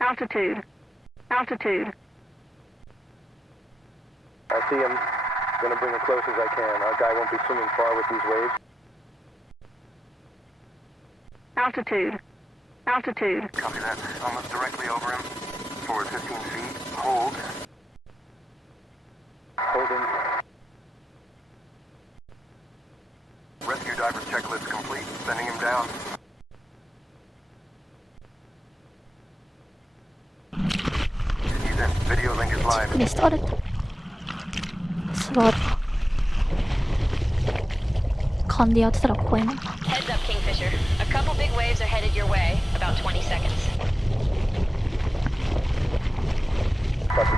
Altitude. Altitude. I see him. Gonna bring it close as I can. Our guy won't be swimming far with these waves. Altitude. Altitude. Copy that. Almost directly over him. Forward 15 feet. Hold. Holding. Rescue diver's checklist complete. Sending him down. He's in. Video link is live. クリスタル。スワード。勘でやってたら怖いもんな。 Heads up, Kingfisher. A couple big waves are headed your way. About 20 seconds. Copy.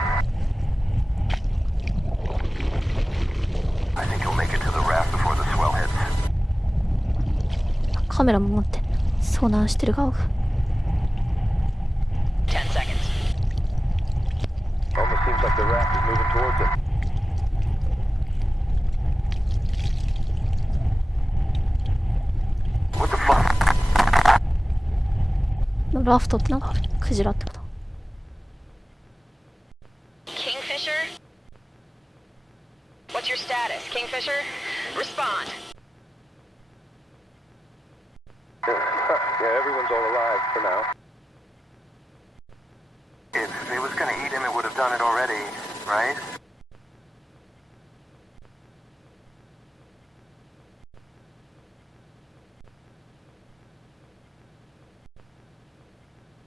I think you'll make it to the raft before the swell hits. カメラも持って遭難してる側が。 10 seconds. Almost seems like the raft is moving towards it. What the fuck? ラフトってなんかクジラってこと。 Kingfisher? What's your status, Kingfisher? Respond. Yeah, everyone's all alive for now. If it was gonna eat him, it would have done it already, right?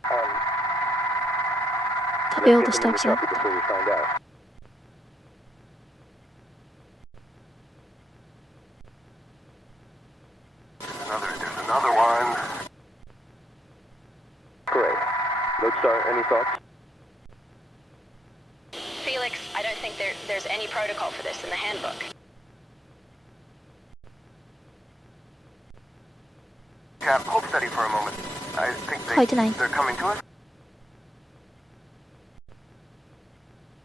Um, 食べようとしたわけじゃなかった。 before we find out. There's another one. Great. Lodestar, any thoughts? Felix, I don't think there's any protocol for this in the handbook. Cap, hold steady for a moment. I think Hi, tonight. they're coming to us.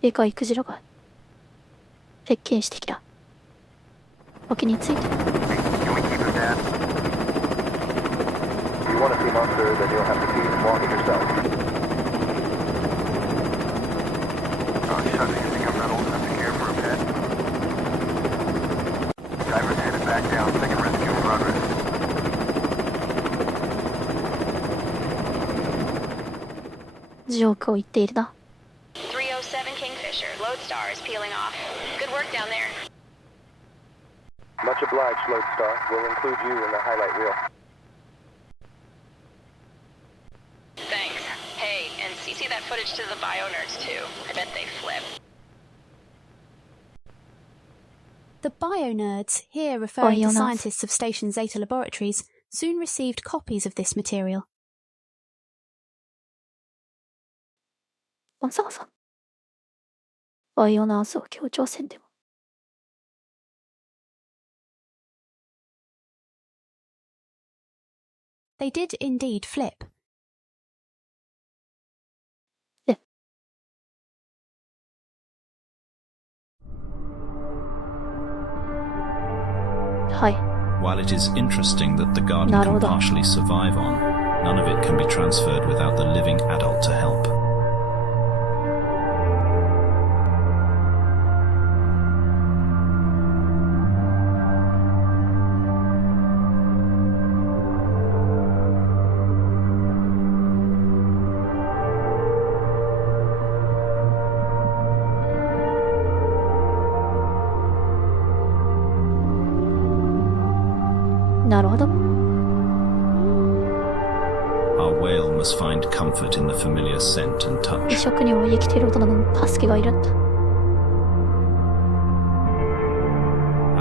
でかいクジラが接近してきた。脇について。 Can we keep him dead? If you want to see Monster, then you'll have to feed and walk it yourself. Oh, shut it. You think I'm not old enough to care for a pet? Diver's headed back down. Second rescue in progress. ジョークを言っているな。 307 Kingfisher. Lodestar is peeling off. Good work down there. Much obliged, Lodestar. We'll include you in the highlight reel. Thanks. Hey, and CC that footage to the bio nerds too. I bet they flip. The bio-nerds, here referring to Bio-nerds. scientists of Station Zeta Laboratories, soon received copies of this material. わざわざバイオナーズを強調せんでも。 They did indeed flip. はい。While it is interesting that the garden can partially survive on, none of it can be transferred without the living adult to help. Our whale must find comfort in the familiar scent and touch. 異色には生きている大人の助けがいるんだ。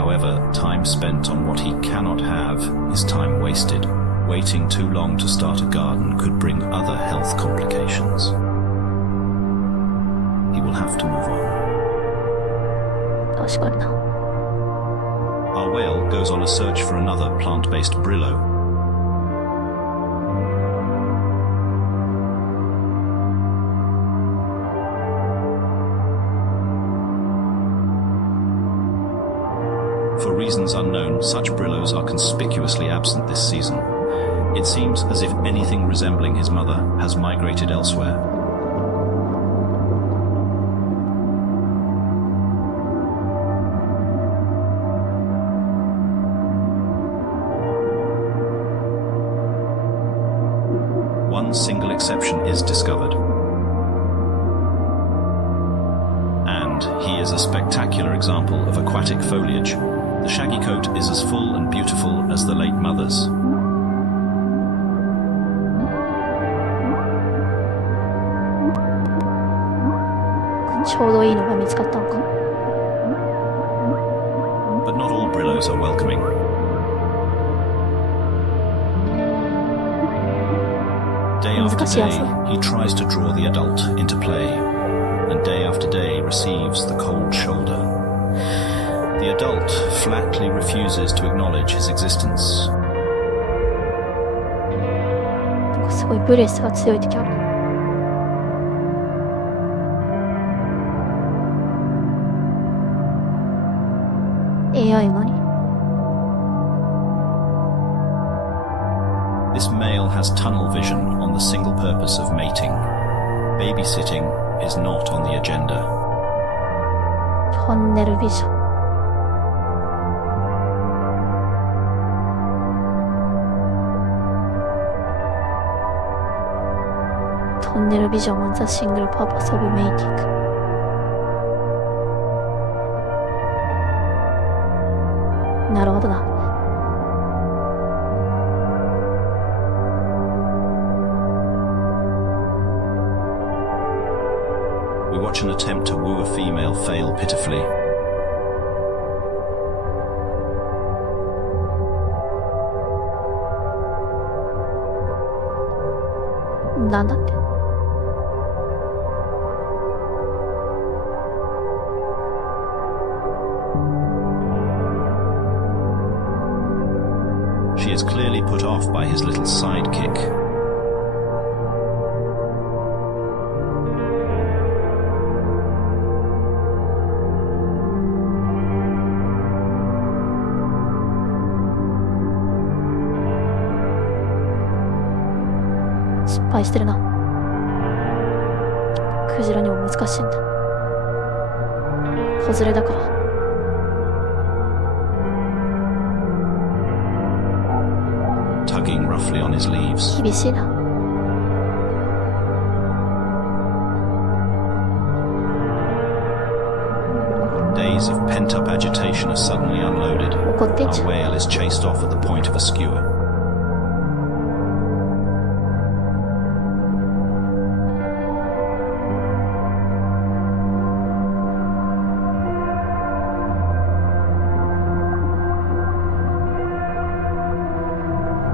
However, time spent on what he cannot have is time wasted. Waiting too long to start a garden could bring other health complications. He will have to move on. 確かにな。Our whale goes on a search for another plant-based Brillo. For reasons unknown, such Brillos are conspicuously absent this season. It seems as if anything resembling his mother has migrated elsewhere. One single exception is discovered. And he is a spectacular example of aquatic foliage. The shaggy coat is as full and beautiful as the late mother's. But not all Brillos are welcoming. Day after day, he tries to draw the adult into play, and day after day receives the cold shoulder. The adult flatly refuses to acknowledge his existence. すごいブレスが強い時ある。AI 何？ This male has tunnel vision on the single purpose of mating. Babysitting is not on the agenda. トンネルビジョン。トンネルビジョン on the single purpose of mating. なるほどな。We watch an attempt to woo a female fail pitifully. なんだって。She is clearly put off by his little sidekick.失敗してるな。クジラにも難しいんだ。子連れだから。Tugging roughly on his leaves. 厳しいな。Days of pent-up agitation are suddenly unloaded. 怒ってんじ Our ゃん。 whale is chased off at the point of a skewer.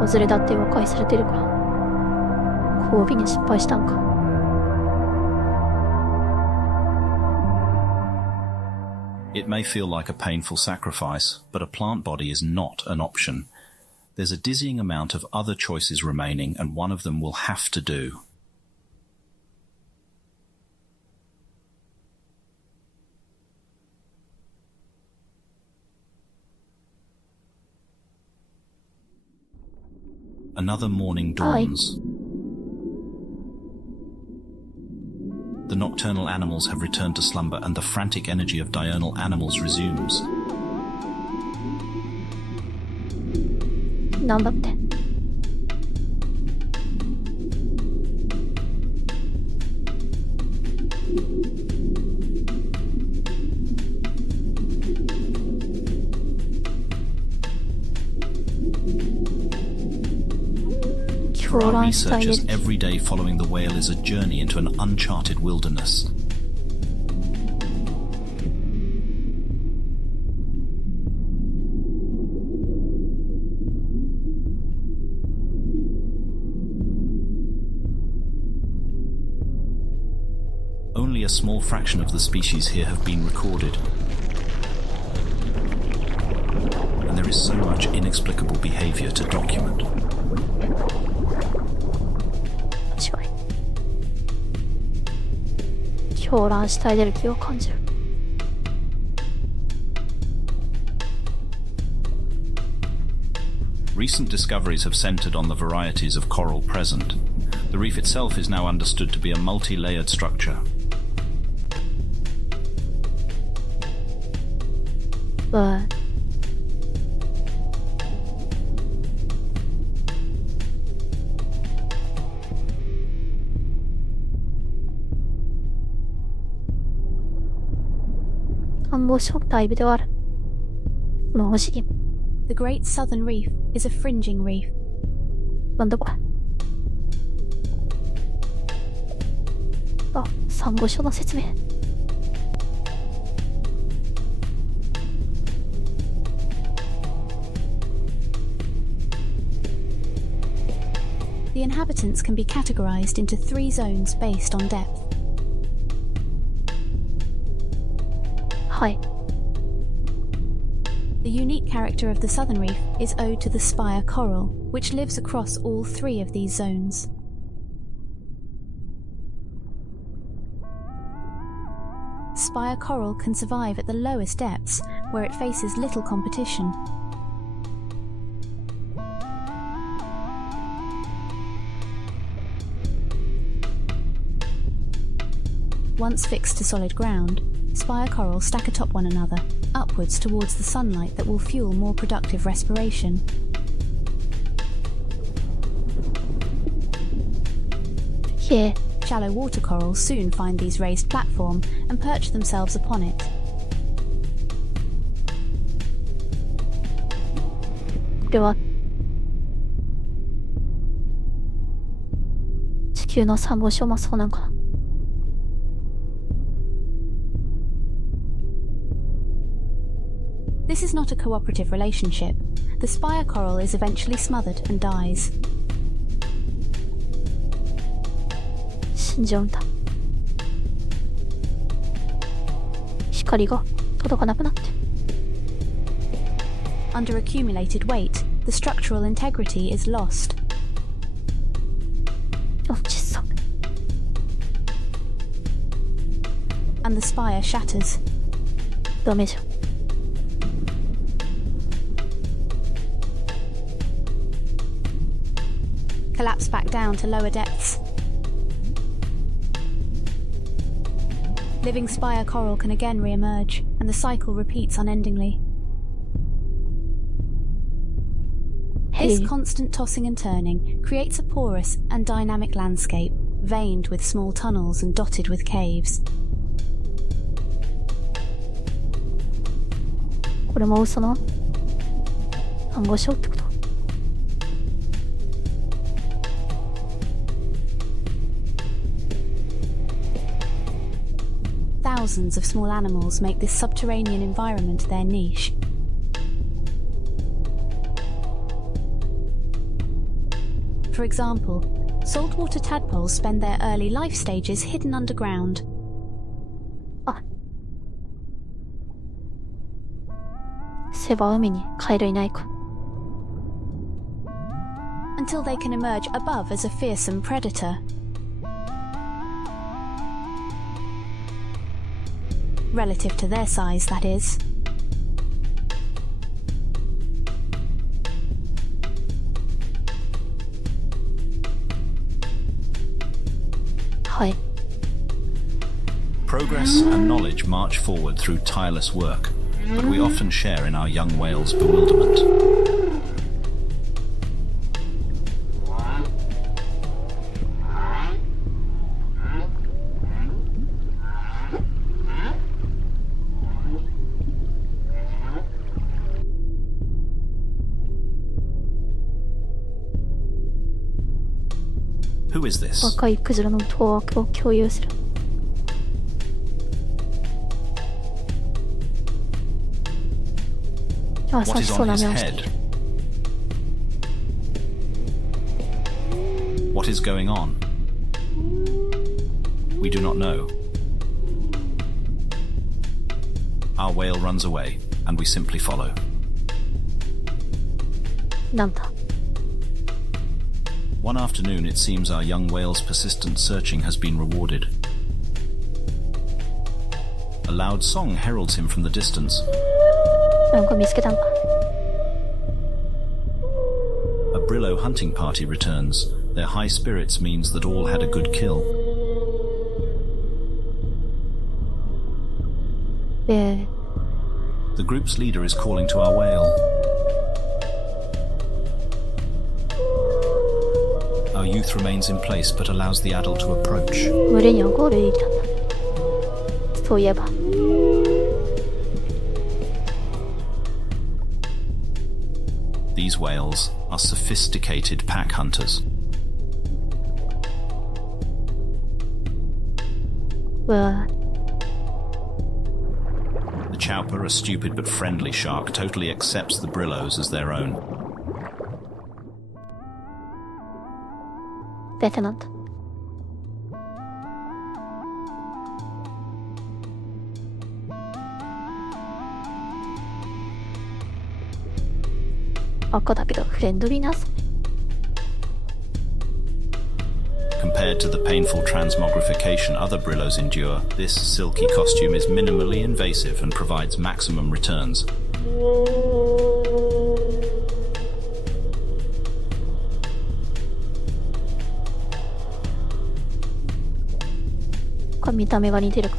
子連れだって和解されてるから。交尾に失敗したんか。It may feel like a painful sacrifice, but a plant body is not an option. There's a dizzying amount of other choices remaining, and one of them will have to do. Another morning dawns. The nocturnal animals have returned to slumber, and the frantic energy of diurnal animals resumes. なんだって。For our researchers, every day following the whale is a journey into an uncharted wilderness. Only a small fraction of the species here have been recorded. And there is so much inexplicable behavior to document. 狂乱したエネルギーを感じる。Recent discoveries have centered on the varieties of coral present. The reef itself is now understood to be a multi-layered structure. But The Great Southern Reef is a fringing reef. なんだこれ。あ、サンゴ礁の説明。The inhabitants can be categorized into 3 zones based on depth. はい。The unique character of the southern reef is owed to the spire coral, which lives across all 3 of these zones. Spire coral can survive at the lowest depths, where it faces little competition. Once fixed to solid ground, spire coral stack atop one another, upwards towards the sunlight that will fuel more productive respiration. Here, shallow water corals soon find these raised platform and perch themselves upon it. これは地球のサンゴ礁もそうなんかな。This is not a cooperative relationship. The spire coral is eventually smothered and dies. 死んじゃうんだ。光が届かなくなって。Under accumulated weight, the structural integrity is lost. あ、小さ。And the spire shatters. ダメじゃん。Collapse back down to lower depths. Living spire coral can again re-emerge, and the cycle repeats unendingly. This constant tossing and turning creates a porous and dynamic landscape, veined with small tunnels and dotted with caves. これも嘘の暗号礁ってこと？ Thousands of small animals make this subterranean environment their niche. For example, saltwater tadpoles spend their early life stages hidden underground. あ、セバ海にカエルいないか。 Until they can emerge above as a fearsome predator. Relative to their size, that is. はい。 Progress and knowledge march forward through tireless work, but we often share in our young whale's bewilderment. Who is this? 若いクジラの当惑を共有する。優 What し is そう on な his 目をしてい head? る。 What is going on? We do not know. Our whale runs away, and we simply follow. なんだ。 One afternoon, it seems our young whale's persistent searching has been rewarded. A loud song heralds him from the distance. なんか見つけたんだ。 A Brillo hunting party returns. Their high spirits means that all had a good kill. で、 The group's leader is calling to our whale. Our youth remains in place but allows the adult to approach. 群れにはゴールできたんだ。そういえば。 These whales are sophisticated pack hunters. うわ、 The Chowper, a stupid but friendly shark, totally accepts the Brillos as their own. ベテナント。赤だけどフレンドリーな遊び。 Compared to the painful transmogrification other Brillos endure, this silky costume is minimally invasive and provides maximum returns. これ見た目が似てるか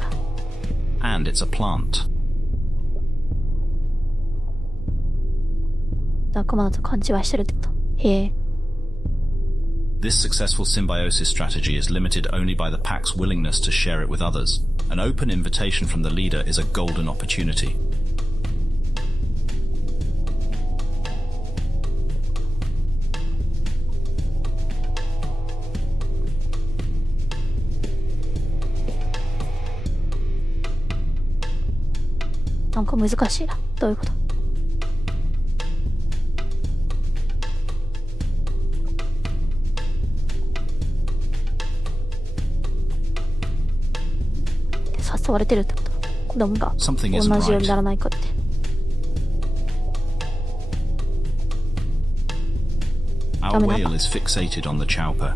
ら。 And it's a plant. 仲間だと勘違いしてるってこと。へえ。 This successful symbiosis strategy is limited only by the pack's willingness to share it with others. An open invitation from the leader is a golden opportunity. .なんか難しいな。どういうこと？誘われてるってこと？子供が Something 同 isn't じようにな right. らないかって。Our whale is fixated on the Chowper.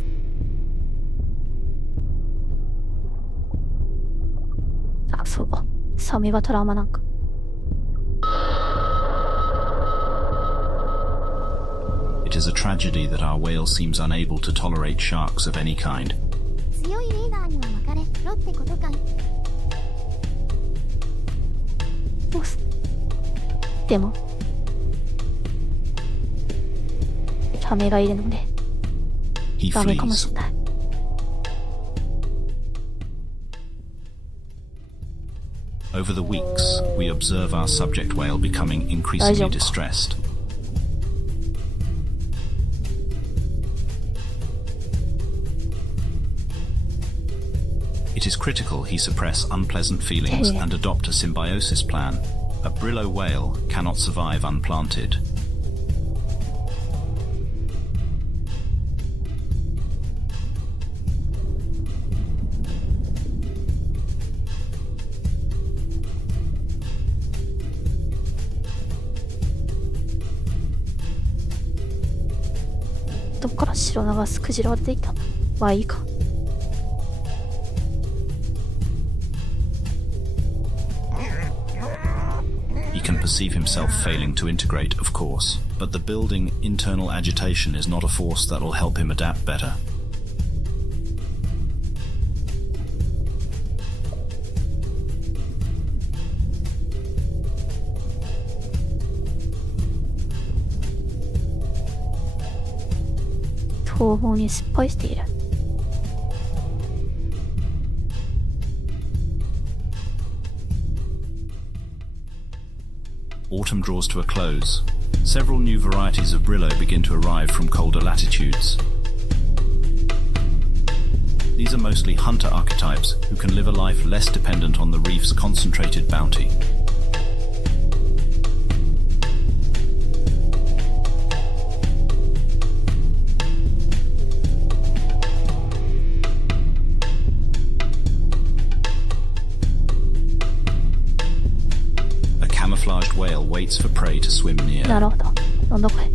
あ、そうか。サメがトラウマなんか。It is a tragedy that our whale seems unable to tolerate sharks of any kind. 強いリーダーには巻かれろってことかい。でもサメがいるので He ダメかも flees. しれない。Over the weeks, we observe our subject whale becoming increasingly distressed. It is critical he suppress unpleasant feelings and adopt a symbiosis plan. A Brillo whale cannot survive unplanted. .どっから白流すクジラが出てきたんだ。まあいいか。He can perceive himself failing to integrate, of course, but the building internal agitation is not a force that will help him adapt better. 方法に失敗している。Autumn draws to a close. Several new varieties of Brillo begin to arrive from colder latitudes. These are mostly hunter archetypes who can live a life less dependent on the reef's concentrated bounty. A camouflaged whale waits for prey to swim near. なるほど。なんだこれ。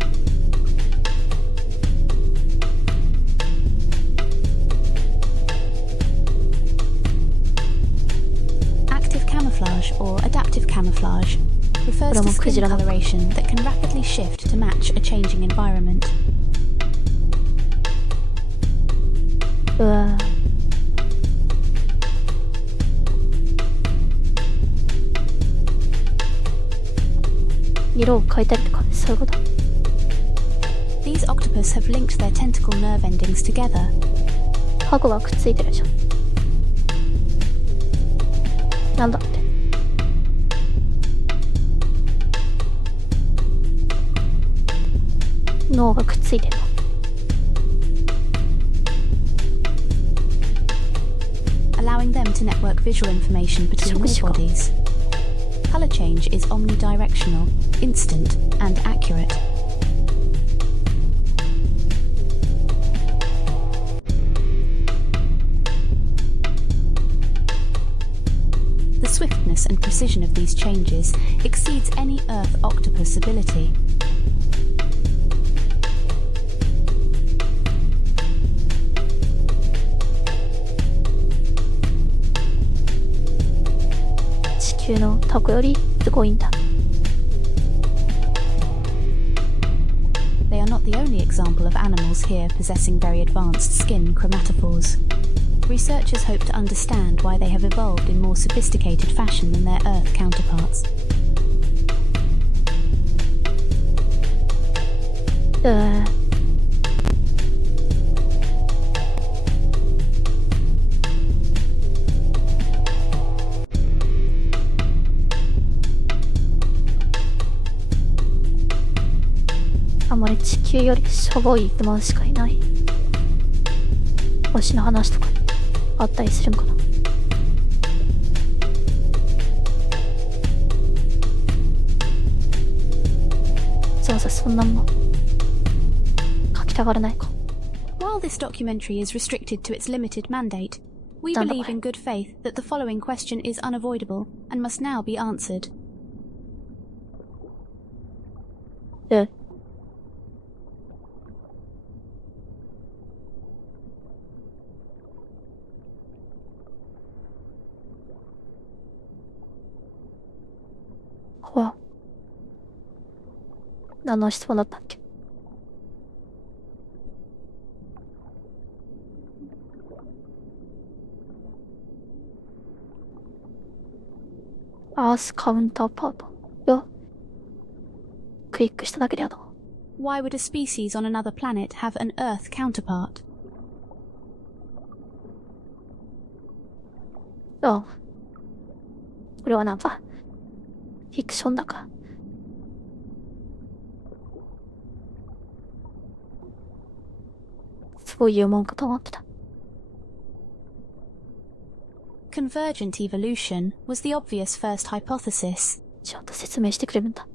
Or adaptive camouflage refers to skin coloration that can rapidly shift to match a changing environment. うわぁ。色を変えたりとか、そういうこと。These octopus have linked their tentacle nerve endings together. ハグがくっついてるじゃん。なんだって。脳がくっついてるの。Allowing them to network visual information between all bodies. Color change is omnidirectional, instant, and accurate. The swiftness and precision of these changes exceeds any Earth octopus ability. 地球のタコよりすごいんだ。They are not the only example of animals here possessing very advanced skin chromatophores. Researchers hope to understand why they have evolved in more sophisticated fashion than their Earth counterparts. あまり地球よりしょぼい生き物しかいない。星の話とかあったりするんかな。そうさ、そんなんも書きたがらないか。While this documentary is restricted to its limited mandate, we believe in good faith that the following question is unavoidable and must now be answered. 何の質問だったっけ。アースカウンターパートよ。クリックしただけでやろう。 Why would a species on another planet have an Earth counterpart? ああ。これはなんかフィクションだか。そういうもんかと思ってた。Convergent evolution was the obvious first hypothesis. ちゃんと説明してくれるんだ。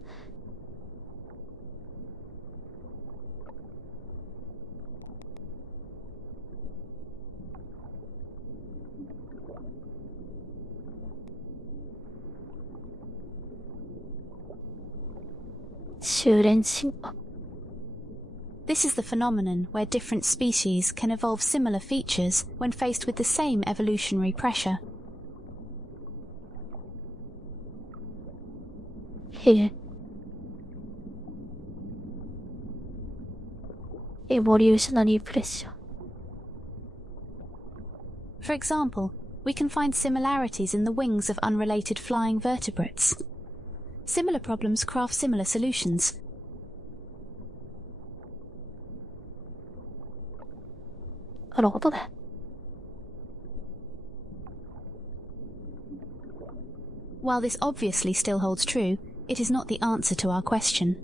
修練進化。This is the phenomenon where different species can evolve similar features when faced with the same evolutionary pressure. へえ。エボリューショナリープレッシャー。For example, we can find similarities in the wings of unrelated flying vertebrates. Similar problems craft similar solutions. なるほどね。While this obviously still holds true, it is not the answer to our question.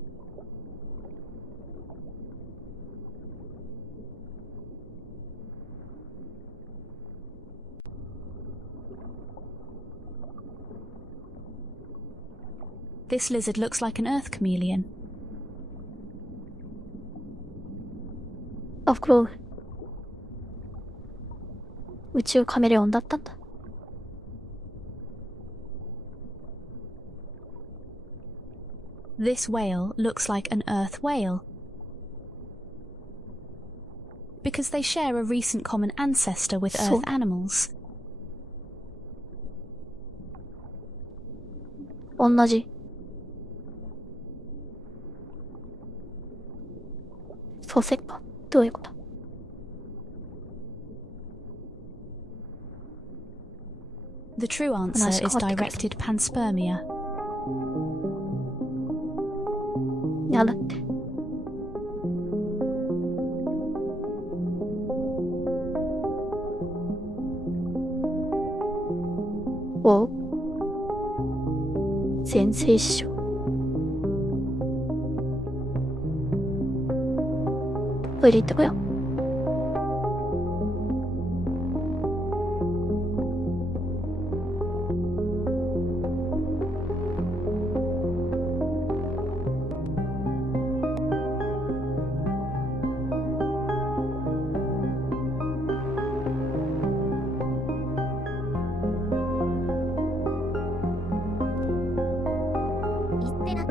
This lizard looks like an earth chameleon. あ、袋。宇宙カメレオンだったんだ。This whale looks like an earth whale. Because they share a recent common ancestor with earth animals. 同じ。祖先か。どういうこと？ The true answer is directed panspermia. やだって。おう。全盛師匠。トイレ行ってこよう。いってら。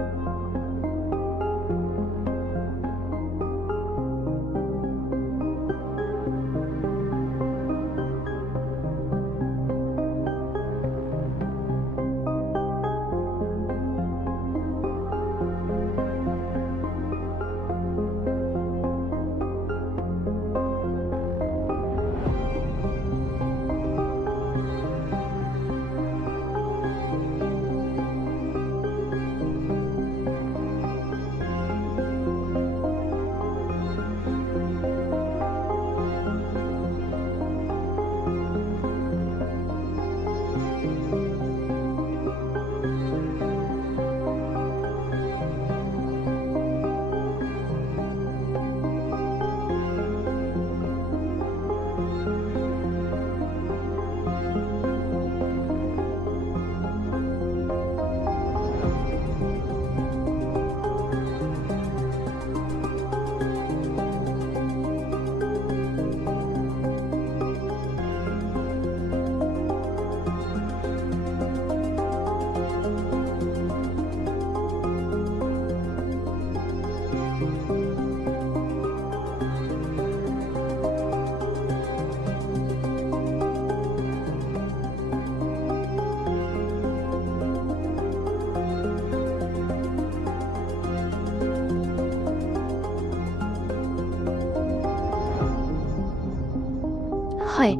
はい。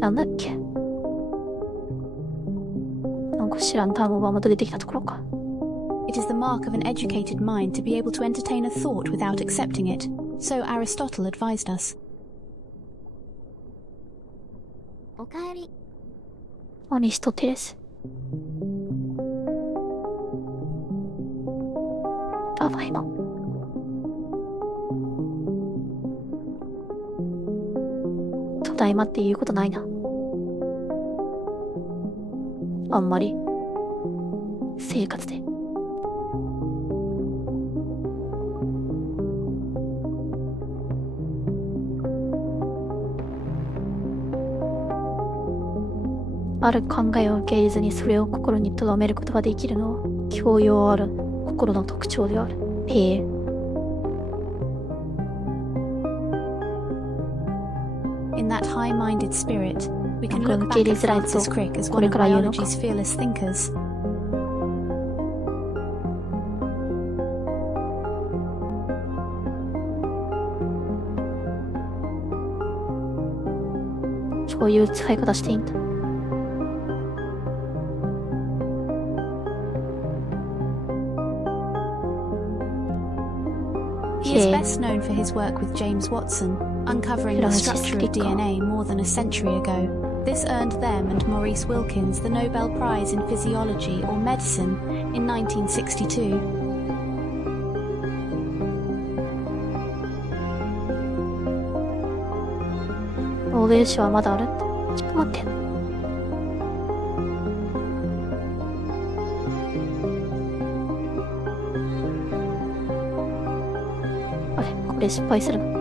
なんだっけ。なんか知らん単語がまた出てきたところか。It is the mark of an educated mind to be able to entertain a thought without accepting it, so Aristotle advised us. おかえり。アリストテレス。ただいま。ただいまって言うことないな。あんまり生活で。ある考えを受け入れずにそれを心に留めることができるのは教養ある心の特徴である。へえ。In that high-minded spirit, we can なん look か受け入 back れ at づらいと Francis Crick as こ one れ of から言うのか。 biology's fearless thinkers. そういう使い方していいんだ。He is best known for his work with James Watson, uncovering the structure of DNA more than a century ago. This earned them and Maurice Wilkins the Nobel Prize in Physiology or Medicine in 1962.ノーベル賞はまだあるって。ちょっと待って。あれ、これ失敗するの。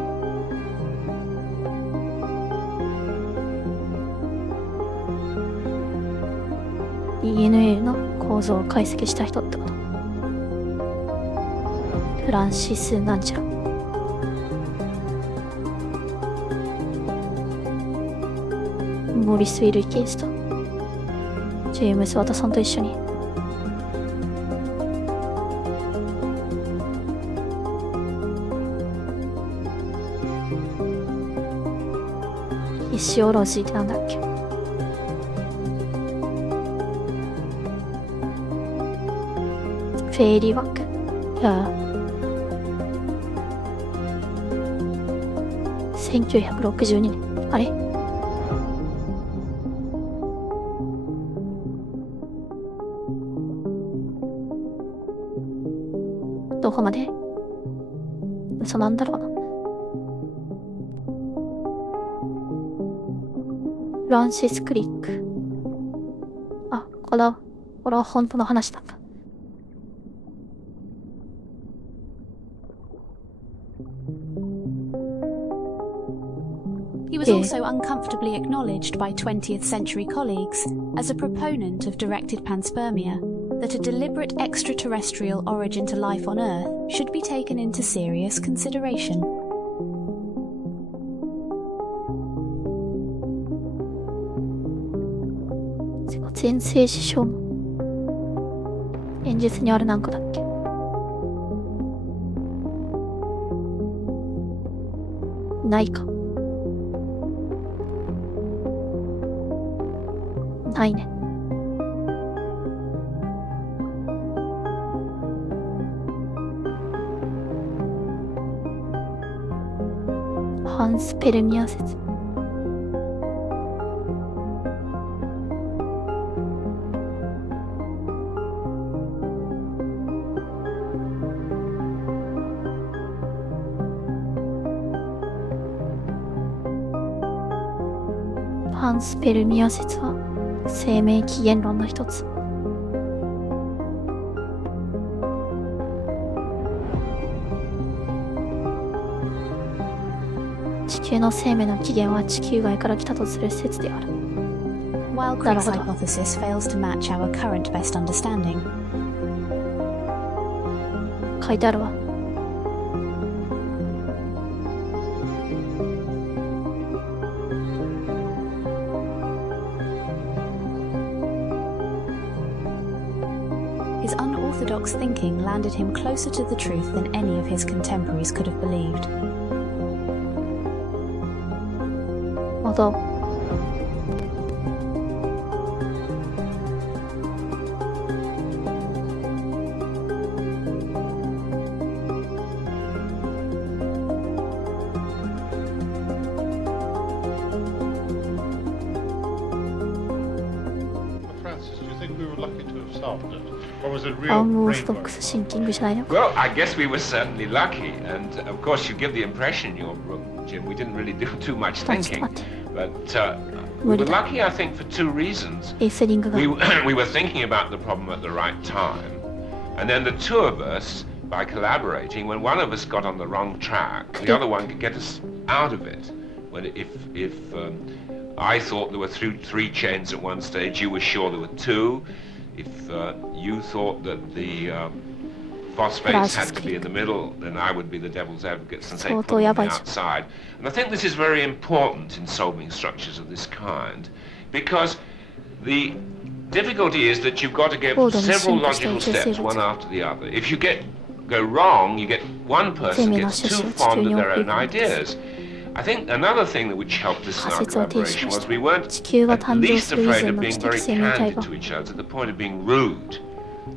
DNA の構造を解析した人ってこと。フランシス・なんちゃら。モーリス・ウィルキンスとジェームス・ワトソンと一緒にイシオロジーってなんだっけ。フェイリーワーク。いや1962年。あれどこまで嘘なんだろうな。フランシス・クリック。あ、これは本当の話なんだ。He was also uncomfortably acknowledged by 20th century colleagues as a proponent of directed panspermia, that a deliberate extraterrestrial origin to life on Earth should be taken into serious consideration. 全静止症も現実にあるなんかだっけ。ないか。ないね。ハンスペルミア説。ハンスペルミア説は生命起源論の一つ。地球の生命の起源は地球外から来たとする説である。While Crick's hypothesis fails to match our current best understanding. 書いてあるわ。His unorthodox thinking landed him closer to the truth than any of his contemporaries could have believed. まだアームオーストックスシンキングじゃないの。 Well, I guess we were certainly lucky, and of course you give the impression in your book, Jim, we didn't really do too much thinking, but we were lucky, I think, for two reasons. We were thinking about the problem at the right time, and then the two of us, by collaborating, when one of us got on the wrong track, the other one could get us out of it. If I thought there were three chains at one stage, you were sure there were two. If you thought that the phosphates had to be in the middle, then I would be the devil's advocate and say put them on the outside. And I think this is very important in solving structures of this kind, because the difficulty is that you've got to give several logical steps one after the other. If you go wrong, you get one person gets too fond of their own ideas. I think another thing that which helped us in our collaboration was we weren't at least afraid of being very candid to each other to the point of being rude.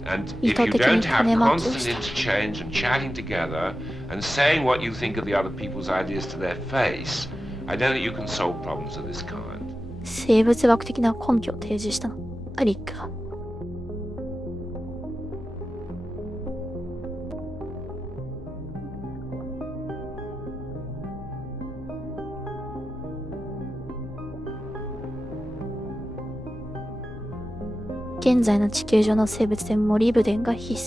And if you don't have constant interchange and chatting together and saying what you think of the other people's ideas to their face, I don't think you can solve problems of this kind. 生物学的な根拠を提示したの。リックが。現在の地球上の生物でモリブデンが必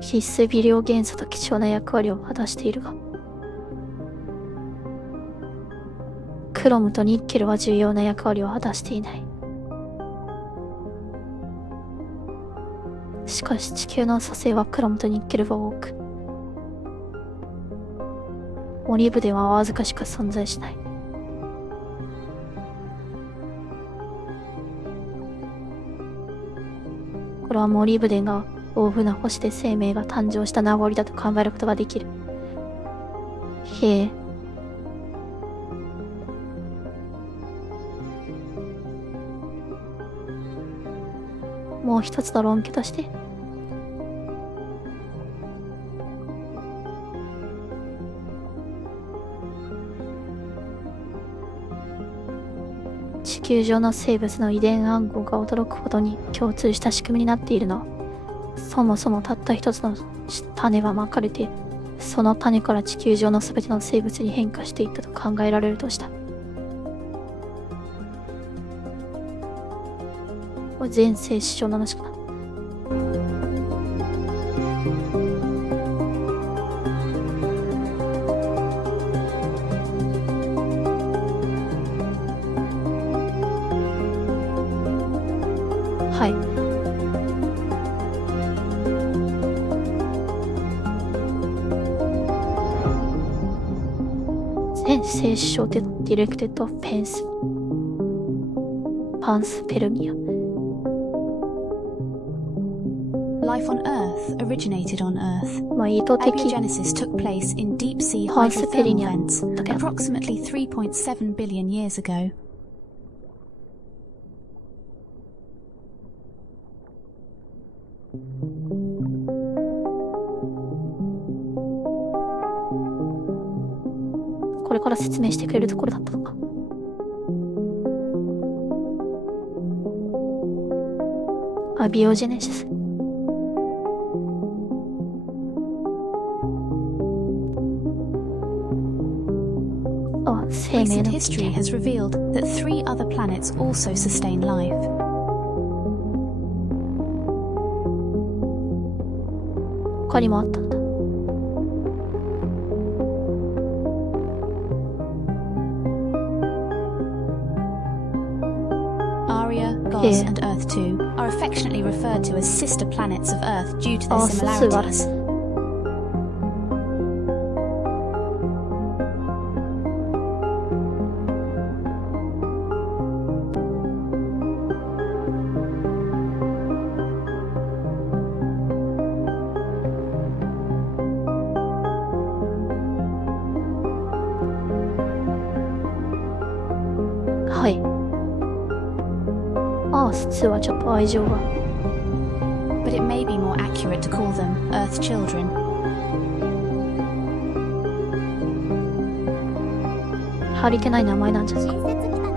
須微量元素と貴重な役割を果たしているが、クロムとニッケルは重要な役割を果たしていない。しかし地球の組成はクロムとニッケルが多く、モリブデンはわずかしか存在しない。これはモリブデンが豊富な星で生命が誕生した名残だと考えることができる。へえ。もう一つの論拠として、地球上の生物の遺伝暗号が驚くほどに共通した仕組みになっているのは、そもそもたった一つの種がまかれて、その種から地球上のすべての生物に変化していったと考えられるとした。これ全生死症の話かな。はい。全生死症でディレクテッドパンスペルミア。Life on Earth originated on Earth. 意図的 Abiogenesis took place in deep sea hydrothermal vents approximately 3.7 billion years ago. これから説明してくれるところだったのか。アビオジェネシス。Recent history has revealed that 3 other planets also sustain life. 他にもあったんだ。Aria, Gos, and Earth 2 are affectionately referred to as sister planets of Earth due to their similarities. はい。アース2はちょっと愛情が。But it may be more accurate to call them Earth children. 張り手ない名前なんじゃないか。親切来たな。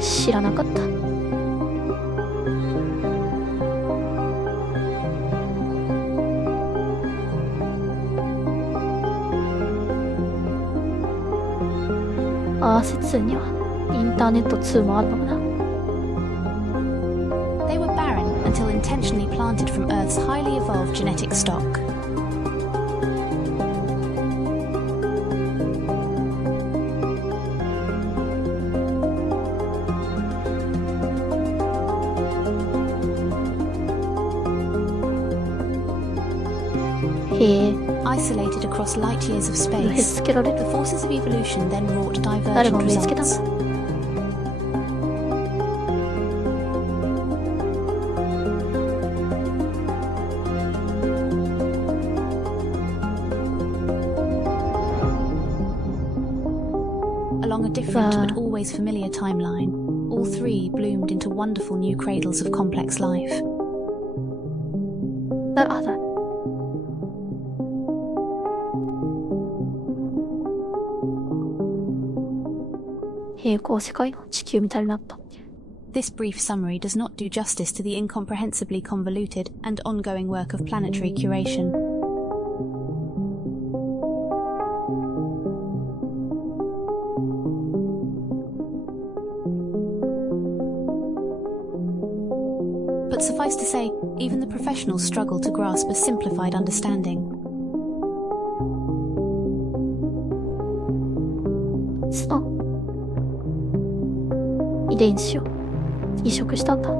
知らなかった。アース2にはインターネット2もあるのかな。They were barren until intentionally planted from Earth's highly evolved genetic stock. へえ。Isolated across light years of 植え space, 付けられ the る。 forces of evolution then wrought 誰が divergent 植え付けたん results. だ。along a different but always familiar timeline, all three bloomed into wonderful new cradles of complex life. なるほど。平行世界の地球みたいになった。This brief summary does not do justice to the incomprehensibly convoluted and ongoing work of planetary curation. But suffice to say, even the professionals struggle to grasp a simplified understanding. その遺伝子を移植したんだ。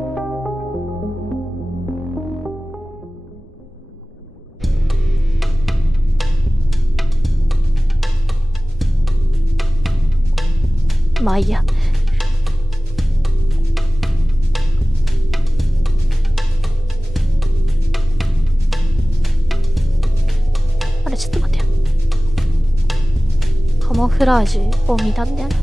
まあいいや。あれちょっと待ってよ。カモフラージュを見たんだよな。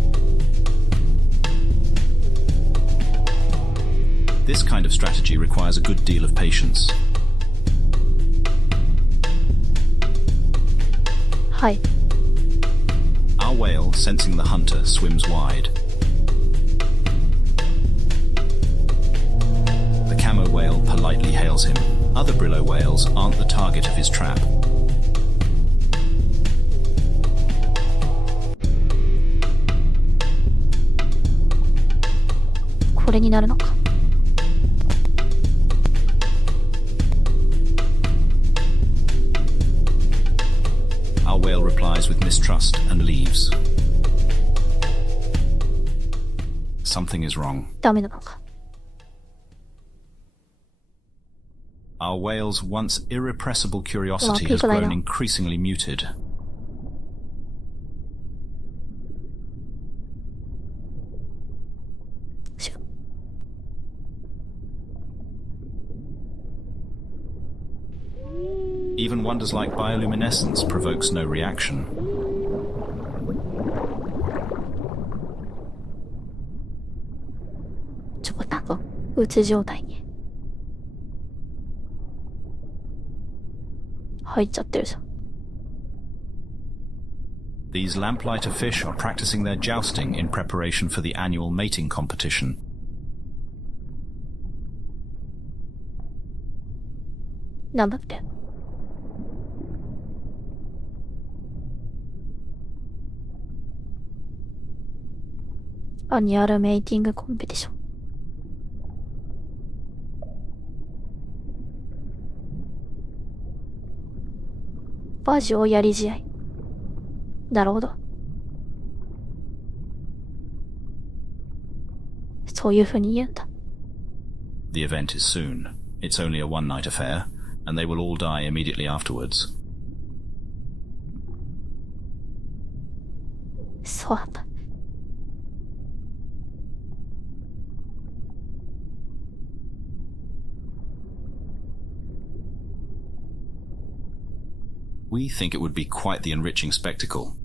This kind of strategy requires a good deal of patience. はい。Our whale, sensing the hunter, swims wide. The camo whale politely hails him. Other Brillo whales aren't the target of his trap. これになるのか。Our whale replies with mistrust and leaves. Something is wrong. ダメなのか。Our whale's once irrepressible curiosity has grown increasingly muted. Even wonders like bioluminescence provokes no reaction. なんかうつ状態に入っちゃってるじゃん。These lamplighter fish are practicing their jousting in preparation for the annual mating competition. なんだって。アニュアルメイティングコンペティション。馬上やり試合。なるほど。そういう風に言うんだ。The event is soon. It's only a one-night affair, and they will all die immediately afterwards. そうなんだ。We think it would be quite the enriching spectacle.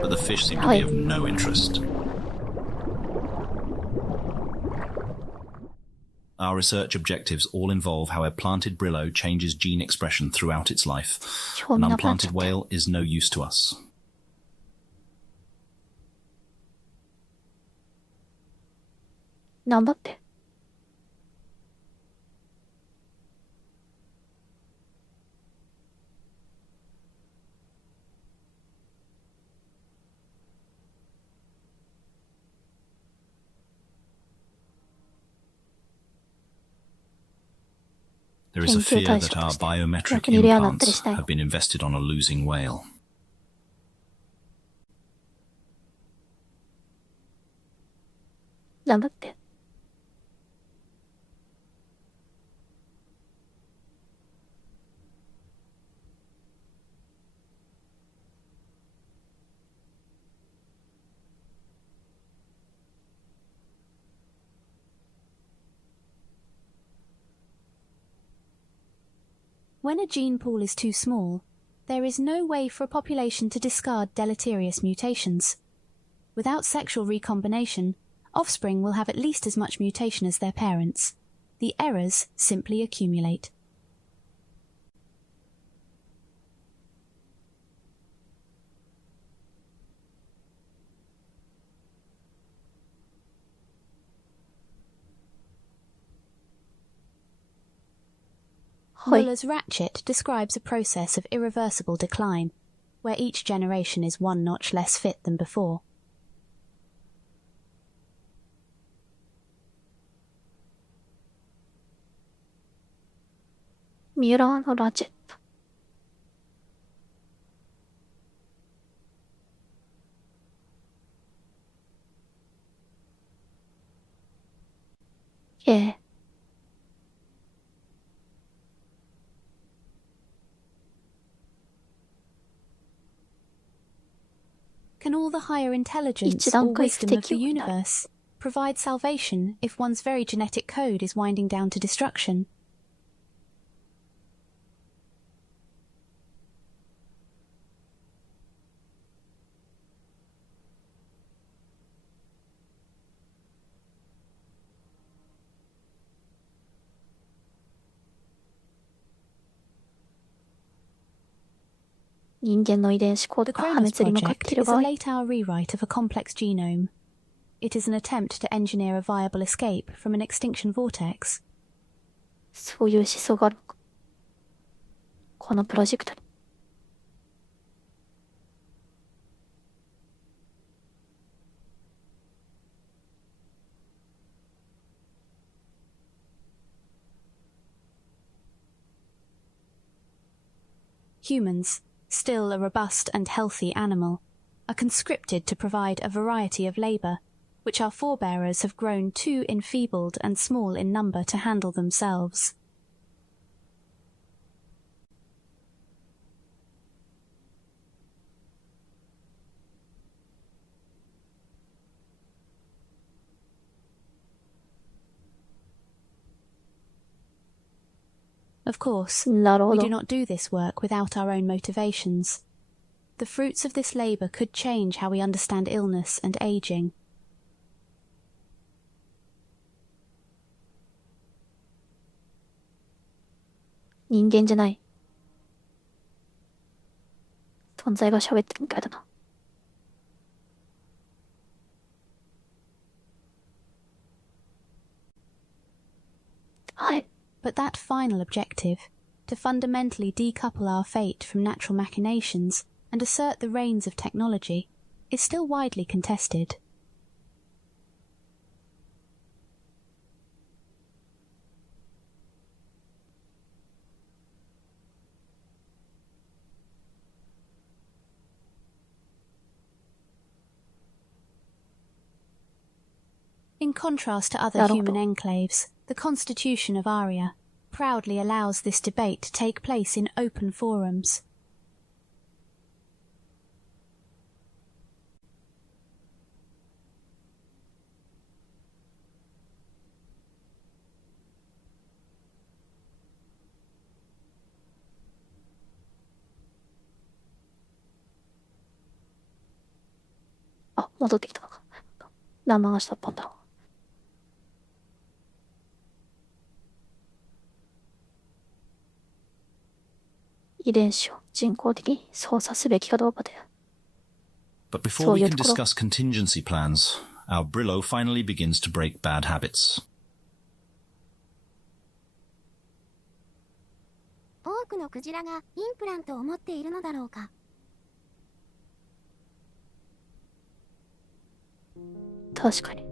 But the fish seem to be of no interest. Our research objectives all involve how a planted Brillo changes gene expression throughout its life. An unplanted whale is no use to us. なんだって。There is a fear that our biometric implants have been invested on a losing whale. なんだって。When a gene pool is too small, There is no way for a population to discard deleterious mutations. Without sexual recombination, offspring will have at least as much mutation as their parents. The errors simply accumulate. Muller's ratchet describes a process of irreversible decline, where each generation is one notch less fit than before. Mullerのラチェット。Can all the higher intelligence or wisdom of the universe provide salvation if one's very genetic code is winding down to destruction? The Chronos Project is a late-hour rewrite of a complex genome. It is an attempt to engineer a viable escape from an extinction vortex. そういう思想があるのか。このプロジェクトに。Humans, still a robust and healthy animal, are conscripted to provide a variety of labour, which our forebearers have grown too enfeebled and small in number to handle themselves. Of course, we do not do this work without our own motivations. The fruits of this labour could change how we understand illness and ageing. Human 存在が喋ってるみたいだな。はい。But that final objective, to fundamentally decouple our fate from natural machinations and assert the reins of technology, is still widely contested. In contrast to other human enclaves, the Constitution of Aria proudly allows this debate to take place in open forums. Ah, 戻ってきたのか。生がしたパンダ。遺伝子を人工的に操作すべきかどうかで。But before we can discuss contingency plans, our Brillo finally begins to break bad habits. 多くのクジラがインプラントを持っているのだろうか。確かに。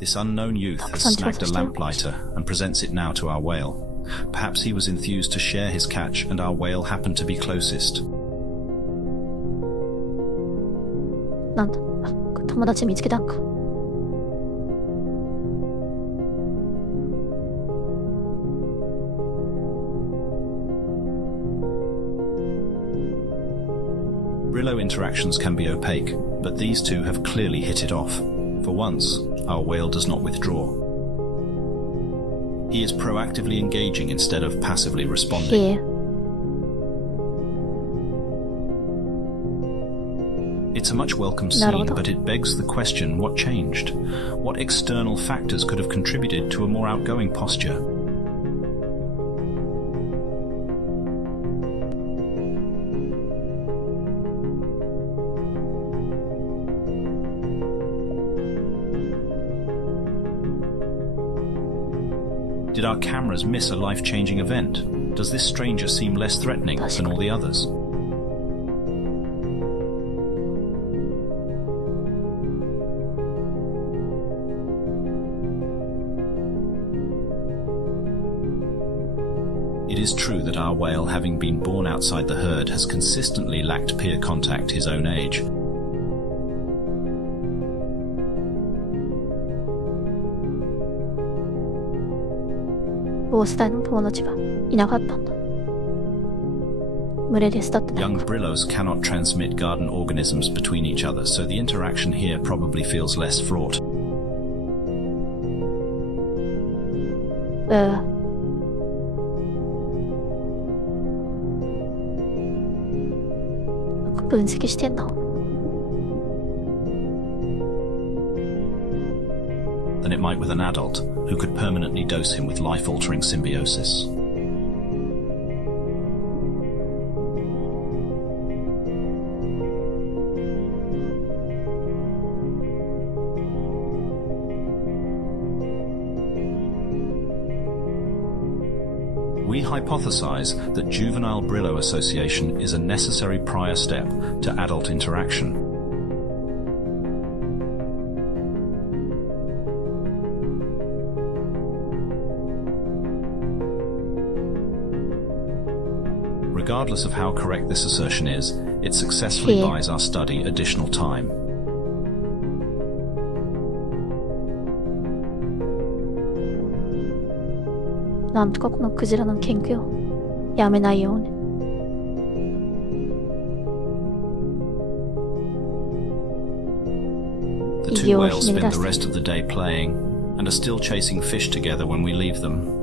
This unknown youth has snagged a lamplighter and presents it now to our whale. Perhaps he was enthused to share his catch and our whale happened to be closest. なんだ、友達見つけたんか。Brillo interactions can be opaque, but these two have clearly hit it off. For once, our whale does not withdraw. He is proactively engaging instead of passively responding. It's a much welcome scene, but it begs the question, what changed? What external factors could have contributed to a more outgoing posture? Did our cameras miss a life-changing event? Does this stranger seem less threatening than all the others? It is true that our whale, having been born outside the herd, has consistently lacked peer contact his own age. Young brillos cannot transmit garden organisms between each other, so the interaction here probably feels less fraught. Than it might with an adult, who could permanently dose him with life-altering symbiosis. We hypothesize that juvenile Brillo association is a necessary prior step to adult interaction. Regardless of how correct this assertion is, it successfully buys our study additional time. The two whales spend the rest of the day playing, and are still chasing fish together when we leave them.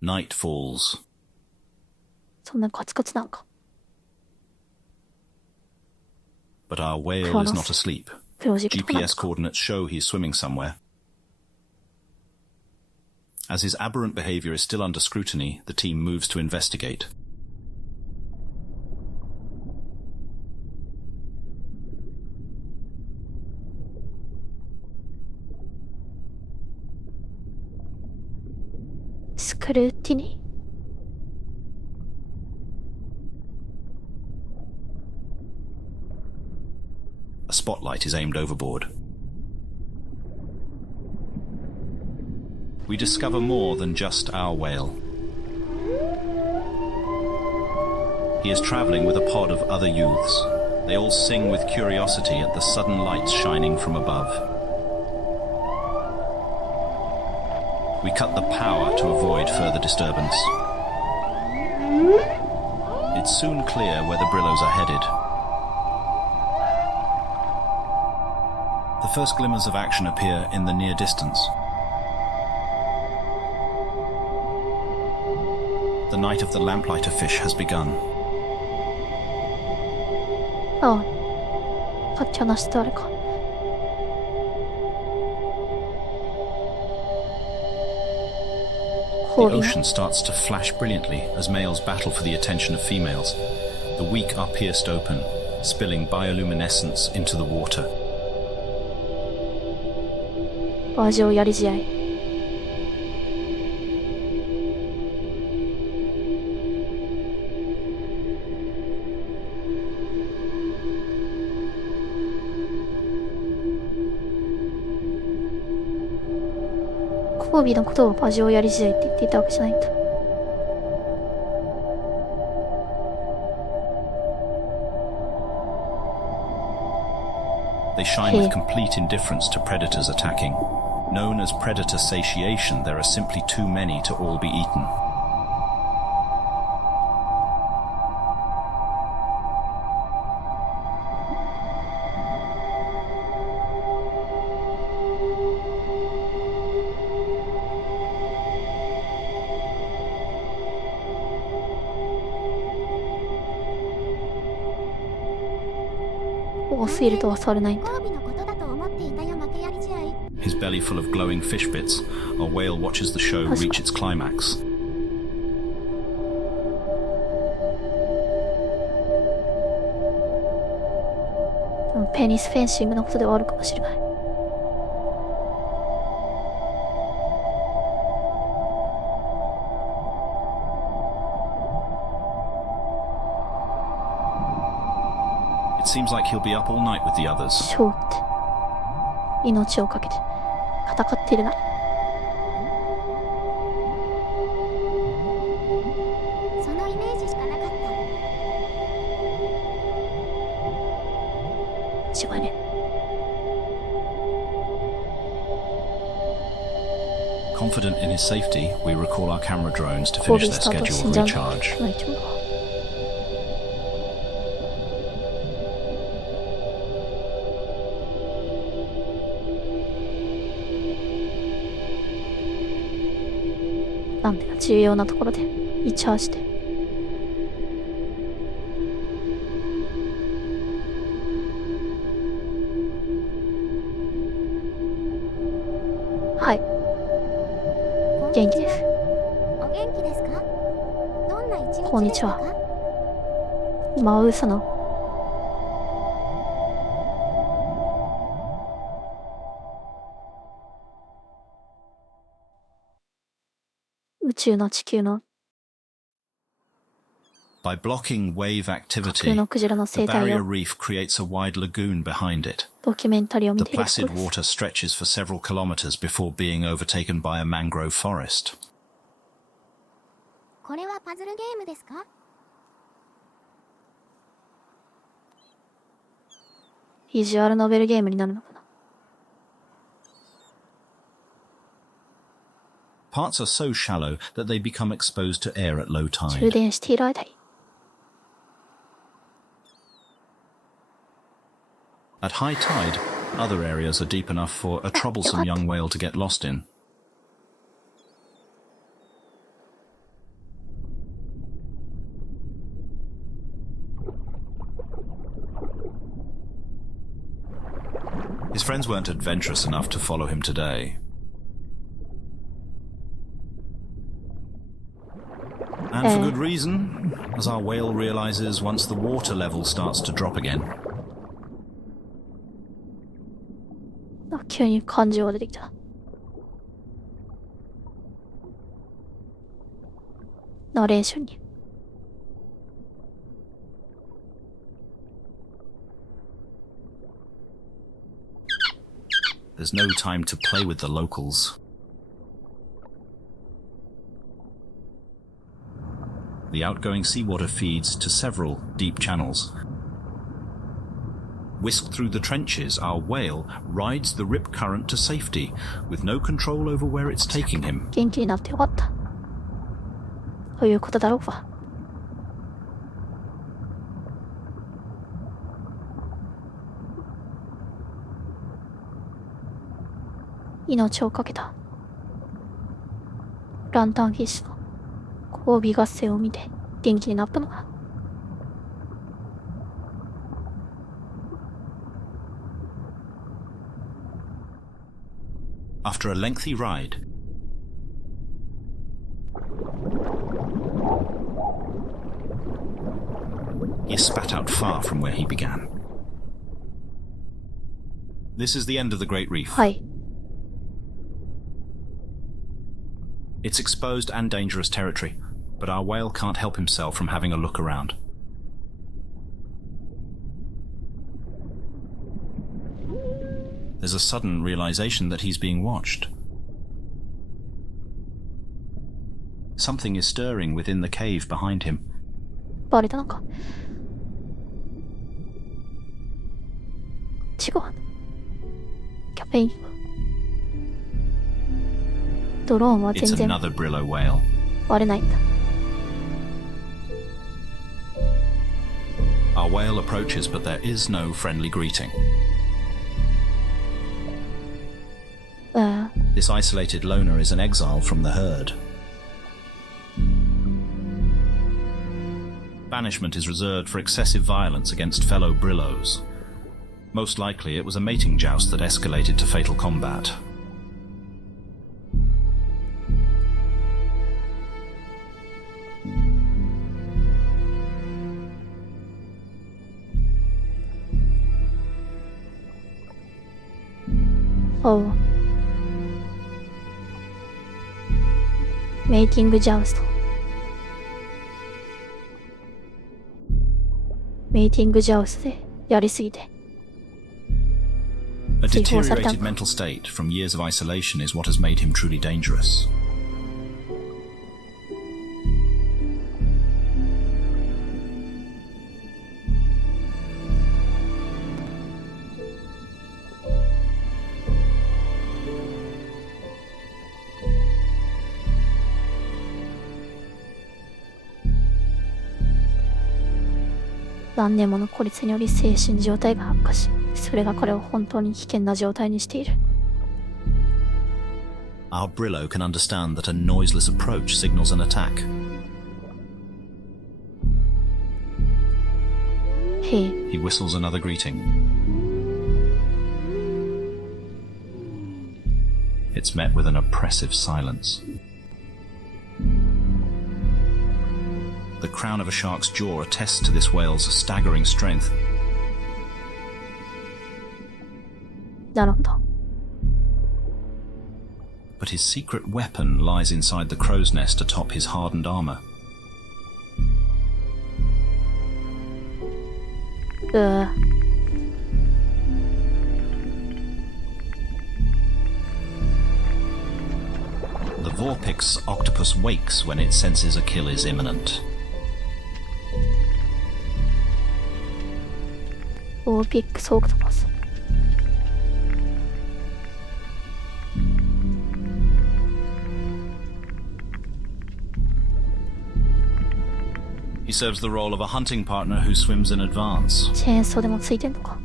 Night falls. But our whale is not asleep. GPS coordinates show he's swimming somewhere. As his aberrant behavior is still under scrutiny, the team moves to investigate. Scrutiny? A spotlight is aimed overboard. We discover more than just our whale. He is traveling with a pod of other youths. They all sing with curiosity at the sudden lights shining from above. We cut the power to avoid further disturbance. It's soon clear where the Brillos are headed. The first glimmers of action appear in the near distance. The night of the lamplighter fish has begun. The ocean starts to flash brilliantly as males battle for the attention of females. The weak are pierced open, spilling bioluminescence into the water. They shine with complete indifference to predators attacking. Known as predator satiation, there are simply too many to all be eaten. 多すぎると襲われないんだ。 His belly full of glowing fish bits, our whale watches the show reach its climax. ペニスフェンシングのことではあるかもしれない。It seems like he'll be up all night with the others. ショーって命をかけて戦っているな。そのイメージしかなかった。違いね。Confident in his safety, we recall our camera drones to finish their scheduled recharge. なんで重要なところでリチャージで。はい。元気です。お元気ですか？どんな一日ですか？こんにちは。今は嘘の宇宙の地球の By blocking wave 架 activity, 空のクジラの the 生態 barrier を reef creates a wide lagoon behind it. ドキュメンタリーを見 The ているとこ placid ろです。 water stretches for several kilometers before being overtaken by a mangrove forest. これはパズルゲームですか？ビジュアルノベルゲームになるのかな。 Parts are so shallow that they become exposed to air at low 充 tide. 電している間に At high tide, other areas are deep enough for a troublesome young whale to get lost in. His friends weren't adventurous enough to follow him today. And for good reason, as our whale realizes once the water level starts to drop again. あ、急に感情が出てきた。ナレーションに。There's no time to play with the locals. The outgoing seawater feeds to several deep channels. Whisked through the trenches, our whale rides the rip current to safety, with no control over where it's taking him. 元気になってよかった。ということだろうか。命をかけたランタンフィッシュの交尾合戦を見て元気になったのか。After a lengthy ride, he is spat out far from where he began. This is the end of the Great Reef. はい。 It's exposed and dangerous territory, but our whale can't help himself from having a look around. There's a sudden realization that he's being watched. Something is stirring within the cave behind him. バレたのか。違う。キャペイン。ドローンは It's 全然 another Brillo whale. 割れないんだ。 Our whale approaches, but there is no friendly greeting. This isolated loner is an exile from the herd. Banishment is reserved for excessive violence against fellow Brillos. Most likely it was a mating joust that escalated to fatal combat. Oh. メイティングジャウスト。メイティングジャウスでやりすぎて。A deteriorated mental state from years of isolation is what has made him truly dangerous.何年もの孤立により精神状態が悪化し、それが彼を本当に危険な状態にしている。Our Brillo can understand that a noiseless approach signals an attack. He whistles another greeting. It's met with an oppressive silence. The crown of a shark's jaw attests to this whale's staggering strength. なるほど。But his secret weapon lies inside the crow's nest atop his hardened armor. The Vorpix octopus wakes when it senses a kill is imminent. Vorpix octopus. He serves the role of a hunting partner who swims in advance. チェーンソーでもついてんのか。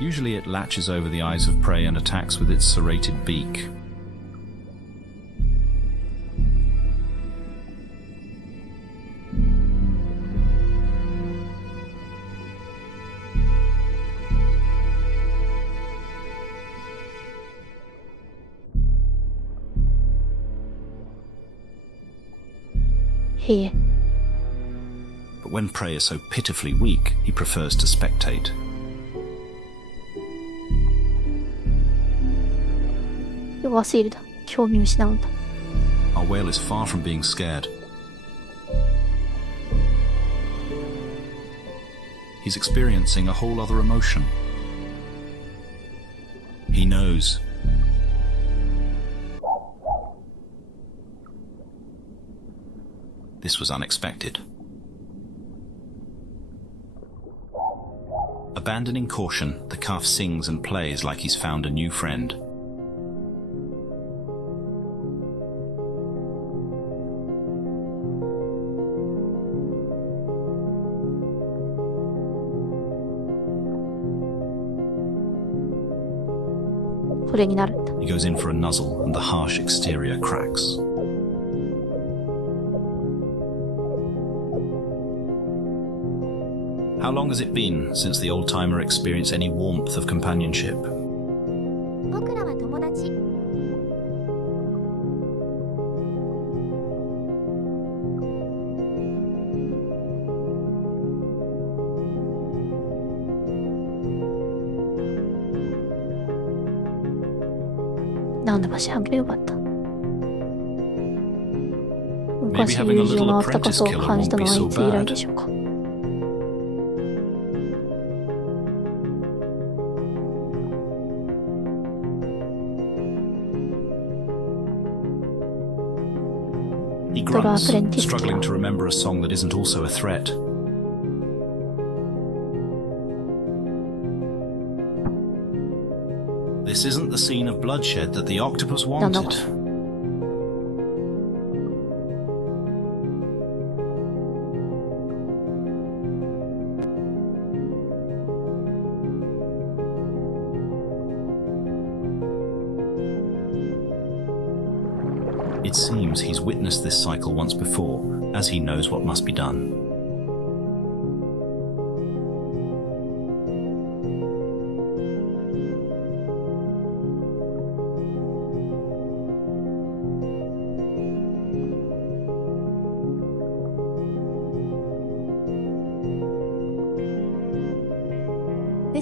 Usually it latches over the eyes of prey and attacks with its serrated beak. But when prey is so pitifully weak, he prefers to spectate. Our whale is far from being scared. He's experiencing a whole other emotion. He knows. This was unexpected. Abandoning caution, the calf sings and plays like he's found a new friend. He goes in for a nuzzle and the harsh exterior cracks. How long has it been since the old-timer experienced any warmth of companionship? 僕らは友達。なんでもしはげよかった。 Maybe 昔 having a 友情 little のあったか apprentice さを killer 感じた won't の be はい so つ以来で bad. しょうか。He grunts, struggling to remember a song that isn't also a threat. This isn't the scene of bloodshed that the octopus wanted. It seems he's witnessed this cycle once before, as he knows what must be done.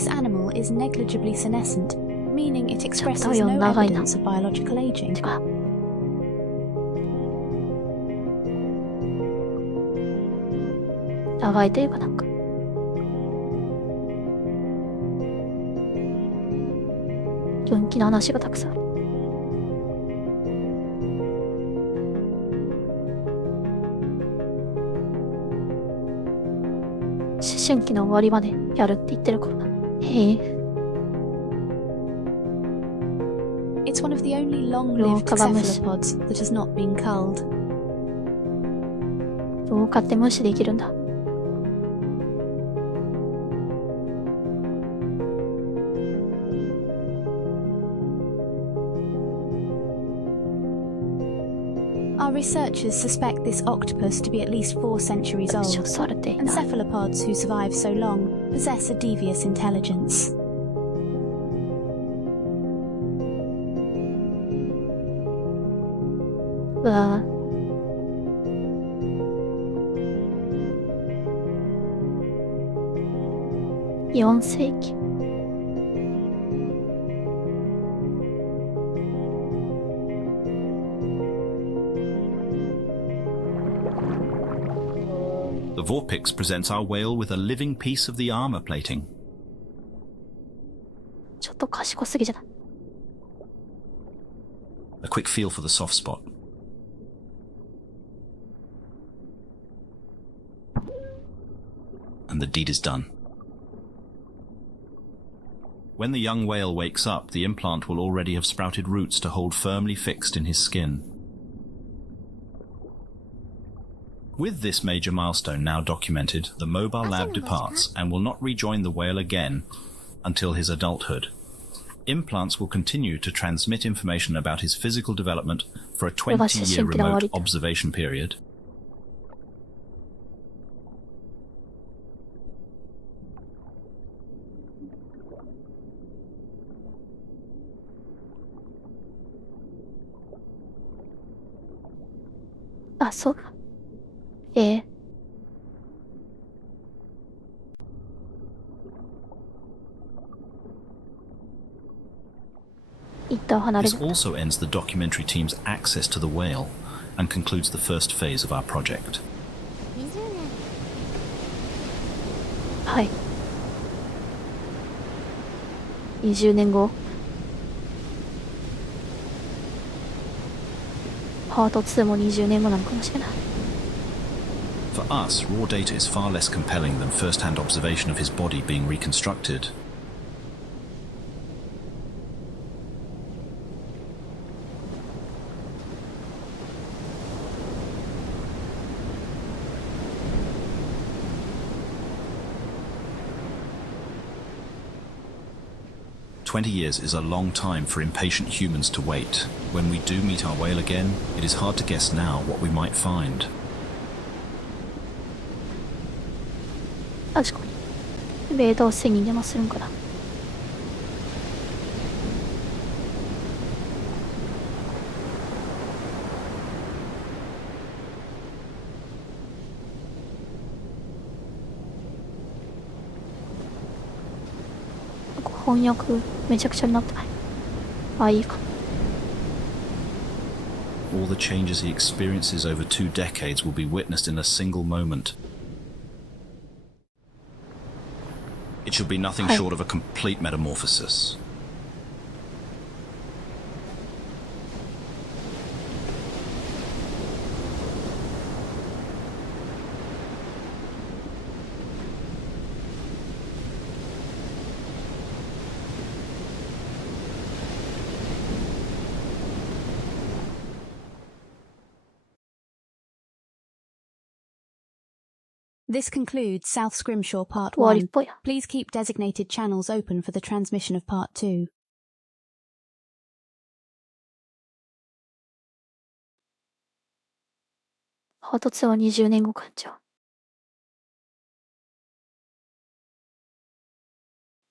This animal is negligibly senescent, meaning it expresses no evidence of biological aging. 長いというかなんか分岐の話がたくさんある。思春期の終わりまでやるって言ってる頃だ。へえ。It's one of the only long-lived cephalopods that has not been culled. 老化って無視できるんだ。Our researchers suspect this octopus to be at least 4 centuries old, and cephalopods who survive so long possess a devious intelligence. The Vorpix presents our whale with a living piece of the armor plating. ちょっと賢すぎじゃない。A quick feel for the soft spot. And the deed is done. When the young whale wakes up, the implant will already have sprouted roots to hold firmly fixed in his skin. With this major milestone now documented, the mobile lab departs and will not rejoin the whale again until his adulthood. Implants will continue to transmit information about his physical development for a 20-year remote observation period. So. 一旦離れる。 This also ends the documentary team's access to the whale and concludes the first phase of our project. はい。20年後。パート2も20年後なのかもしれない。 For us, raw data is far less compelling than first-hand observation of his body being reconstructed. "20 years is a long time for impatient humans to wait. When we do meet our whale again, it is hard to guess now what we might find." 確かに。米道1000人でもするんかな。翻訳めちゃくちゃになってない。あ、いいか。All the changes he experiences over 2 decades will be witnessed in a single moment. It should be nothing short of a complete metamorphosis. This concludes South Scrimshaw Part 1. Please keep designated channels open for the transmission of Part 2. パート2は20年後かじゃあ。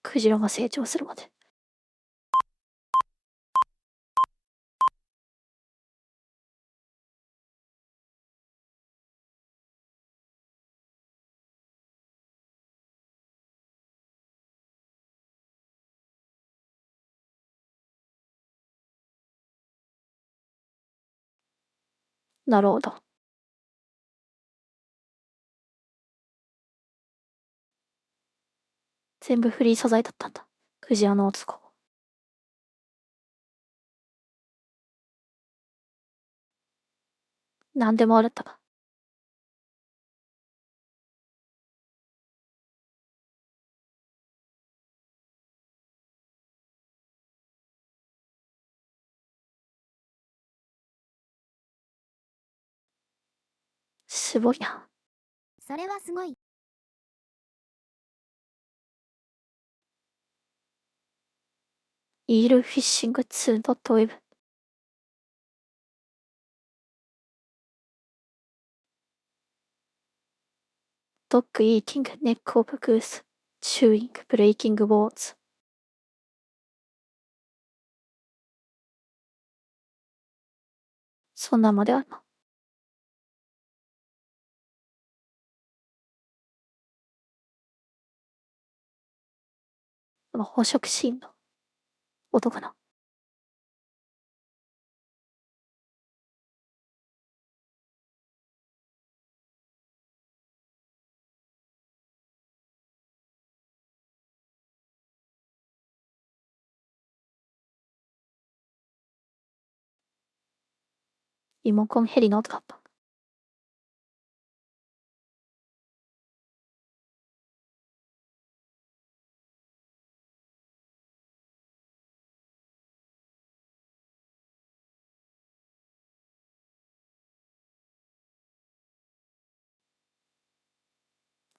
クジラが成長するまで。なるほど。全部フリー素材だったんだ。クジラの男。何でもあるったか。すごいな。それはすごい。イールフィッシング 2.web。ドッグイーティングネックオブグース。チューイングブレイキングボーツ。そんなんまであるの。この捕食シーンの音かな。リモコンヘリの音だった。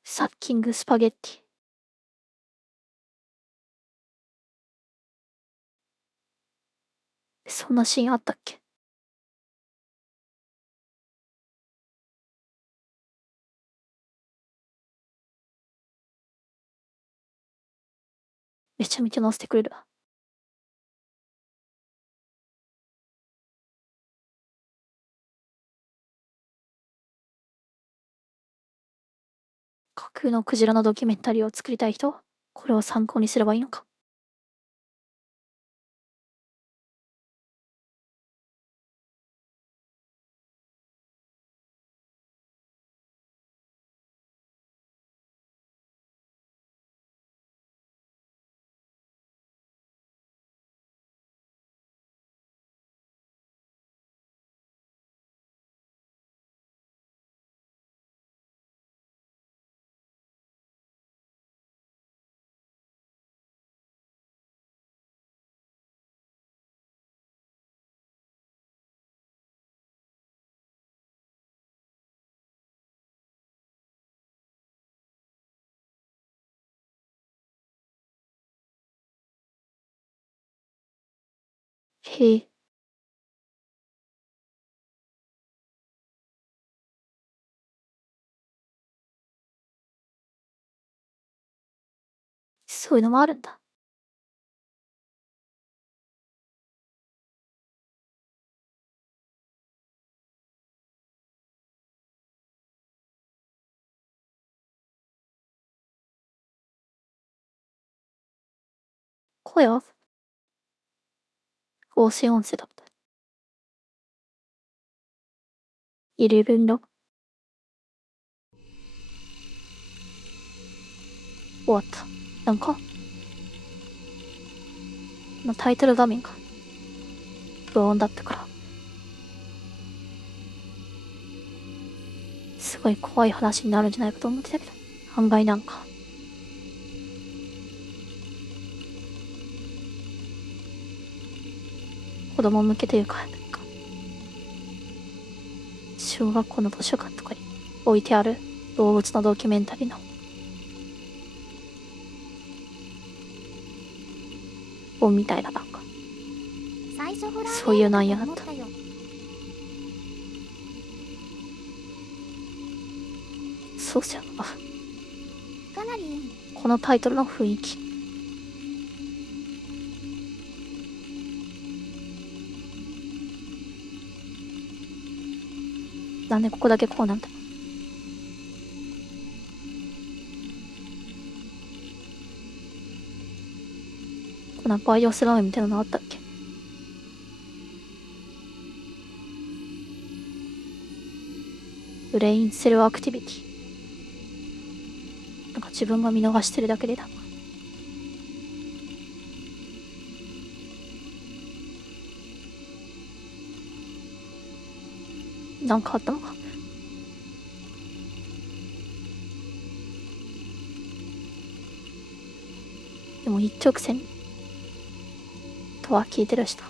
サッキングスパゲッティ。そんなシーンあったっけ？めちゃめちゃ載せてくれるわ。架空のクジラのドキュメンタリーを作りたい人、これを参考にすればいいのか。へえ。そういうのもあるんだ。声は合成音声だった。11ロ。終わった。なんかタイトル画面が不穏だったから。すごい怖い話になるんじゃないかと思ってたけど、案外なんか。子供向けというか、小学校の図書館とかに置いてある動物のドキュメンタリーの本みたいななんか。そういう内容だった。そうじゃん。このタイトルの雰囲気。なんでここだけこうなんだ。こんなバイオスラムみたいなのあったっけ？ブレインセルアクティビティ。なんか自分が見逃してるだけでだ。なんかあったのか。でも一直線とは聞いてるしな。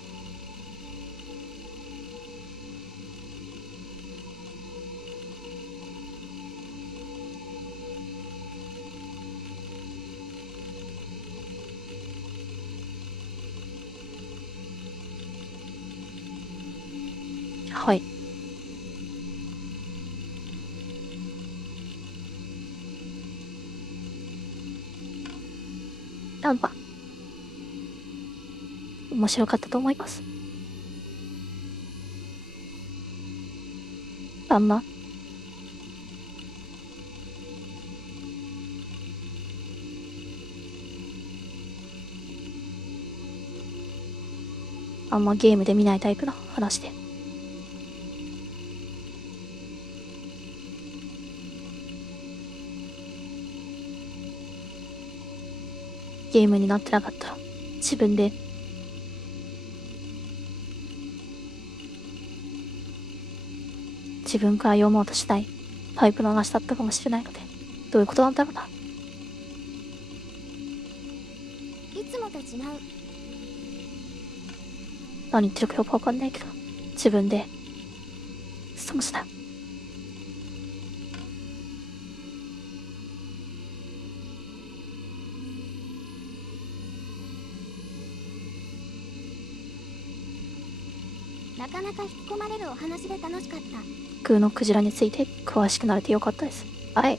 はい。なんか面白かったと思います。あんまゲームで見ないタイプの話で。ゲームになってなかったら自分で自分から読もうとしないタイプの話だったかもしれないので、どういうことなんだろうな。いつもと違う。何言ってるかよくわかんないけど、自分でそうした。なかなか引き込まれるお話で楽しかった。空のクジラについて詳しくなれてよかったです。はい。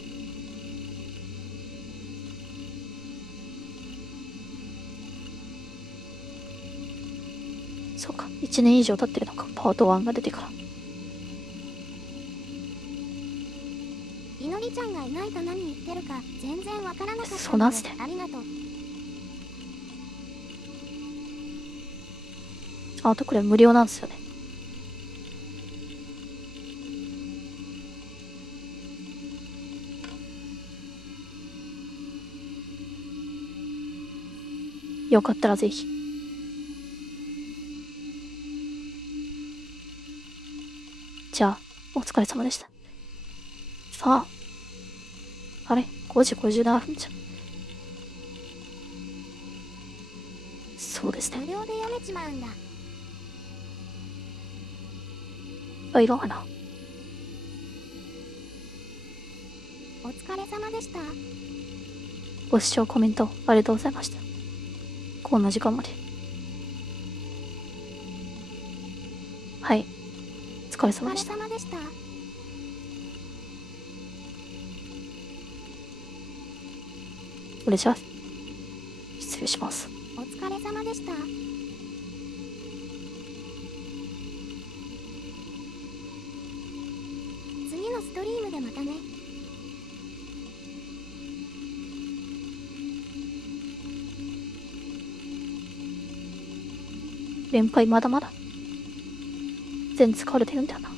そうか、1年以上経ってるのか、パート1が出てから。いのりちゃんがいないと何言ってるか全然わからなかったそうなんすね。ありがとう。あとこれ無料なんですよね。よかったらぜひ。じゃあ、お疲れ様でした。さあ、あれ ?5 時57分じゃん。そうですね。無料で読めちまうんだ。いらんわな。お疲れ様でした。ご視聴コメントありがとうございました。こんな時間まで。はい。お疲れ様でした。お疲れ様でした。それじゃあ、失礼します。お疲れ様でした。次のストリームでまたね。連敗まだまだ。全使われてるんだよな。